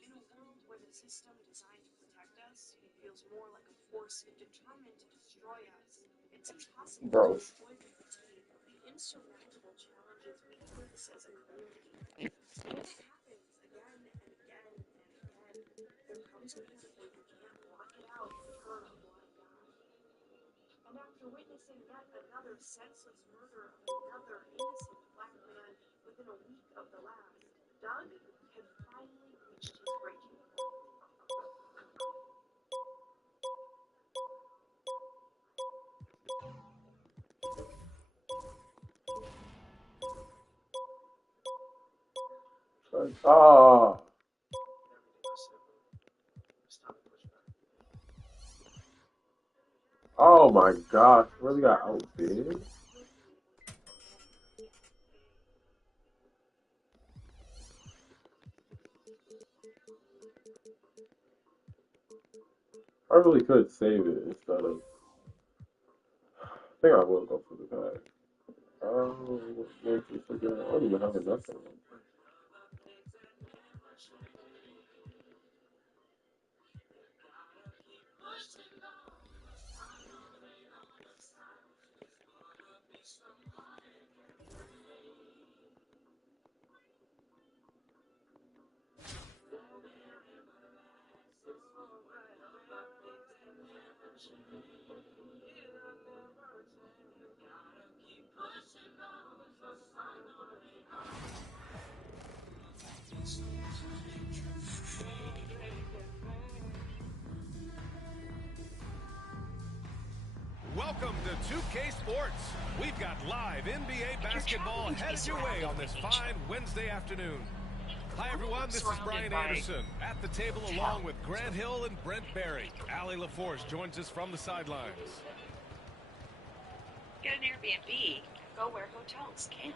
In a world where the system designed to protect us feels more like a force determined to destroy us, it's impossible to Bro, avoid the fatigue, the insurmountable challenges we face as a community. When it happens again and again and again, there comes a point where you can't block it out and turn a blind eye. And after witnessing yet another senseless murder of another innocent black man within a week of the last, Doug had finally reached his breaking point. ah, oh my gosh, really got outbid? I really could save it instead of. I think I will go for the pack. Oh, thank you for that. I don't even have enough of them. Welcome to 2K Sports. We've got live NBA basketball headed your way on this fine Wednesday afternoon. Hi, everyone. This is Brian Anderson at the table along with Grant Hill and Brent Barry. Allie LaForce joins us from the sidelines. Get an Airbnb, go where hotels can't.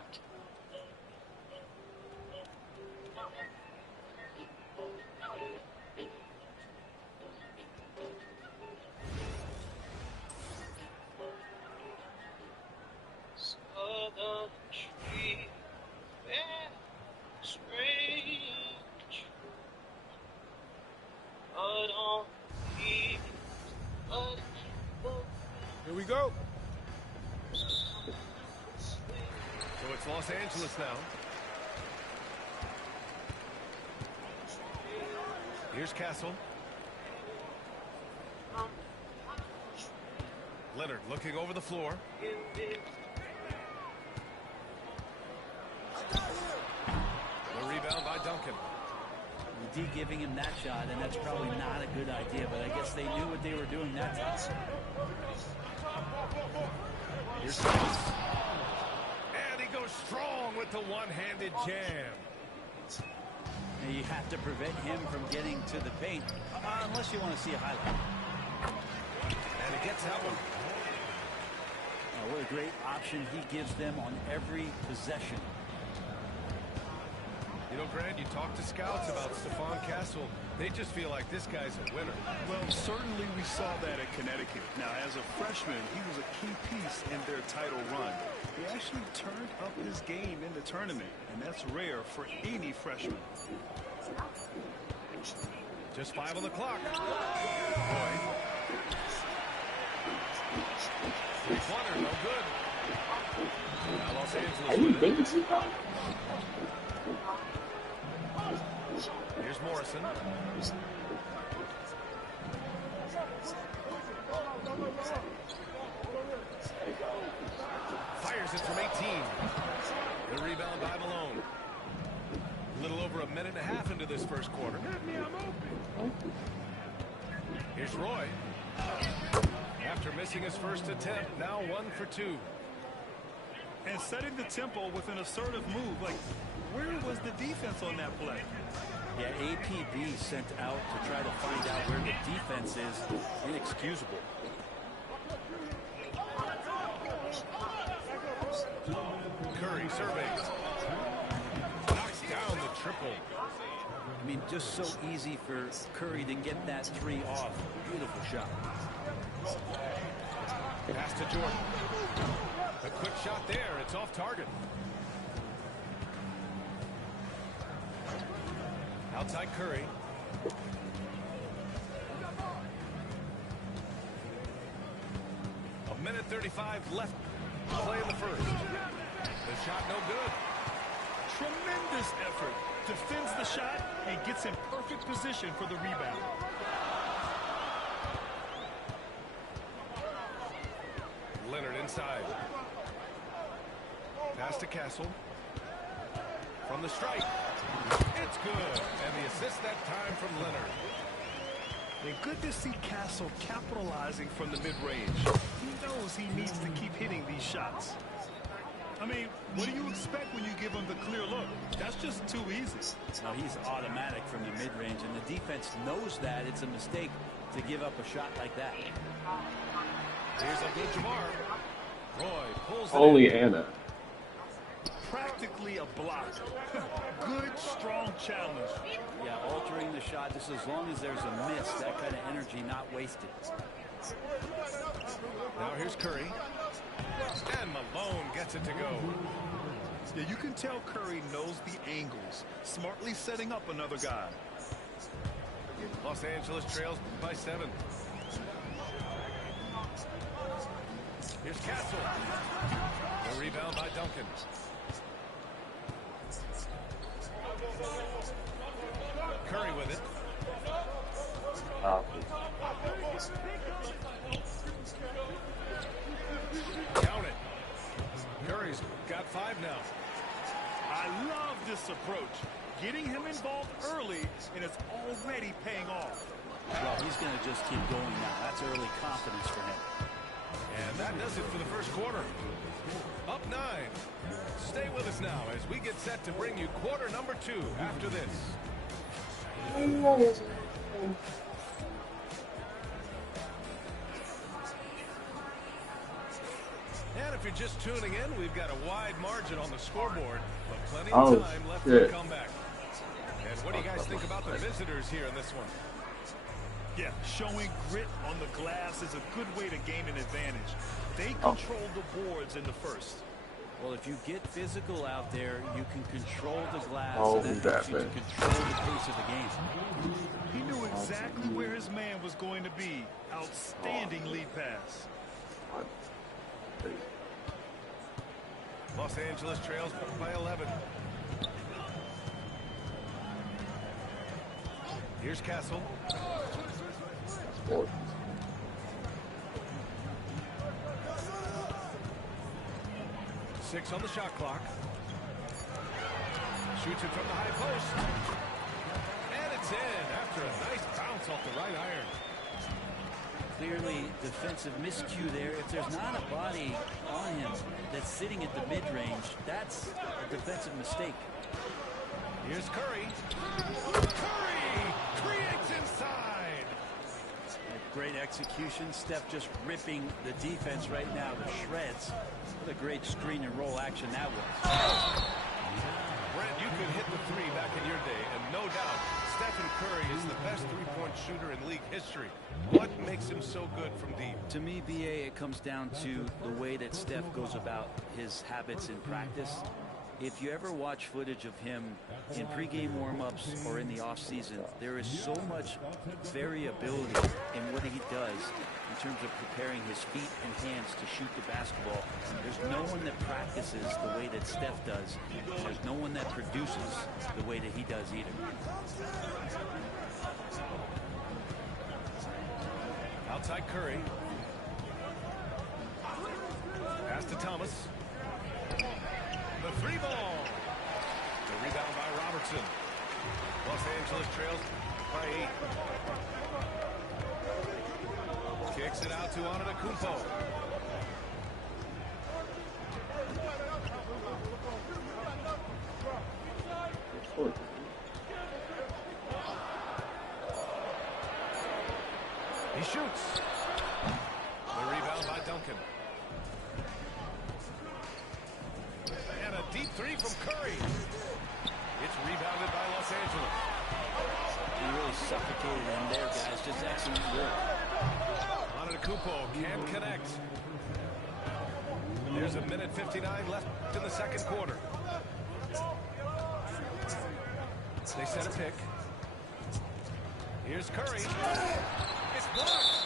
Southern tree, strange, but on me, Here we go. So it's Los Angeles now. Here's Castle. Leonard looking over the floor. The rebound by Duncan. D giving him that shot, and that's probably not a good idea, but I guess they knew what they were doing that time. Here's Smith. And he goes strong with the one-handed jam. Now you have to prevent him from getting to the paint, unless you want to see a highlight. And he gets that one. Oh, what a great option he gives them on every possession. You know, Grant, you talk to scouts about Stephon Castle. They just feel like this guy's a winner. Well, certainly we saw that at Connecticut. Now, as a freshman, he was a key piece in their title run. He actually turned up his game in the tournament, and that's rare for any freshman. Just 5 on the clock. Boy. Three-pointer, no good. Now Los Angeles with it. Here's Morrison. Fires it from 18. The rebound by Malone. A little over a minute and a half into this first quarter. Here's Roy. After missing his first attempt, now 1 for 2. And setting the tempo with an assertive move. Like, where was the defense on that play? Yeah, APB sent out to try to find out where the defense is. Inexcusable. Curry surveys. Knocks down the triple. I mean, just so easy for Curry to get that 3 off. Beautiful shot. Pass to Jordan. A quick shot there. It's off target. Outside Curry. A minute 35 left to play in the first. The shot no good. Tremendous effort. Defends the shot and gets in perfect position for the rebound. Leonard inside. Pass to Castle. From the strike. It's good. And the assist that time from Leonard. And good to see Castle capitalizing from the mid-range. He knows he needs to keep hitting these shots. I mean, what do you expect when you give him the clear look? That's just too easy. Now he's automatic from the mid-range, and the defense knows that it's a mistake to give up a shot like that. Here's Abdul-Jabbar. Roy pulls it Only in. Anna. Practically a block. Good, strong challenge. Yeah, altering the shot just as long as there's a miss, that kind of energy not wasted. Now here's Curry. And Malone gets it to go. Yeah, you can tell Curry knows the angles, smartly setting up another guy. Los Angeles trails by 7. Here's Castle. The rebound by Duncan. Curry with it. Count it. Curry's got 5 now. I love this approach. Getting him involved early, and it's already paying off. Well, he's going to just keep going now. That's early confidence for him. And that does it for the first quarter. Up 9. Stay with us now as we get set to bring you quarter number 2 after this. And if you're just tuning in, we've got a wide margin on the scoreboard, but plenty of time left for the comeback. And what do you guys think about the visitors here in this one? Yeah, showing grit on the glass is a good way to gain an advantage. They control the boards in the first. Well, if you get physical out there, you can control the glass, Oh, and that helps you to control the pace of the game. He knew exactly where his man was going to be. Outstanding lead pass. Los Angeles trails by 11. Here's Castle. 6 on the shot clock. Shoots it from the high post. And it's in after a nice bounce off the right iron. Clearly defensive miscue there. If there's not a body on him that's sitting at the mid-range, that's a defensive mistake. Here's Curry. Curry creates inside. Great execution. Steph just ripping the defense right now to shreds. What a great screen and roll action that was. Brent, you could hit the three back in your day, and no doubt, Stephen Curry is the best three-point shooter in league history. What makes him so good from deep? To me, BA, it comes down to the way that Steph goes about his habits in practice. If you ever watch footage of him in pregame warm-ups or in the offseason, there is so much variability in what he does in terms of preparing his feet and hands to shoot the basketball. There's no one that practices the way that Steph does. There's no one that produces the way that he does either. Outside Curry. Pass to Thomas. The three ball. The rebound by Robertson. Los Angeles trails by 8. Kicks it out to Antetokounmpo. He shoots. The rebound by Duncan. And a deep three from Curry. It's rebounded by Los Angeles. He really suffocated him there, guys. Just excellent work. Antetokounmpo can connect. There's a minute 59 left in the second quarter. They set a pick. Here's Curry. It's blocked.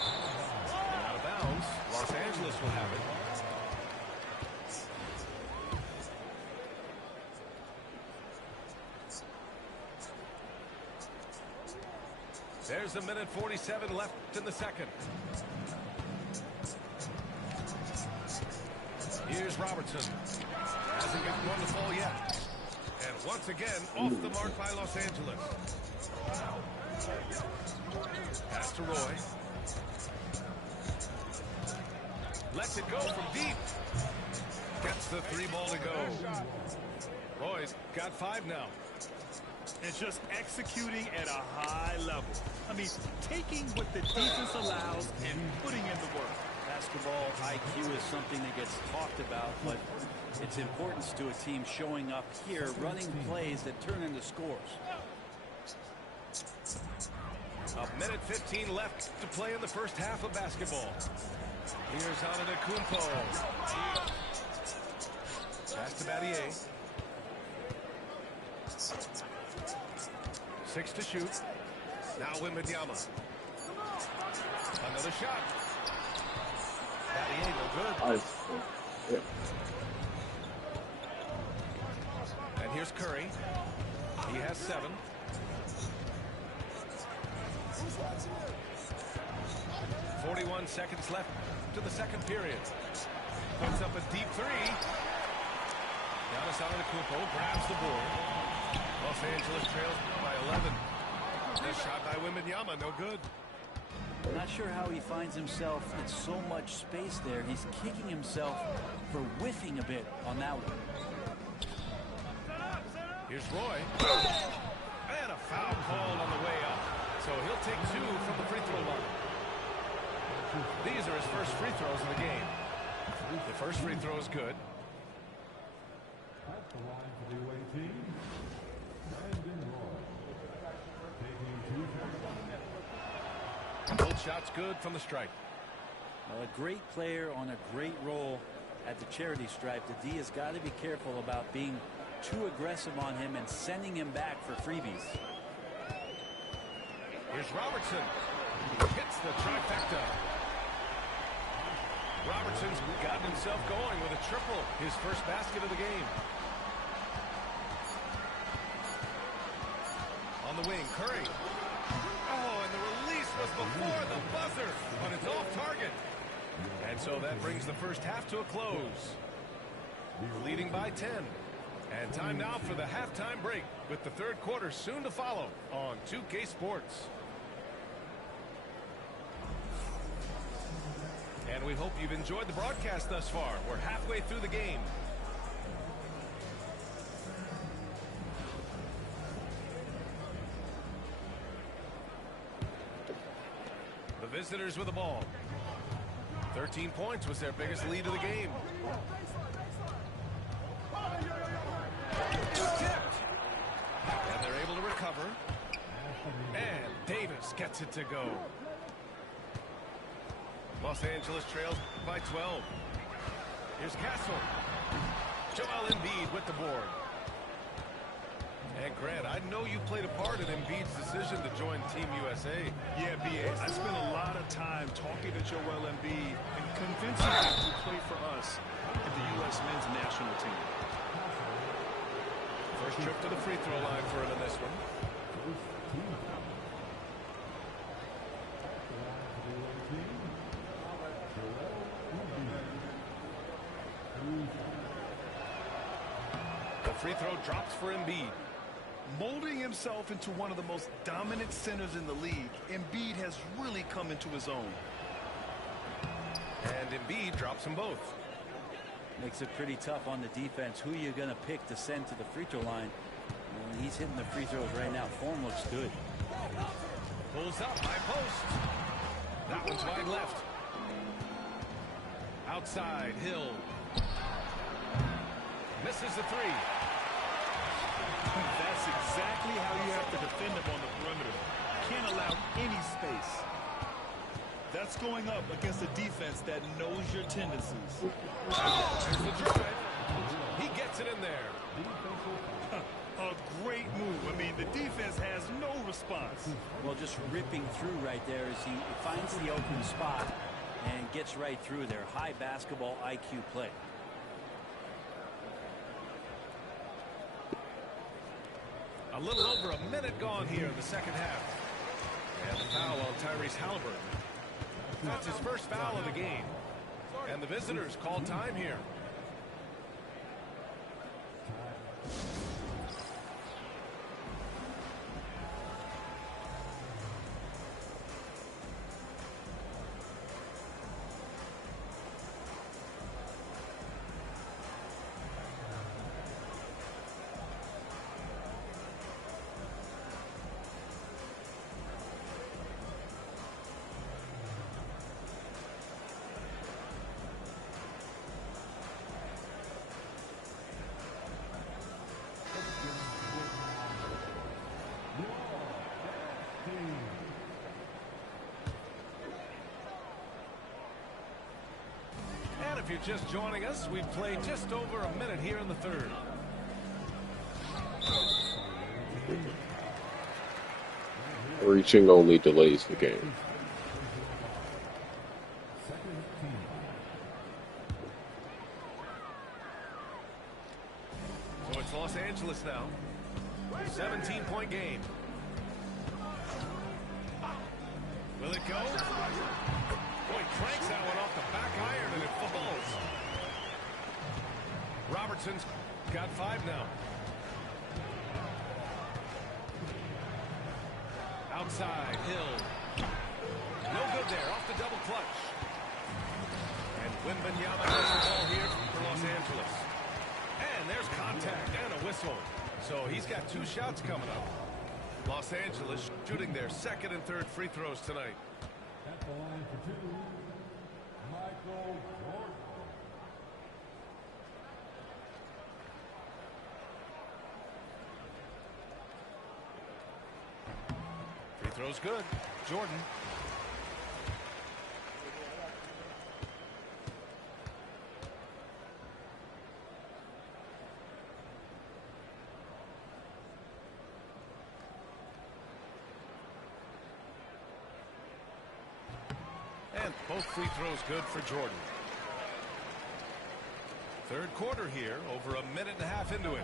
And out of bounds. Los Angeles will have it. There's a minute 47 left in the second. Here's Robertson. Hasn't gotten one to fall yet. And once again, off the mark by Los Angeles. Pass to Roy. Lets it go from deep. Gets the three ball to go. Roy's got 5 now. It's just executing at a high level. I mean, taking what the defense allows and putting in the work. Basketball IQ is something that gets talked about, but its importance to a team showing up here, running plays that turn into scores. A minute 15 left to play in the first half of basketball. Here's Antetokounmpo. Pass to Battier. 6 to shoot. Now Wembanyama. Another shot. Battier no good. Yeah. And here's Curry. He has 7. 41 seconds left to the second period. Puts up a deep three. Giannis Antetokounmpo grabs the board. Los Angeles trails by 11. This shot by Wembanyama, no good. Not sure how he finds himself in so much space there. He's kicking himself for whiffing a bit on that one. Here's Roy. And a foul called on the way up. So he'll take 2 from the free throw line. These are his first free throws of the game. The first free throw is good. At the line for the away team, Brandon Roy. Taking 2 shots. Both shots good from the stripe. Well, a great player on a great role at the charity stripe. The D has got to be careful about being too aggressive on him and sending him back for freebies. Here's Robertson. He hits the trifecta. Robertson's gotten himself going with a triple. His first basket of the game. On the wing, Curry. Oh, and the release was before the buzzer, but it's off target. And so that brings the first half to a close. leading by 10. And time now for the halftime break, with the third quarter soon to follow on 2K Sports. And we hope you've enjoyed the broadcast thus far. We're halfway through the game. The visitors with the ball. 13 points was their biggest lead of the game. Tipped. And they're able to recover. And Davis gets it to go. Los Angeles trails by 12. Here's Castle. Joel Embiid with the board. And Grant, I know you played a part in Embiid's decision to join Team USA. Yeah, B.A. I spent a lot of time talking to Joel Embiid and convincing him to play for us in the U.S. men's national team. First trip to the free throw line for him in this one. The free throw drops for Embiid. Molding himself into one of the most dominant centers in the league, Embiid has really come into his own. And Embiid drops them both. Makes it pretty tough on the defense. Who you're going to pick to send to the free throw line. Well, he's hitting the free throws right now. Form looks good. Pulls up, high post. That one's wide left. Outside, Hill. Misses the three. That's exactly how you have to defend him on the perimeter. Can't allow any space. That's going up against a defense that knows your tendencies. There's the drive. He gets it in there. A great move. I mean, the defense has no response. Well, just ripping through right there as he finds the open spot and gets right through there. High basketball IQ play. A little over a minute gone here in the second half. And the foul on Tyrese Halliburton. That's his first foul of the game. And the visitors call time here. And if you're just joining us, we've played just over a minute here in the third. Reaching only delays the game. So it's Los Angeles now. 17-point game. Will it go? Boy, cranks that one off the back iron and it falls. Robertson's got 5 now. Outside, Hill. No good there, off the double clutch. And Wembanyama gets the ball here for Los Angeles. And there's contact and a whistle. So he's got 2 shots coming up. Los Angeles shooting their second and third free throws tonight. At the line for 2, Michael Jordan. Free throw's good. Jordan. And both free throws good for Jordan. Third quarter here, over a minute and a half into it.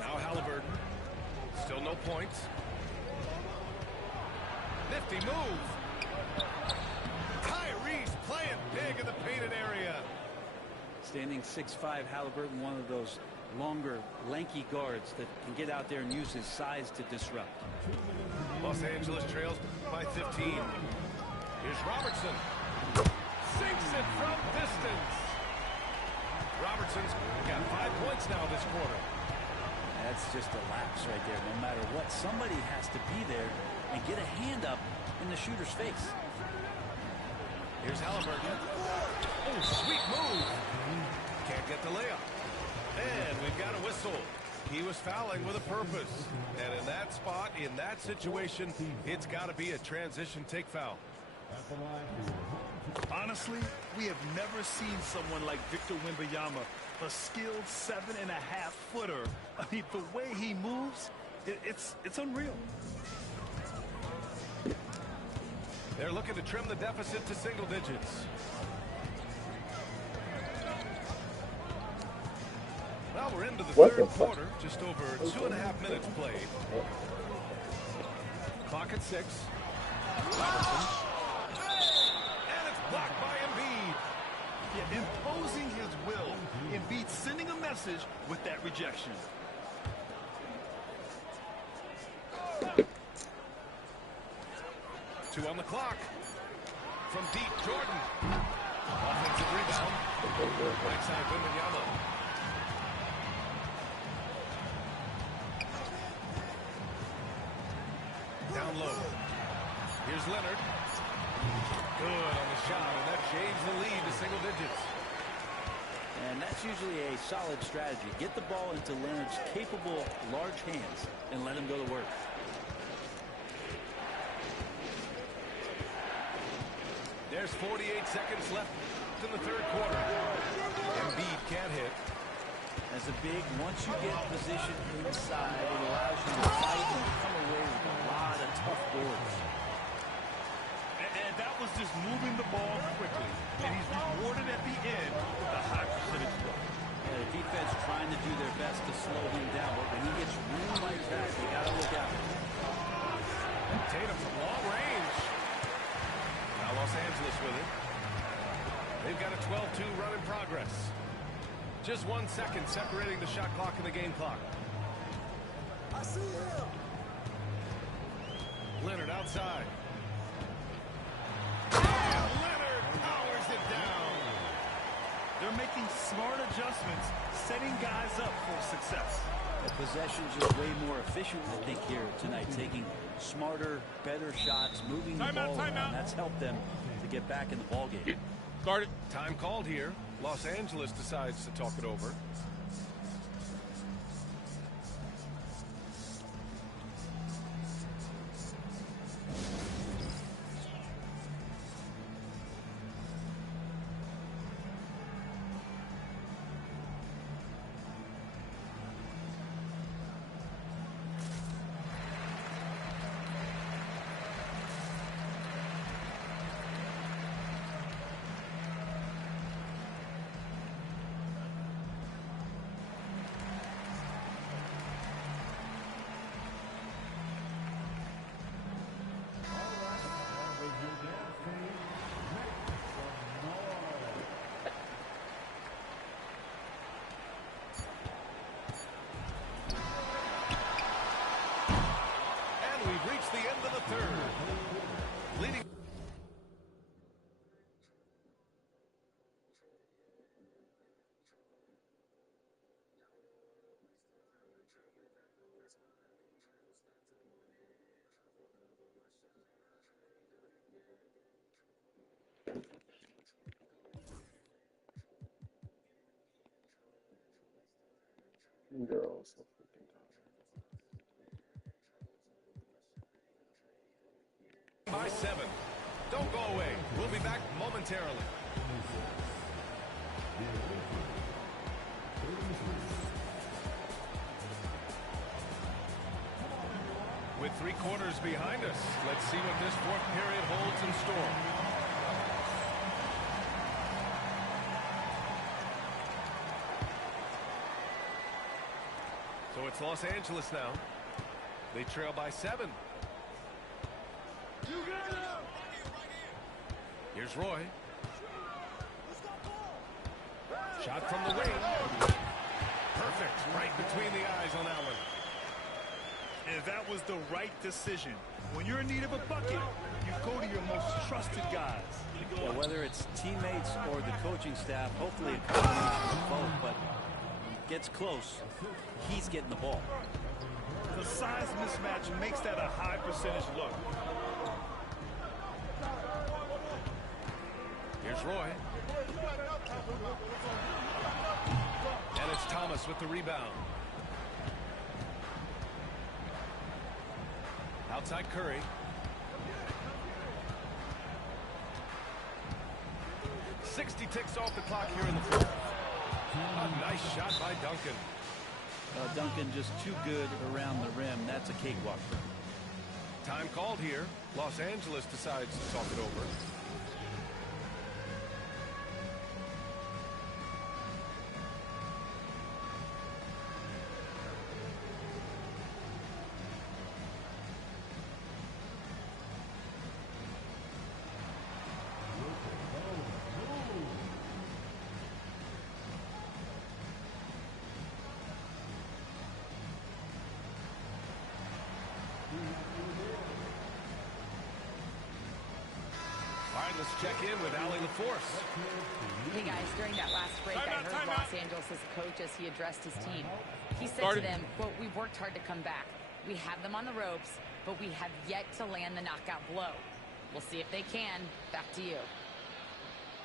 Now Halliburton. Still no points. Nifty move. Kyrie threes, playing big in the painted area. Standing 6'5", Halliburton, one of those longer, lanky guards that can get out there and use his size to disrupt. Los Angeles trails by 15. Here's Robertson. Sinks it from distance. Robertson's got 5 points now this quarter. That's just a lapse right there. No matter what, somebody has to be there and get a hand up in the shooter's face. Here's Halliburton. Oh, sweet move. Can't get the layup. And we've got a whistle. He was fouling with a purpose. And in that spot, in that situation, it's got to be a transition take foul. Honestly, we have never seen someone like Victor Wembanyama, a skilled 7.5-footer. I mean, the way he moves, it's unreal. They're looking to trim the deficit to single digits. Well, we're into the third quarter, just over 2.5 minutes played. Clock at 6. Robertson. And it's blocked by Embiid. Yeah, imposing his will. Embiid sending a message with that rejection. Two on the clock. From deep, Jordan. Offensive rebound. Right side, Wembanyama. Down low. Here's Leonard. Good on the shot, and that changes the lead to single digits. And that's usually a solid strategy. Get the ball into Leonard's capable, large hands and let him go to work. There's 48 seconds left in the third quarter. Embiid can't hit. As a big, once you get position inside, it allows you to fight and come away with a lot of tough boards. And that was just moving the ball quickly. And he's rewarded at the end with a high percentage play. Yeah, the defense trying to do their best to slow him down, but when he gets room like that, you got to look out. And Tatum from long range. Now Los Angeles with it. They've got a 12-2 run in progress. Just 1 second separating the shot clock and the game clock. I see him. Leonard outside. And Leonard powers it down. They're making smart adjustments, setting guys up for success. The possession's just way more efficient, I think, here tonight. Taking smarter, better shots, moving the ball around. That's helped them to get back in the ball game. Guard it. Time called here. Los Angeles decides to talk it over. We've reached the end of the third. Leading. Girls. By 7. Don't go away. We'll be back momentarily. With 3 quarters behind us, let's see what this fourth period holds in store. So it's Los Angeles now. They trail by 7. Here's Roy. Shot from the wing. Perfect. Right between the eyes on that one. And that was the right decision. When you're in need of a bucket, you go to your most trusted guys. Yeah, whether it's teammates or the coaching staff, hopefully a combination of both, but when it gets close, he's getting the ball. The size mismatch makes that a high percentage look. Here's Roy. And it's Thomas with the rebound. Outside Curry. "60 ticks off the clock here in the fourth. A nice shot by Duncan. Duncan just too good around the rim. That's a cakewalk for him. Time called here. Los Angeles decides to talk it over. All right, let's check in with Allie LaForce. Hey guys, during that last break, I heard Los Angeles' coach as he addressed his team. He said to them, quote, "We've worked hard to come back. We have them on the ropes, but we have yet to land the knockout blow. We'll see if they can." Back to you.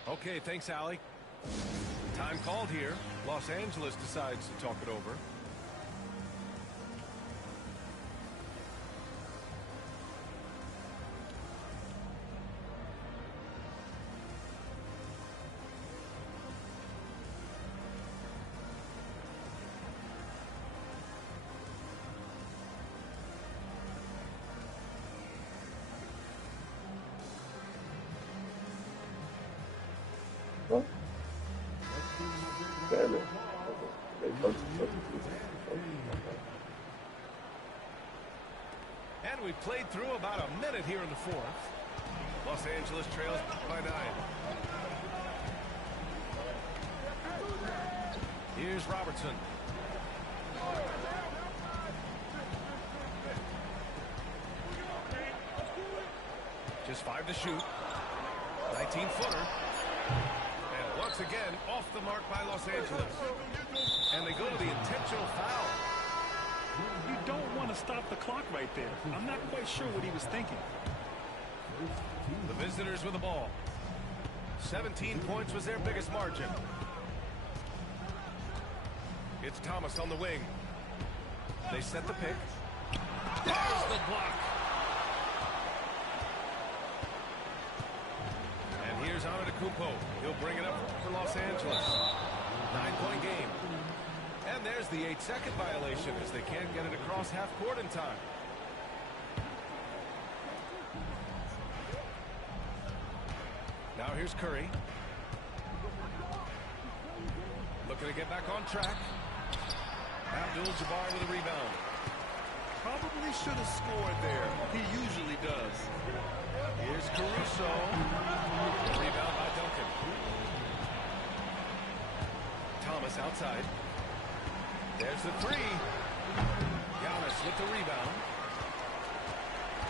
Okay, thanks, Allie. Time called here. Los Angeles decides to talk it over. Damn it. And we've played through about a minute here in the fourth. Los Angeles trails by 9. Here's Robertson. Just 5 to shoot. 19-footer. And once again, off the mark by Los Angeles. And they go to the intentional foul. You don't want to stop the clock right there. I'm not quite sure what he was thinking. The visitors with the ball. 17 points was their biggest margin. It's Thomas on the wing. They set the pick. There's the block. And here's Antetokounmpo. He'll bring it up for Los Angeles. 9-point game. And there's the 8-second violation as they can't get it across half court in time. Now here's Curry. Looking to get back on track. Abdul-Jabbar with a rebound. Probably should have scored there. He usually does. Here's Caruso. Rebound by Duncan. Thomas outside. There's the three. Giannis with the rebound.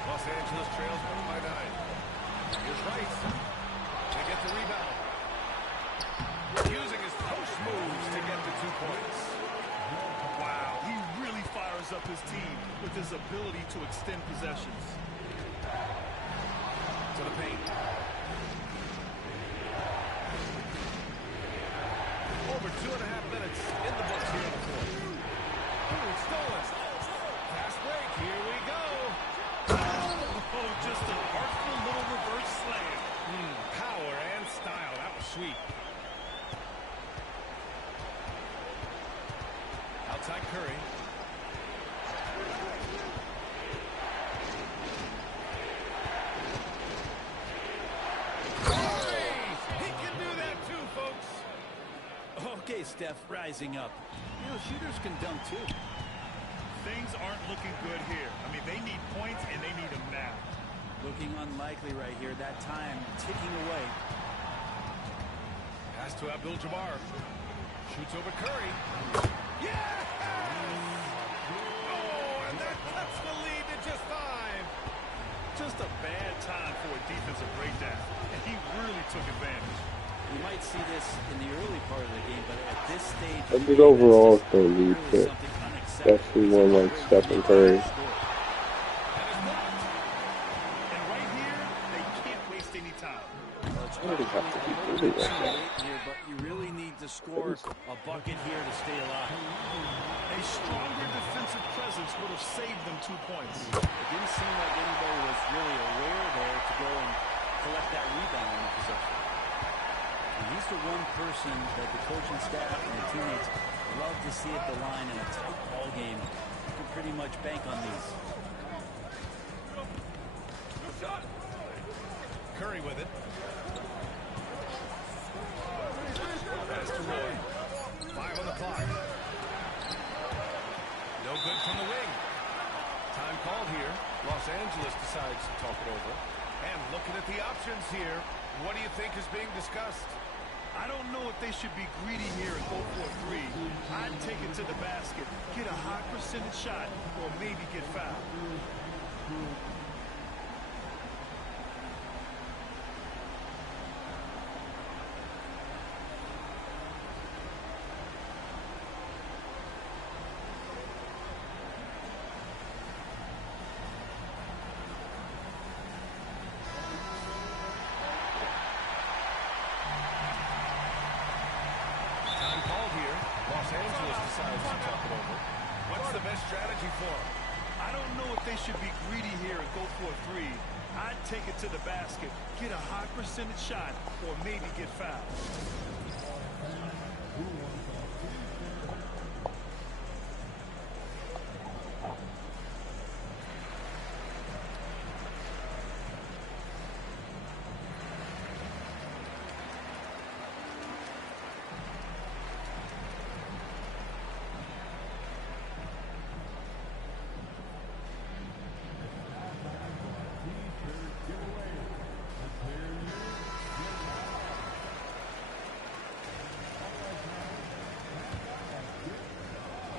Los Angeles trails by 9. Here's Rice. They get the rebound. Using his post moves to get the 2 points. Wow, he really fires up his team with his ability to extend possessions. To the paint. Over 2.5 minutes in the books here in the fourth. Ooh, stolen. Fast break. Here we go. Oh, just an artful little reverse slam. Power and style. That was sweet. Outside Curry. He can do that too, folks. Okay, Steph, rising up. You know, shooters can dunk too. Things aren't looking good here. I mean, they need points and they need them now. Looking unlikely right here. That time ticking away. Pass to Abdul-Jabbar. Shoots over Curry. Yes! Oh, and that cuts the lead to just 5. Just a bad time for a defensive breakdown, and he really took advantage. You might see this in the early part of the game, but at this stage, I think overall it's going to lead to especially one like Stephen Curry. And right here, they can't waste any time. What do they have to keep doing like that? Here, but you really need to score a bucket here to stay alive. A stronger defensive presence would have saved them 2 points. It didn't seem like anybody was really aware there to go and collect that rebound in the possession. And he's the one person that the coaching staff and the teammates love to see at the line in a tight ball game. You can pretty much bank on these. Curry with it. Pass to Roy. 5 on the clock. No good from the wing. Time called here. Los Angeles decides to talk it over. And looking at the options here, what do you think is being discussed? I don't know if they should be greedy here and go for a 3. I'd take it to the basket, get a high percentage shot, or maybe get fouled. What's the best strategy for them? I don't know if they should be greedy here and go for a 3. I'd take it to the basket, get a high percentage shot, or maybe get fouled.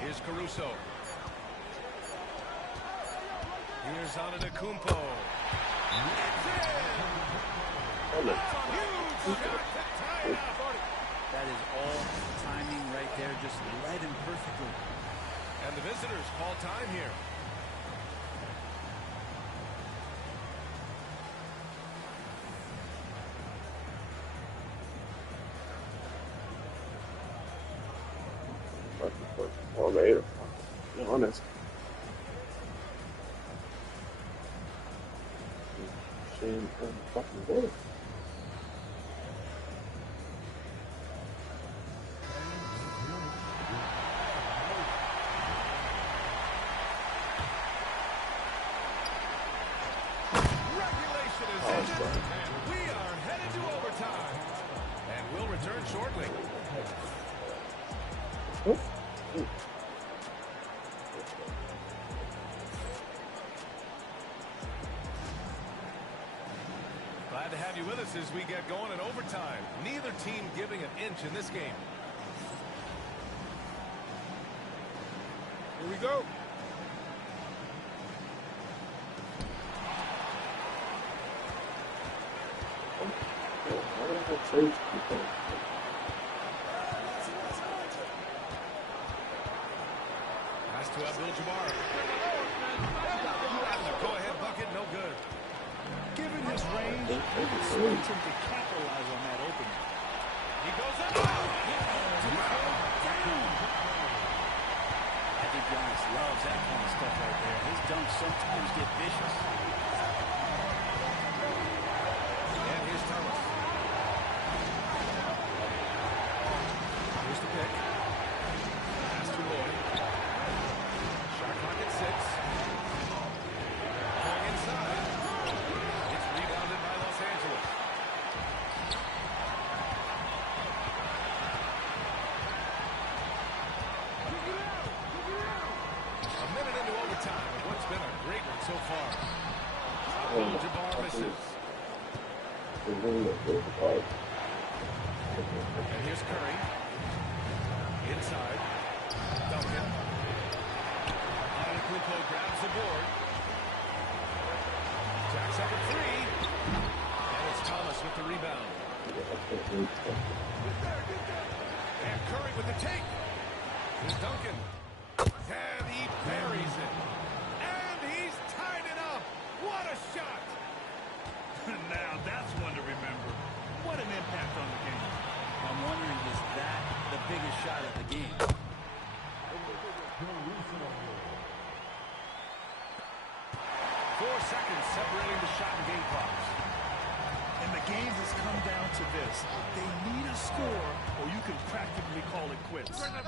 Here's Caruso. Here's Antetokounmpo. That is all timing right there. Just led him perfectly. And the visitors call time here. Tornado. Be honest. Shame on fucking work. Regulation is ended, and we are headed to overtime. And we'll return shortly. Glad to have you with us as we get going in overtime. Neither team giving an inch in this game. Here we go. Pass to Abdul-Jabbar. Go-ahead bucket, no good. Given his range, you expect him to capitalize on that opening. He goes up. I think Giannis loves that kind of stuff right there. His dunks sometimes get vicious. And here's Thomas. Here's the pick. Pass to Roy. Shot clock at 6. Going inside. It's rebounded by Los Angeles. A minute into overtime of what's been a great one so far. Abdul-Jabbar misses. And here's Curry. Inside. Duncan. Antetokounmpo grabs the board. Jacks up a three. And it's Thomas with the rebound. And Curry with the take. Here's Duncan. And he buries it. And he's tied it up. What a shot. Now that's one to remember. What an impact on the game. I'm wondering, is that the biggest shot of the game? 4 seconds separating the shot and game clocks. And the game has come down to this. They need a score, or you can practically call it quits. And they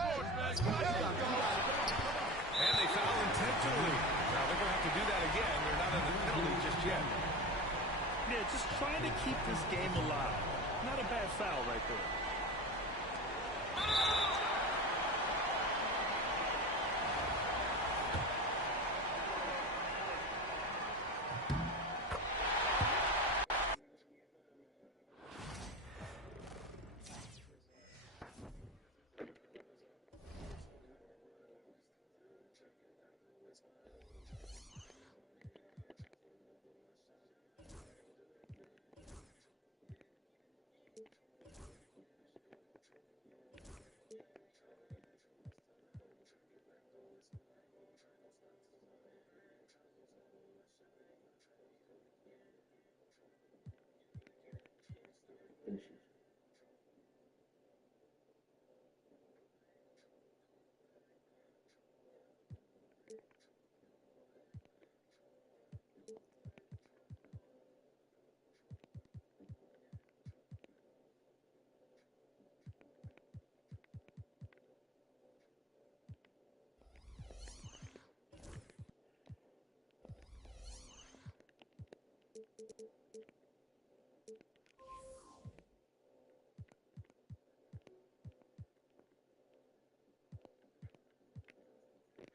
foul intentionally. Now they're going to have to do that again. They're not in the penalty just yet. Yeah, just trying to keep this game alive. Not a bad foul right there.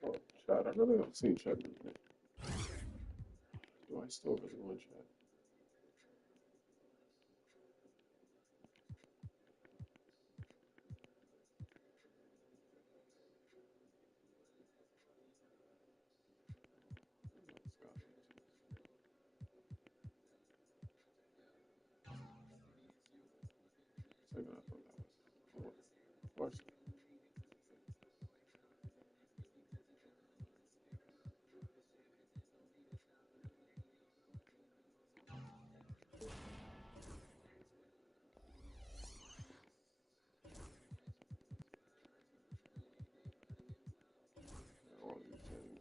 Oh, Chad, I really haven't seen Chad in a minute. Do I still really want Chad? Maybe I thought that was. Of course. All these things.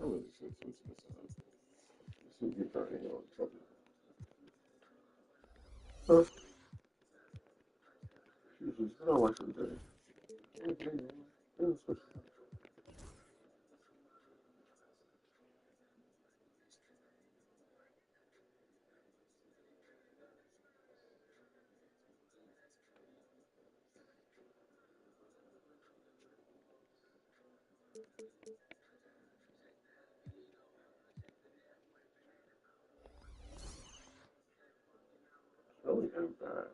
I really should switch this up. This would be starting on trouble. Huh? Jesus, I don't like them today. Let's switch it up. Really ain't bad.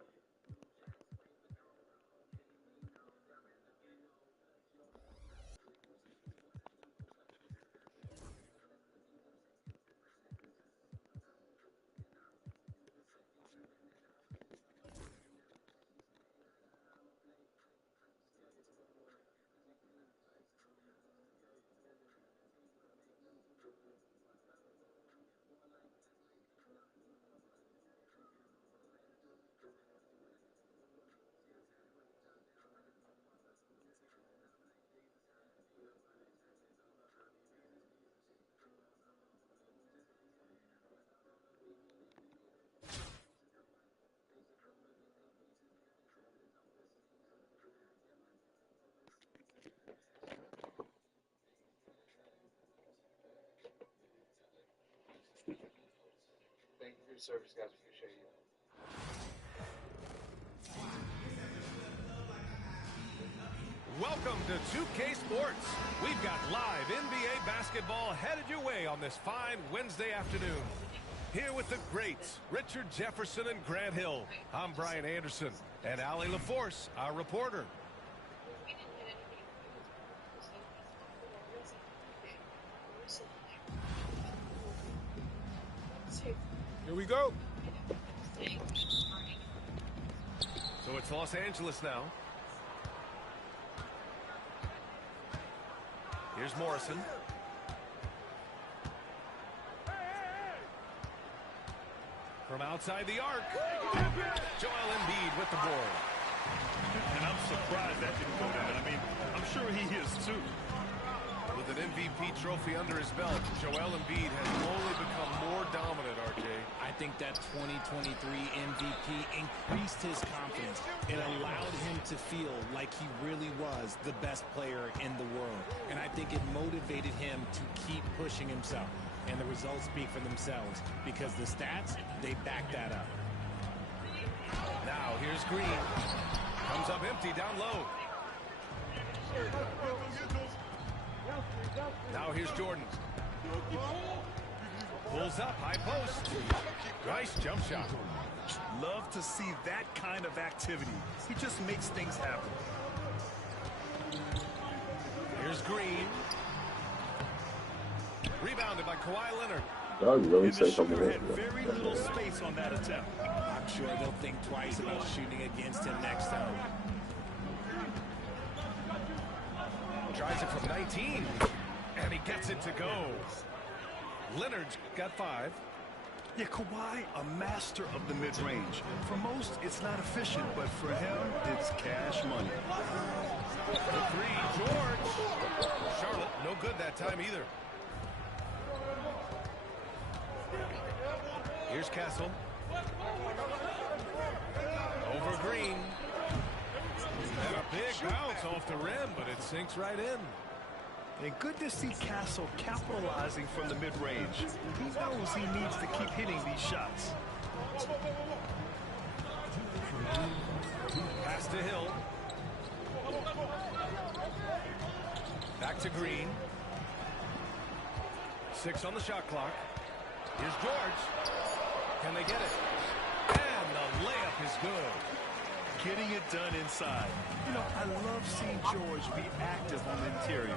Thank you for your service, guys. Appreciate you. Welcome to 2K Sports. We've got live NBA basketball headed your way on this fine Wednesday afternoon. Here with the greats, Richard Jefferson and Grant Hill. I'm Brian Anderson, and Allie LaForce, our reporter. Here we go. So it's Los Angeles now. Here's Morrison. From outside the arc, Joel Embiid with the board. And I'm surprised that didn't go down. I mean, I'm sure he is too. With an MVP trophy under his belt, Joel Embiid has only become more dominant, RJ. I think that 2023 MVP increased his confidence. It allowed him to feel like he really was the best player in the world. And I think it motivated him to keep pushing himself. And the results speak for themselves because the stats, they back that up. Now here's Green. Comes up empty down low. Now here's Jordan. Pulls up, high post. Nice jump shot. Love to see that kind of activity. He just makes things happen. Here's Green. Rebounded by Kawhi Leonard. Doug really And say the something. shooter had very little space on that attempt. I'm sure they'll think twice about shooting against him next time. Tries it from 19. And he gets it to go. Leonard's got 5. Yeah, Kawhi, a master of the mid-range. For most, it's not efficient, but for him, it's cash money. The 3, George. Charlotte, no good that time either. Here's Castle. Over Green. And a big bounce off the rim, but it sinks right in. And good to see Castle capitalizing from the mid-range. He knows he needs to keep hitting these shots. Pass to Hill. Back to Green. 6 on the shot clock. Here's George. Can they get it? And the layup is good. Getting it done inside. You know, I love seeing George be active on the interior.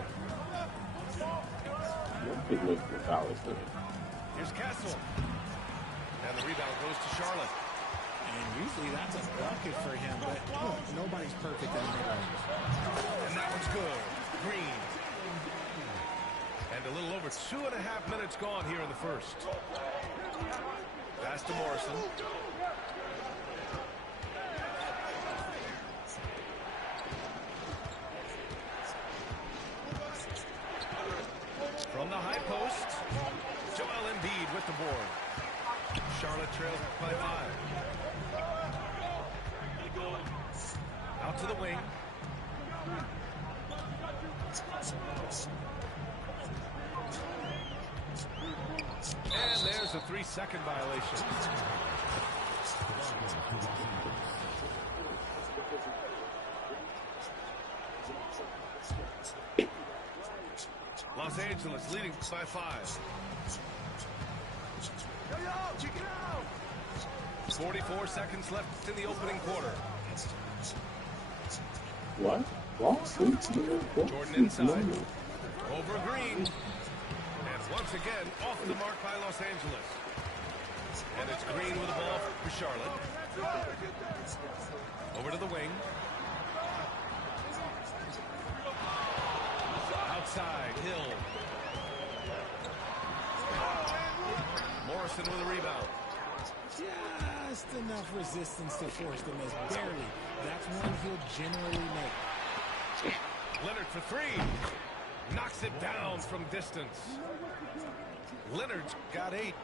Here's Castle. And the rebound goes to Charlotte. And usually that's a bucket for him, but nobody's perfect in the mid-range. And that one's good. Green. And a little over 2.5 minutes gone here in the first. Pass to Morrison. From the high post, Joel Embiid with the board. Charlotte trails by 5. Out to the wing. And there's a 3-second violation. Los Angeles leading by 5. 44 seconds left in the opening quarter. What? Jordan inside. Over Green. And once again, off the mark by Los Angeles. And it's Green with the ball for Charlotte. Over to the wing. Outside, Hill. Morrison with a rebound. Just enough resistance to force the miss. Barely. That's one he'll generally make. Leonard for 3. Knocks it down from distance. Leonard's got 8.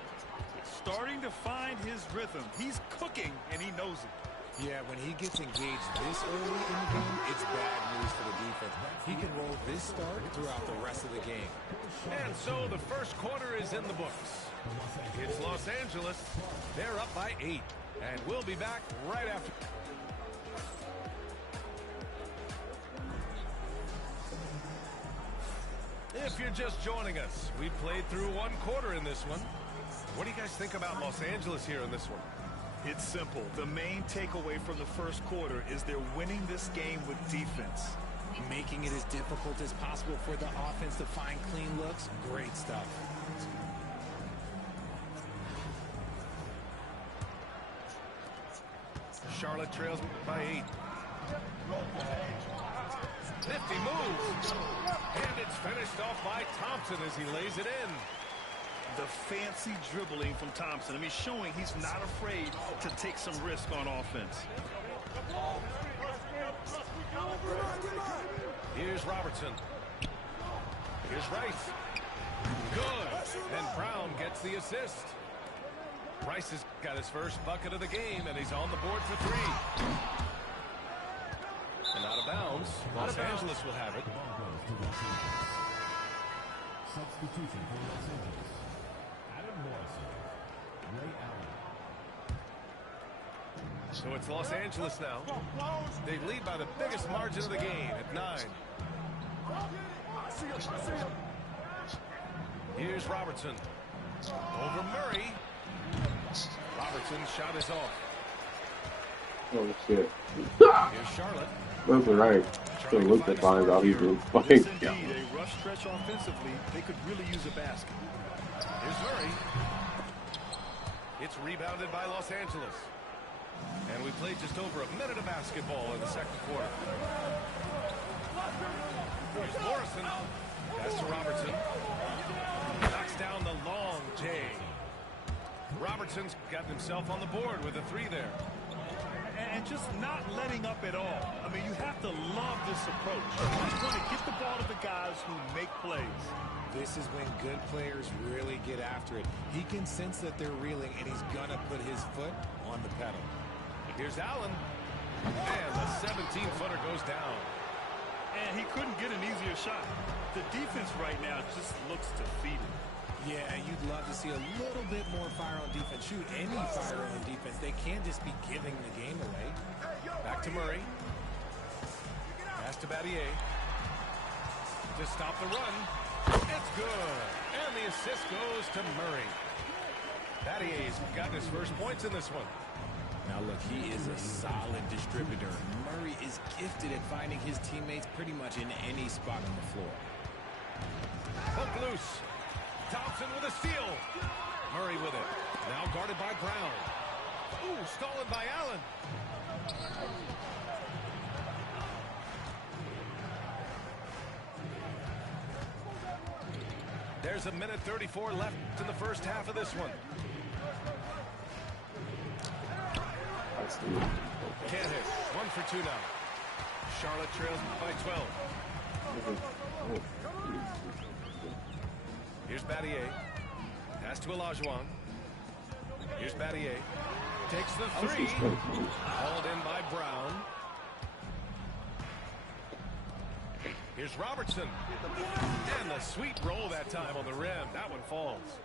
Starting to find his rhythm. He's cooking, and he knows it. Yeah, when he gets engaged this early in the game, it's bad news for the defense. He can roll this start throughout the rest of the game. And so the first quarter is in the books. It's Los Angeles. They're up by 8. And we'll be back right after. If you're just joining us, we played through one quarter in this one. What do you guys think about Los Angeles here in this one? It's simple. The main takeaway from the first quarter is they're winning this game with defense. Making it as difficult as possible for the offense to find clean looks. Great stuff. Charlotte trails by 8. Nifty move. And it's finished off by Thompson as he lays it in. The fancy dribbling from Thompson. I mean, showing he's not afraid to take some risk on offense. Here's Robertson. Here's Rice. Good. And Brown gets the assist. Rice has got his first bucket of the game, and he's on the board for 3. And out of bounds. Los Angeles will have it. Substitution for Los Angeles. Adam Morrison. Ray Allen. So it's Los Angeles now. They lead by the biggest margin of the game at 9. Here's Robertson. Over Murray. Robertson's shot is off. Oh, shit. Here's Charlotte. That's right. So look at finds out he's doing Yes, fine. indeed. A rough stretch offensively. They could really use a basket. Here's Murray. It's rebounded by Los Angeles. And we played just over a minute of basketball in the second quarter. Here's Morrison. Pass to Robertson. Knocks down the long J. Robertson's got himself on the board with a 3 there. And just not letting up at all. I mean, you have to love this approach. You want to get the ball to the guys who make plays. This is when good players really get after it. He can sense that they're reeling, and he's going to put his foot on the pedal. Here's Allen. And the 17-footer goes down. And he couldn't get an easier shot. The defense right now just looks defeated. Yeah, you'd love to see a little bit more fire on defense. Shoot, any fire on defense. They can't just be giving the game away. Back to Murray. Pass to Battier. To stop the run. It's good. And the assist goes to Murray. Battier's gotten his first points in this one. Now look, he is a solid distributor. Murray is gifted at finding his teammates pretty much in any spot on the floor. Poke loose. Thompson with a steal. Murray with it. Now guarded by Brown. Ooh, stolen by Allen. There's a minute 34 left in the first half of this one. Can't hit. 1 for 2 now. Charlotte trails by 12. Here's Battier. Pass to Olajuwon. Here's Battier. Takes the 3. Hauled in by Brown. Here's Robertson. And the sweet roll that time on the rim. That one falls.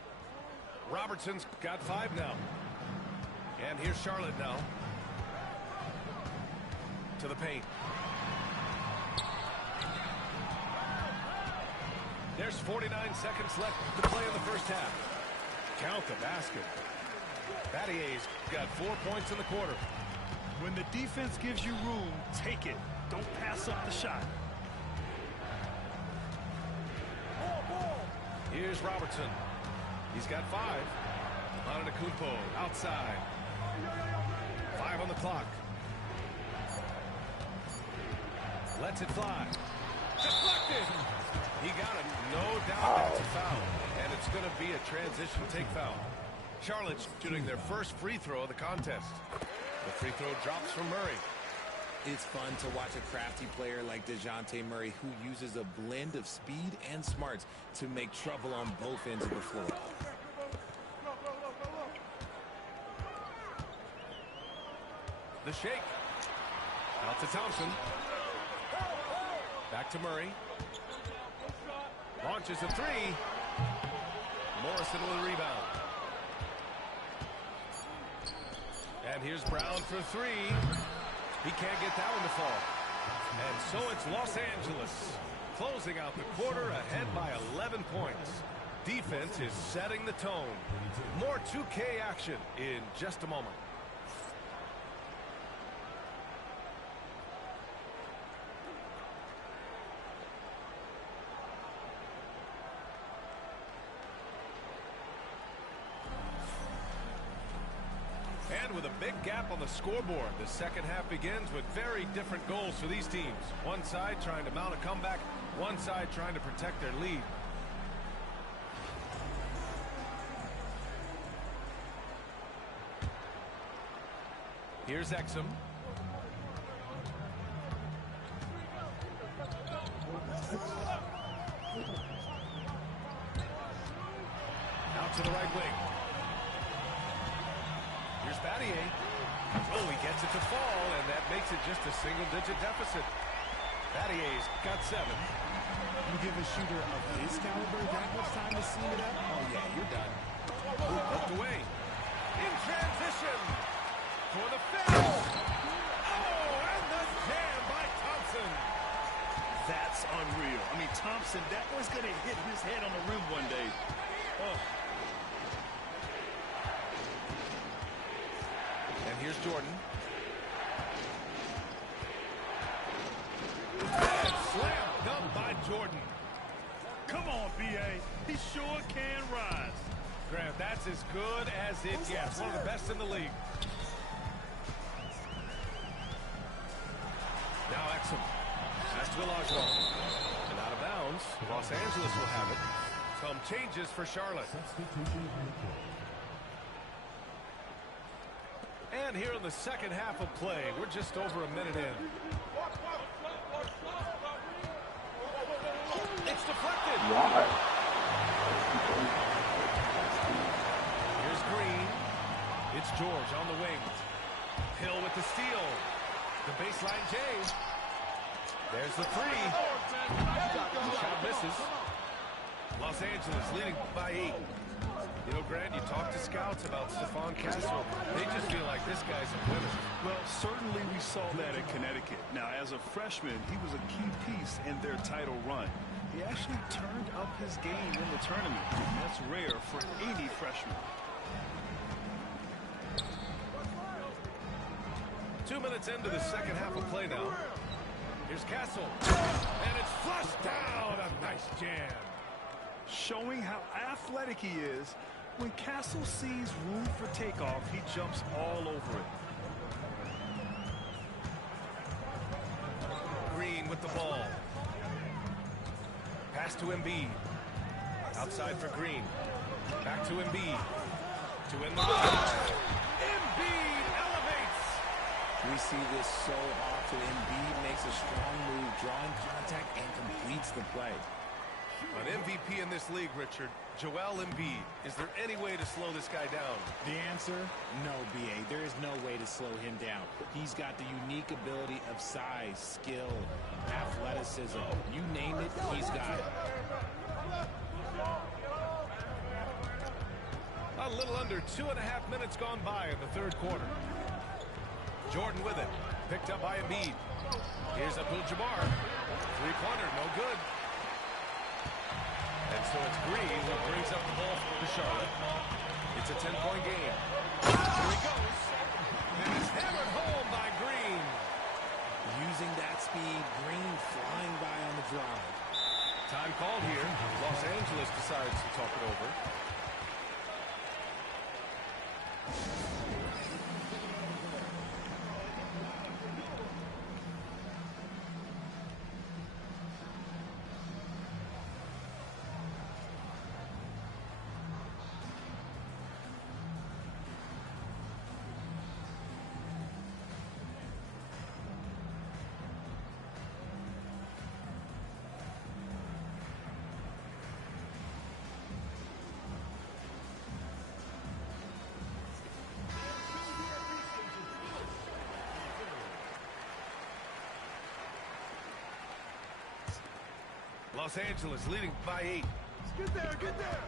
Robertson's got 5 now. And here's Charlotte now. To the paint. There's 49 seconds left to play in the first half. Count the basket. Battier's got 4 points in the quarter. When the defense gives you room, take it. Don't pass up the shot. Here's Robertson. He's got 5. Antetokounmpo outside. 5 on the clock. Lets it fly. Deflected. He got it. No doubt that's a foul. And it's going to be a transition take foul. Charlotte's shooting their first free throw of the contest. The free throw drops from Murray. It's fun to watch a crafty player like DeJounte Murray who uses a blend of speed and smarts to make trouble on both ends of the floor. The shake. Out to Thompson. Back to Murray. Launches a 3. Morrison with a rebound. And here's Brown for 3. He can't get that one to fall. And so it's Los Angeles closing out the quarter ahead by 11 points. Defense is setting the tone. More 2K action in just a moment. And with a big gap on the scoreboard, the second half begins with very different goals for these teams. One side trying to mount a comeback, one side trying to protect their lead. Here's Exum. Out to the right wing. Here's Battier. Oh, he gets it to fall, and that makes it just a single-digit deficit. Battier's got 7. You give a shooter of his caliber that much time to seam it up? Oh, yeah, you're done. Poked away. In transition. For the finish. Oh, and the jam by Thompson. That's unreal. I mean, Thompson, that was going to hit his head on the rim one day. Oh. And here's Jordan. And slam dunk by Jordan. Come on, B.A. He sure can rise. Grant, that's as good as it gets. One of the best in the league. Now Exum. Pass to Olajuwon. And out of bounds. Los Angeles will have it. Some changes for Charlotte. And here in the second half of play, we're just over a minute in. It's deflected. Why? Here's Green. It's George on the wing. Hill with the steal. The baseline J. There's the 3. The shot misses. Los Angeles leading by 8. You know, Grant, you talk to scouts about Stephon Castle. They just feel like this guy's a winner. Well, certainly we saw that at Connecticut. Now, as a freshman, he was a key piece in their title run. He actually turned up his game in the tournament. That's rare for any freshman. 2 minutes into the second half of play now. Here's Castle. And it's flushed down. A nice jam. Showing how athletic he is. When Castle sees room for takeoff, he jumps all over it. Green with the ball. Pass to Embiid. Outside for Green. Back to Embiid. To end the move. Embiid elevates. We see this so often. Embiid makes a strong move, drawing contact, and completes the play. An MVP in this league, Richard. Joel Embiid. Is there any way to slow this guy down? The answer? No, B.A. There is no way to slow him down. He's got the unique ability of size, skill, athleticism. You name it, he's got it. A little under 2.5 minutes gone by in the third quarter. Jordan with it. Picked up by Embiid. Here's Abdul-Jabbar. Three-pointer, no good. And so it's Green who brings up the ball for Charlotte. It's a 10-point game. Here he goes. And it's hammered home by Green. Using that speed, Green flying by on the drive. Time called here. Los Angeles decides to talk it over. Los Angeles leading by 8. Get there, get there.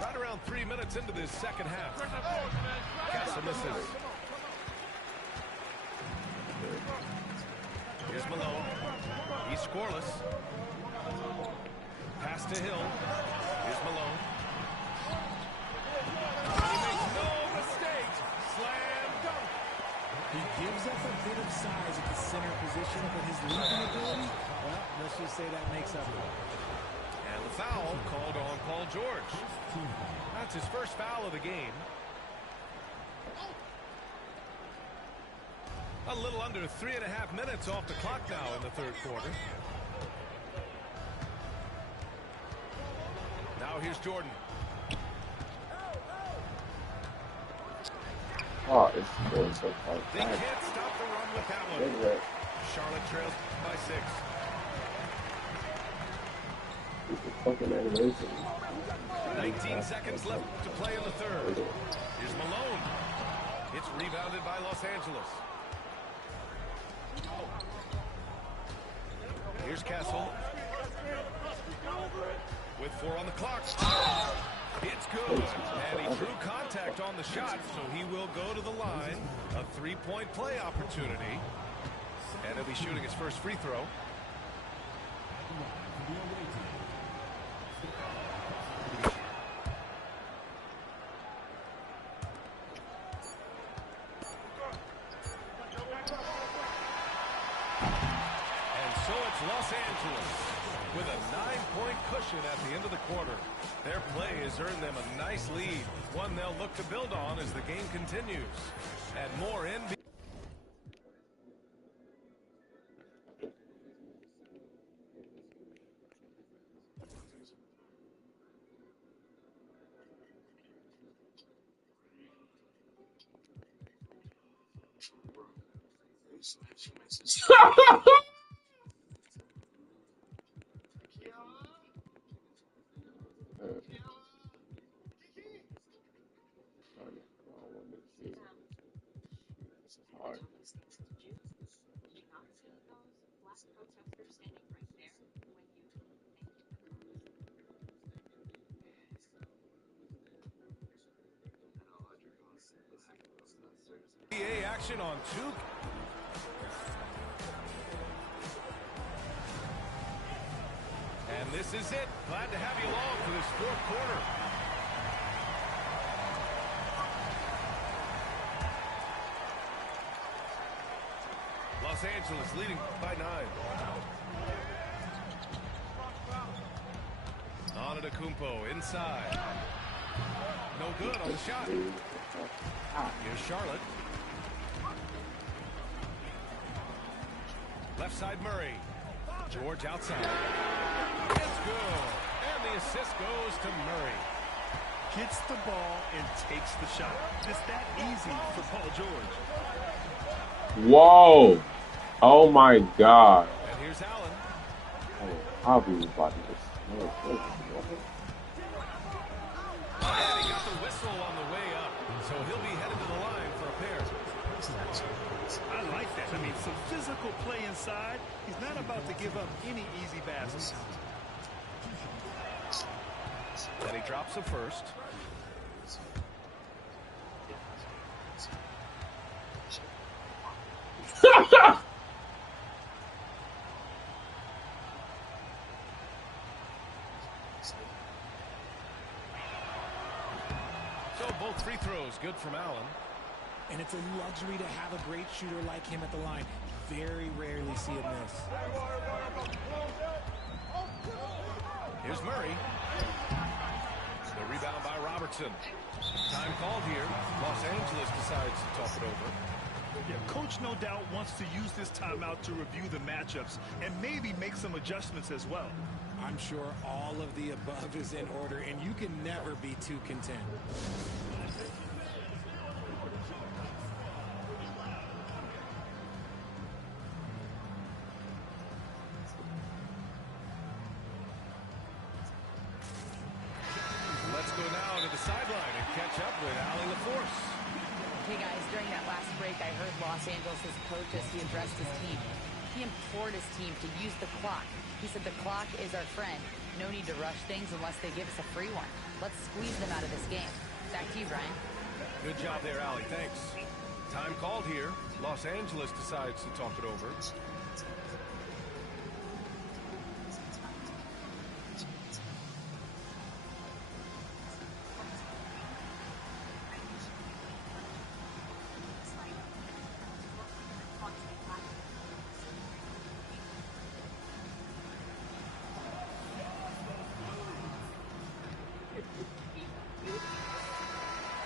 Right around 3 minutes into this second half. Castle misses. Here's Malone. He's scoreless. Pass to Hill. Here's Malone. He makes no mistake. Slam dunk. He gives up a bit of size at the center position, but his leaping ability, well, let's just say that makes up for it. And the foul called on Paul George. That's his first foul of the game. A little under 3.5 minutes off the clock now in the third quarter. Now here's Jordan. Oh, it's going so far. They can't stop the run with that one. Charlotte trails by 6. It's a fucking animation. 19 seconds left to play in the third. Here's Malone. It's rebounded by Los Angeles. Here's Castle. With 4 on the clock. It's good. And he drew contact on the shot, so he will go to the line. A 3-point play opportunity. And he'll be shooting his first free throw. Los Angeles with a 9-point cushion at the end of the quarter. Their play has earned them a nice lead, one they'll look to build on as the game continues. And more NBA. NBA action on 2. And this is it. Glad to have you along for this fourth quarter. Los Angeles leading by 9. Antetokounmpo inside. No good on the shot. Here's Charlotte. Left side Murray. George outside. It's good. And the assist goes to Murray. Gets the ball and takes the shot. It's that easy for Paul George. Whoa. Oh my God. And here's Allen. I'll be about this. And he got the whistle on the way up. So he'll be headed to the line for a pair. I like that. I mean, some physical play inside. He's not about to give up any easy baskets. And he drops the first. So both free throws good from Allen. And it's a luxury to have a great shooter like him at the line. Very rarely see it miss. Here's Murray. The rebound by Robertson. Time called here. Los Angeles decides to talk it over. Yeah, coach no doubt wants to use this timeout to review the matchups and maybe make some adjustments as well. I'm sure all of the above is in order, and you can never be too content. Let's go now to the sideline and catch up with Allie LaForce. Hey guys, during that last break, I heard Los Angeles' coach as he addressed his team. He implored his team to use the clock. He said the clock is our friend. No need to rush things unless they give us a free one. Let's squeeze them out of this game. Back to you, Brian. Good job there, Allie. Thanks. Time called here. Los Angeles decides to talk it over.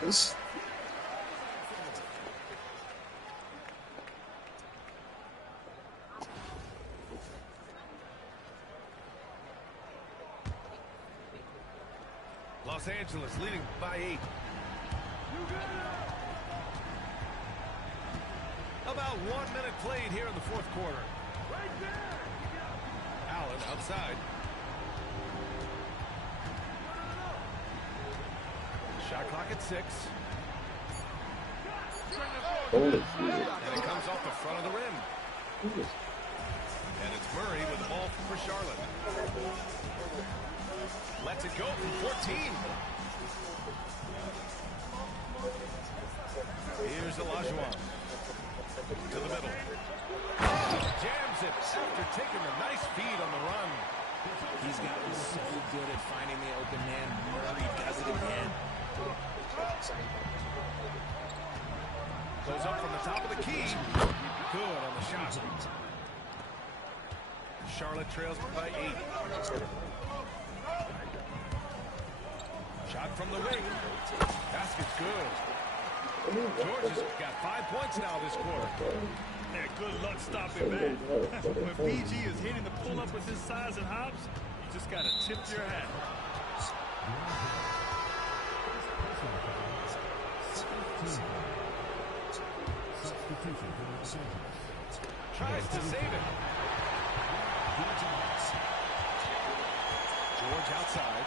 This. Los Angeles leading by 8. About 1 minute played here in the fourth quarter. Allen outside. Shot clock at 6. And it comes off the front of the rim. And it's Murray with the ball for Charlotte. Lets it go from 14. Here's Olajuwon. To the middle. Jams it after taking a nice feed on the run. He's gotten so good at finding the open man. Murray does it again. Goes up from the top of the key. Good on the shot. Charlotte trails by 8. Shot from the wing. Basket's good. George has got 5 points now this quarter. Yeah, good luck stopping that. When BG is hitting the pull-up with his size and hops, you just got to tip your hat. Tries to save it. George outside.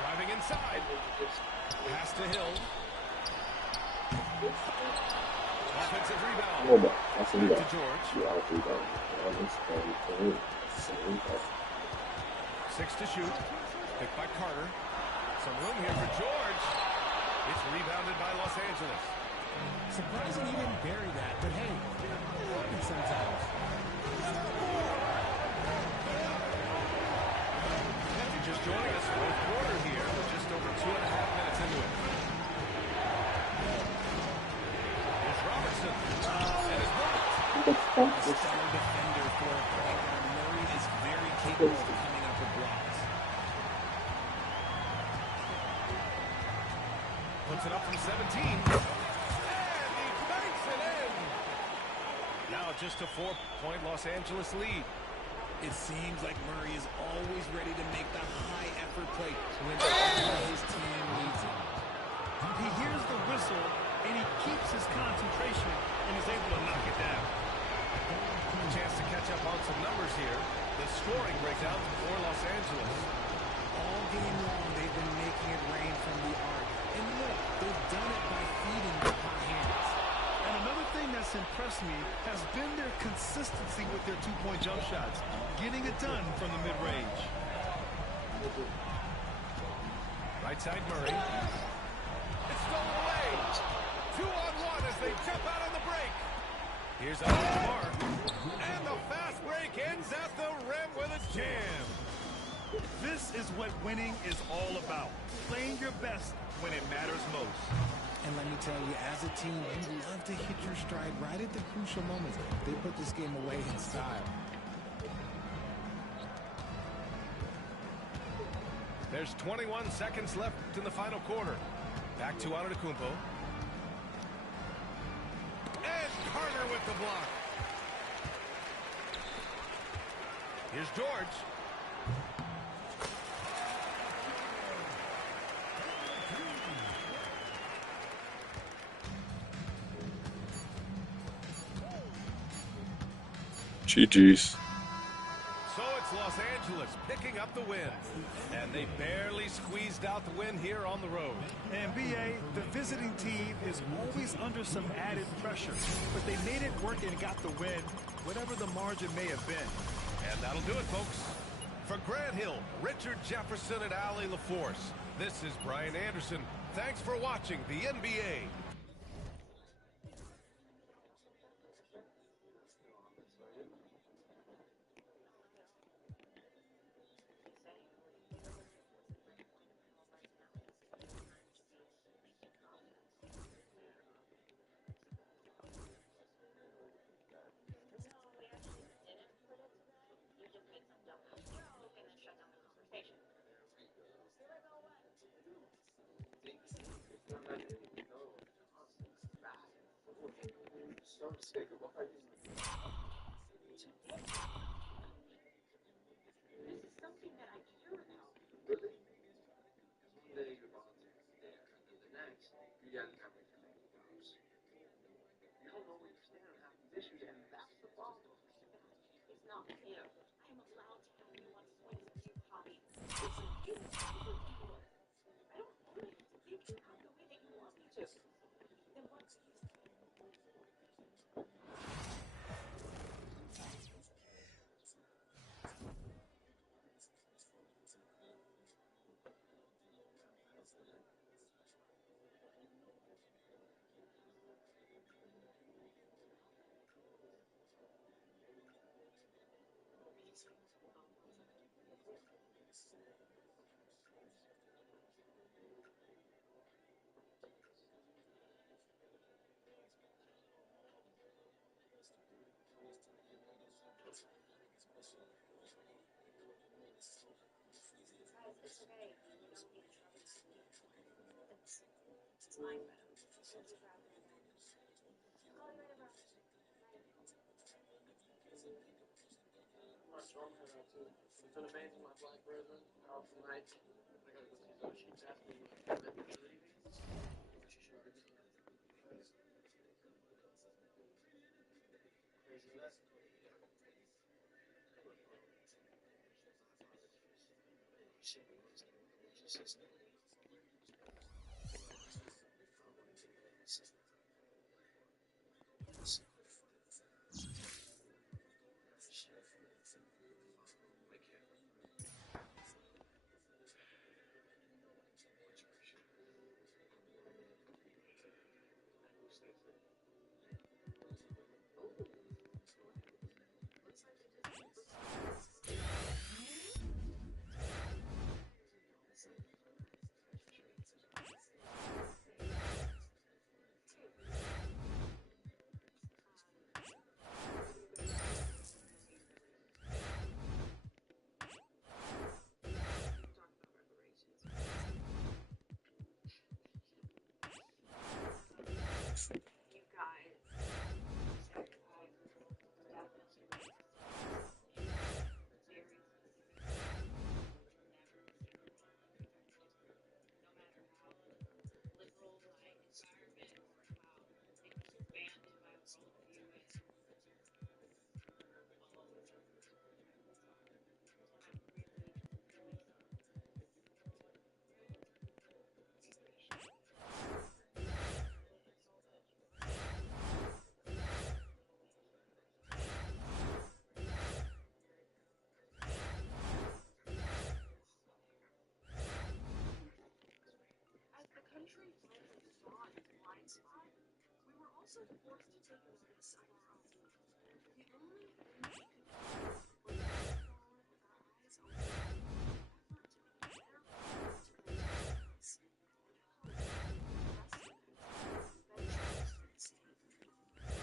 Driving inside. Pass to Hill. Offensive rebound. Oh my, that's a Back rebound. to George. Yeah, I'll rebound. 6 to shoot. Picked by Carter. Some room here for George. It's rebounded by Los Angeles. Surprising he didn't bury that, but hey, it happens sometimes. If you're just joining us, fourth quarter here. We're just over 2.5 minutes into it. Here's Robertson. And it's blocked. A stellar defender for a point guard. Murray is very capable of coming up with blocks. Puts it up from 17. And he banks it in. Now just a 4-point Los Angeles lead. It seems like Murray is always ready to make the high-effort play when his team needs him. He hears the whistle, and he keeps his concentration and is able to knock it down. A chance to catch up on some numbers here. The scoring breakdown for Los Angeles. All game long, they've been making it rain from the arc. And look, they've done it by feeding the hot hands. And another thing that's impressed me has been their consistency with their two-point jump shots, getting it done from the mid-range. Right side Murray. It's stolen away. 2-on-1 as they jump out on the break. Here's Lamar. And the fast break ends at the rim with a jam. This is what winning is all about, playing your best when it matters most. And let me tell you, as a team, you love to hit your stride right at the crucial moments. They put this game away in style. There's 21 seconds left in the final quarter. Back to Antetokounmpo. And Carter with the block. Here's George. GG's. So it's Los Angeles picking up the win. And they barely squeezed out the win here on the road. And BA, the visiting team is always under some added pressure, but they made it work and got the win, whatever the margin may have been. And that'll do it, folks. For Grant Hill, Richard Jefferson, and Allie LaForce, this is Brian Anderson. Thanks for watching the NBA. Okay, then shut down the conversation. say goodbye. This is something that I care about. Really? One day you're volunteering there, and then the next, you got to make your making pops. You don't know where you stand on half these issues, and that's the problem. That is not fair. I am allowed to have nuanced points of view, Tommy. It's okay to differ from yours. I don't only have to think about the way that you want me to. Then what do you say? Guys, it's okay. You don't need trouble. It's mine, but I'd just rather you don't. Call you later, bro. Night. Come on, Joe, I'm heading out too. It's been amazing, my black brethren. Powerful night. I gotta go see Zoe. She's asking me if I'm leaving. She should be crazy less. She says no. You guys. As the country finally saw its blind spot, we were also forced to take notice of our own. The only thing we could do was keep on with our eyes open, effort to be better prepared to protect us, and hope the rest of us eventually do the same.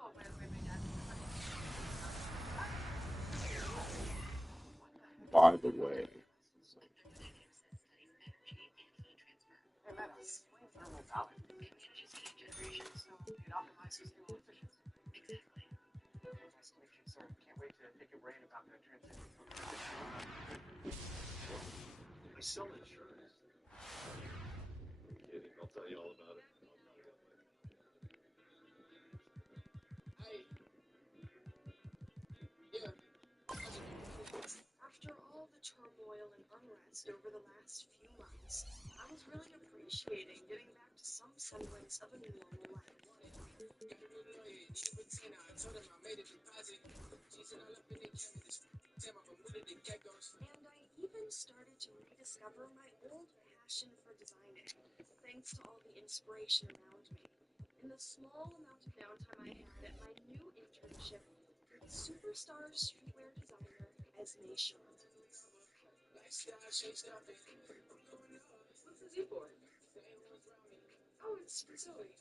Oh, by the way, my dad By the way, Hey, man, explain thermal power. It manages heat generation, so it optimizes fuel efficiency. Exactly. Nice to meet you, sir. Can't wait to pick your brain about the transition from I sell insurance. Kidding, I'll tell you all about it. Hey. Yeah. After all the turmoil and unrest over the last few months, I was really appreciating getting back to some semblance of a normal life. thanks to all the inspiration around me and the small amount of downtime I had at my new internship with superstar streetwear designer Esme Shaw. What's the Z for? Oh, it's for Zoe.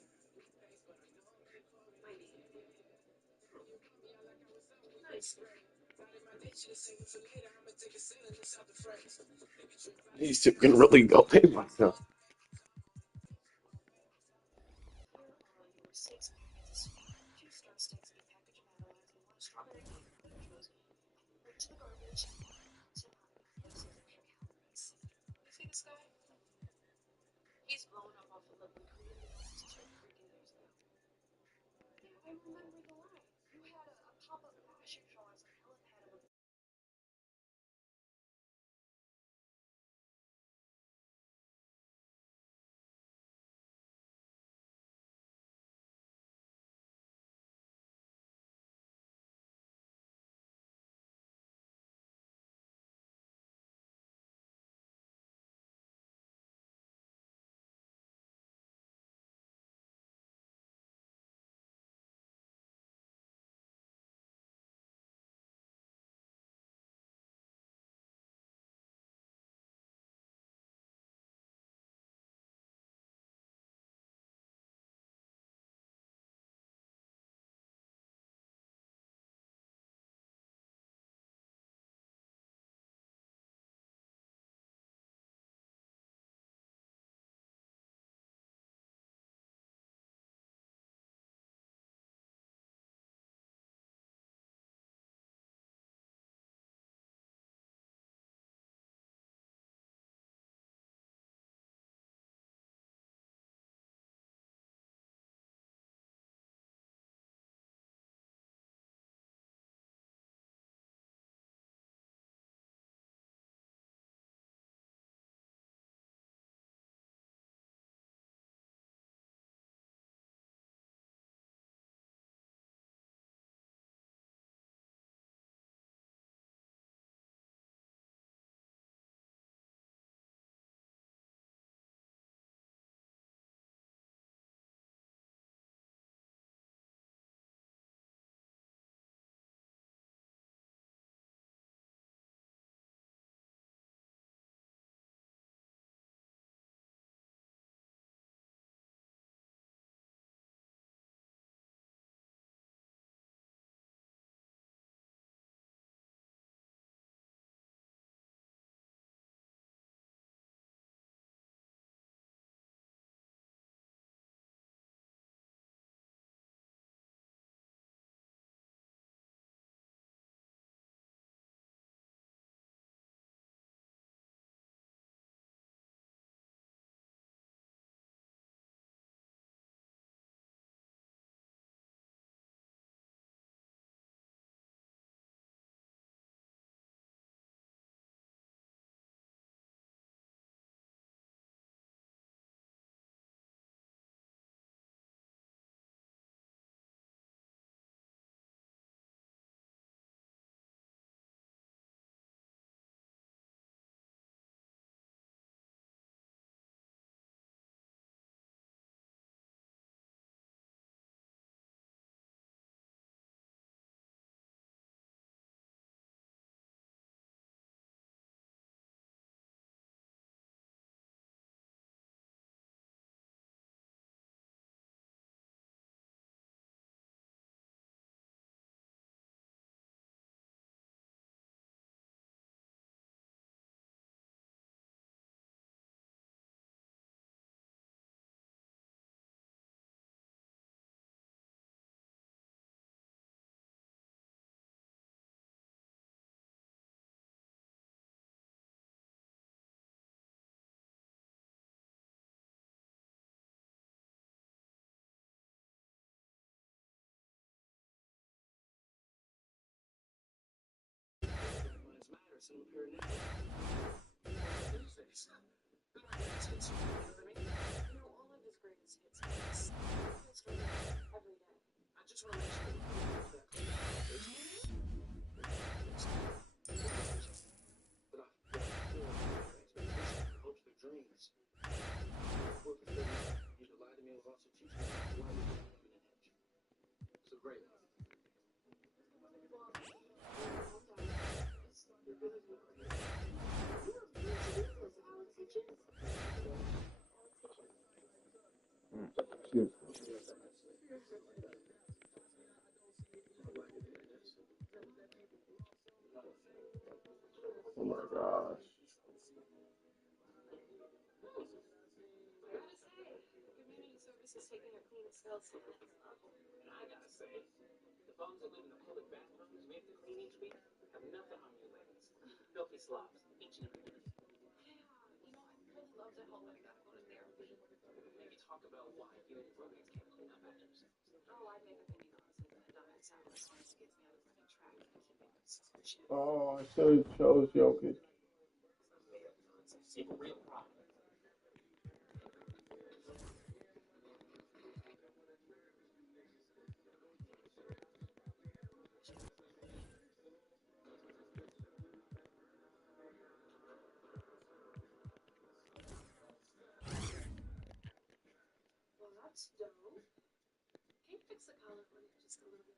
My name. Nice. These two can really go. Hey, my God. Here are your 6 packets of sweet, 2 star sticks, a package of Adelines, and 1 strawberry cake with French toast. Right to the garbage. To yes, those extra calories. You see this guy? He's blown up off the Liquid created almost 2 freaking years ago. Yeah, I remember the line. You had a pop-up fashion show as a helipad of a all of his greatest hits. Every day. I just want to make sure but I feel their expectations, their hopes, their dreams. Work with them. Excuse me. Oh my gosh. I gotta say, community service is taking a clean skill set. And I gotta say, the bums that live in the public bathrooms you have to clean each week have nothing on you ladies. Filthy slobs, each and every day. Yeah, I'd really love to help, but I gotta go to therapy. Maybe talk about why you and your roommates can't clean up after yourselves. Oh, I'd make a mini nonsense and diet salad as long as it gets me out of running track and keeping myself in shape. Oh, I should have chose Jokic. See a real problem. Well, that's dope. Can you fix the collar for me just a little bit?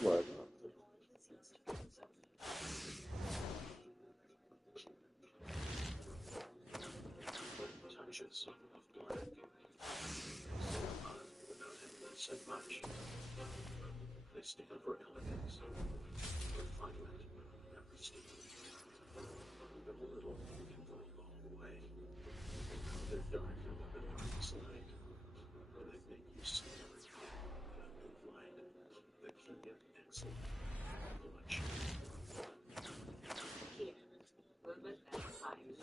What? Touches of black. They say a lot without having said much. They stand for elegance, refinement, and prestige. Even a little can go a long way. They're darker than the darkest night. They make you see everything in a new light. The key of excellent much. Here, movement and size.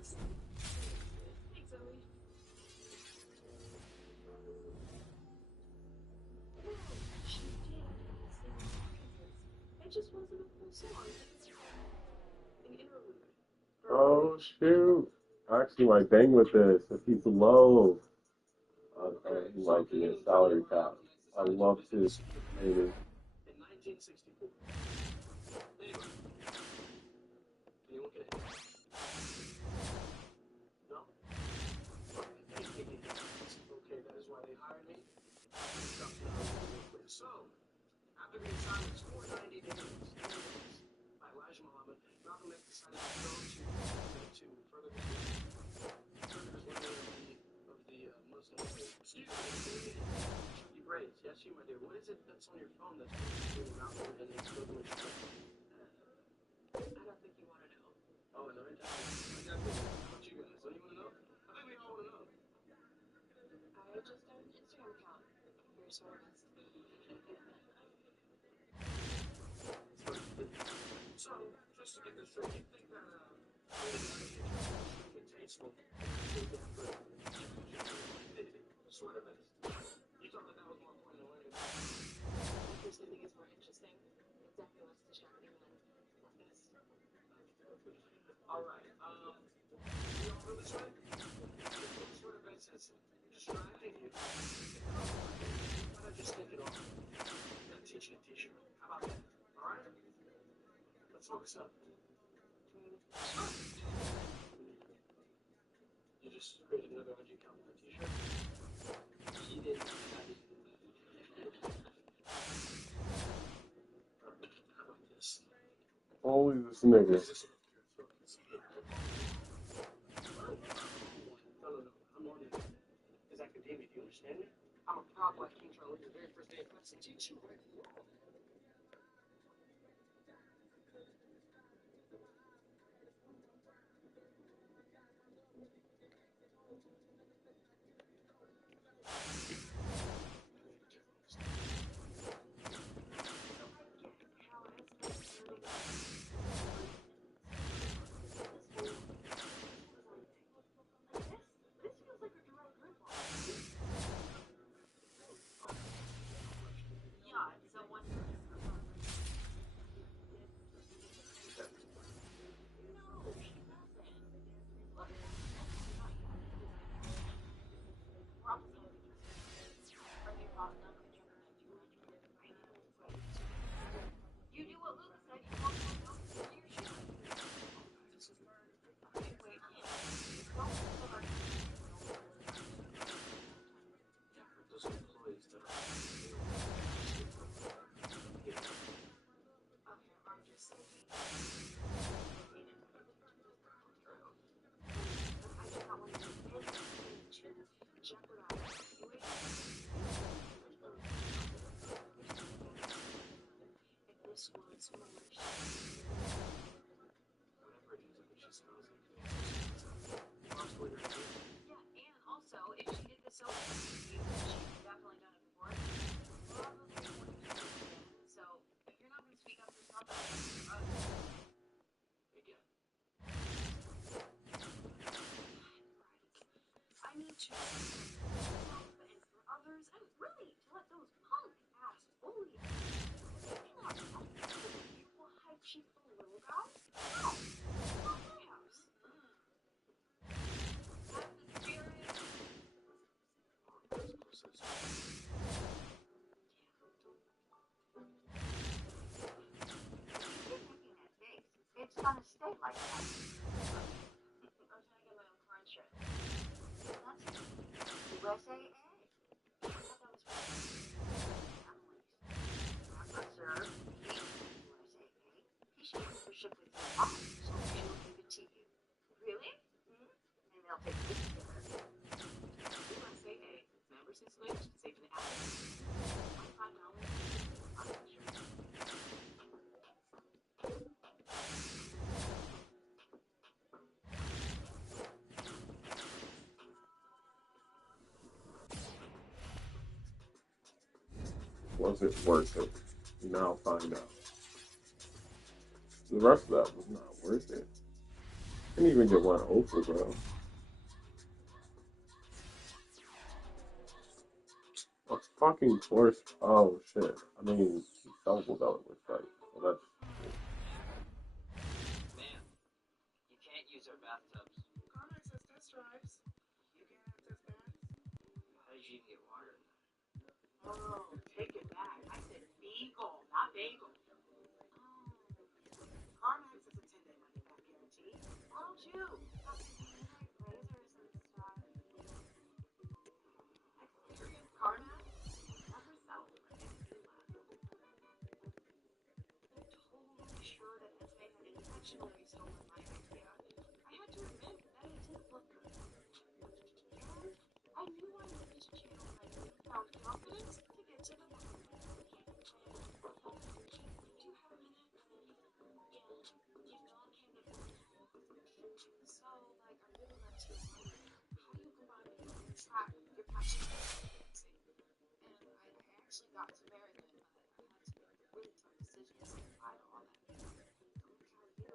Hey, Zoe. No, she did sing all the praises. It just wasn't a full song. An interlude. Oh shoot! I actually might bang with this if he's low. He might be a salary cap. I love to maybe. In 1964. Anyway, anyone get it? No? Okay, okay, that is why they hired me. So, after being silenced for 90 days by Elijah Muhammad, Malcolm X decided to go to further his learning of the Muslim faith. Excuse me, Chucky Braids. Yes, you, my dear. What is it that's on your phone that's doing Malcolm and his privilege? I don't think you want to know. Oh, no, I definitely do. How about you guys? Don't you want to know? I think we all want to know. I just started an Instagram account for your service. So, just to get this straight, you think that extremely tasteful, sort of is. You thought that was more important than learning. My first thing is more interesting. It definitely was to charity, man. All right. We all feel this way? Sort of is distracting you. Why not just take it off? And teach you a t-shirt. How about that? All right? Let's focus up. You just created another IG account with a t-shirt. He didn't. How about this? Only this nigga. No. I'm on it. It's academia. Do you understand me? I'm a proud black king trying to learn the very first day of class and teach you right from wrong. You do what Luke said. You want to know where your shoe. Those employees that are I'm just saying. I do not want to do anything to jeopardize viewing. If this was malicious. whatever it is, I think she smells like Yeah, and also, if she did this over with you, she's definitely done it before. Probably wouldn't do it again. So, if you're not going to speak up for yourself, that's for us. again. I need to speak up for myself and for others, and really to let those punk-ass bullies. They cannot help the beautiful, high-cheeked little guy. No, not my house. That's the spirit. It's gonna stay like that. I was gonna get my own car insurance. That's USAA. I thought that was for families. Sir, he's USAA. He should have membership with your mom, so she'll give it to you. Really? Mm-hmm. And they'll take this together. USAA. Member since later. Saving the applicant. $25 auto insurance. Was it worth it? Now find out. The rest of that was not worth it. Didn't even get one Opal, bro. A fucking course. Oh shit. I mean, he doubled out with that. So that's. Man, you can't use our bathtubs. Carmack says test drives. You can't access baths. How did you even get water in there? Oh, take it back. I said beagle, not bagel. CarMax is a 10-day money-back guarantee. Why don't you? CarMax never sells for anything less. I'm totally sure that Esme had intentionally stolen my idea. I had to admit that it didn't look good. And I knew I needed to channel my newfound confidence to get to the bottom of it. Do you have a minute? So, like, I really liked your writing. How do you combine your track with your passion for dancing? And I actually got to Maryland, but I had to make really tough decisions to apply to all that. So look how you.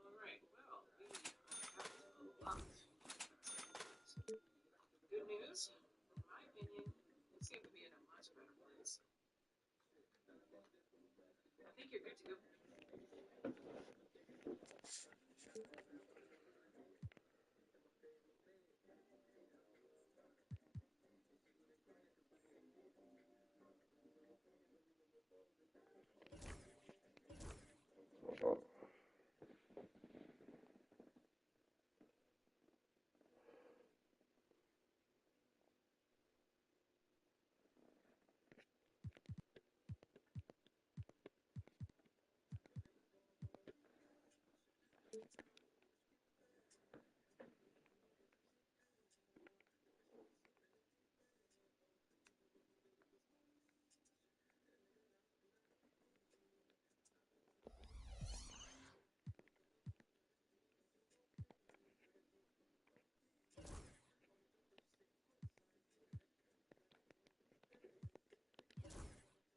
All right, well, we have a lot. Good news, in my opinion, you seem to be in a much better place. I think you're good to go. Oh.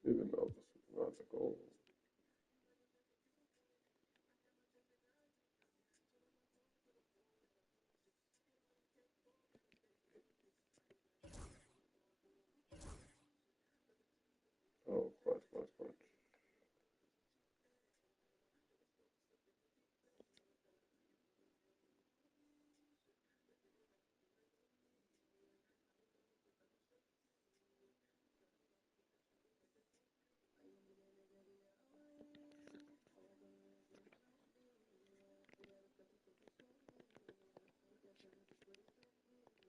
Even though this is not the goal.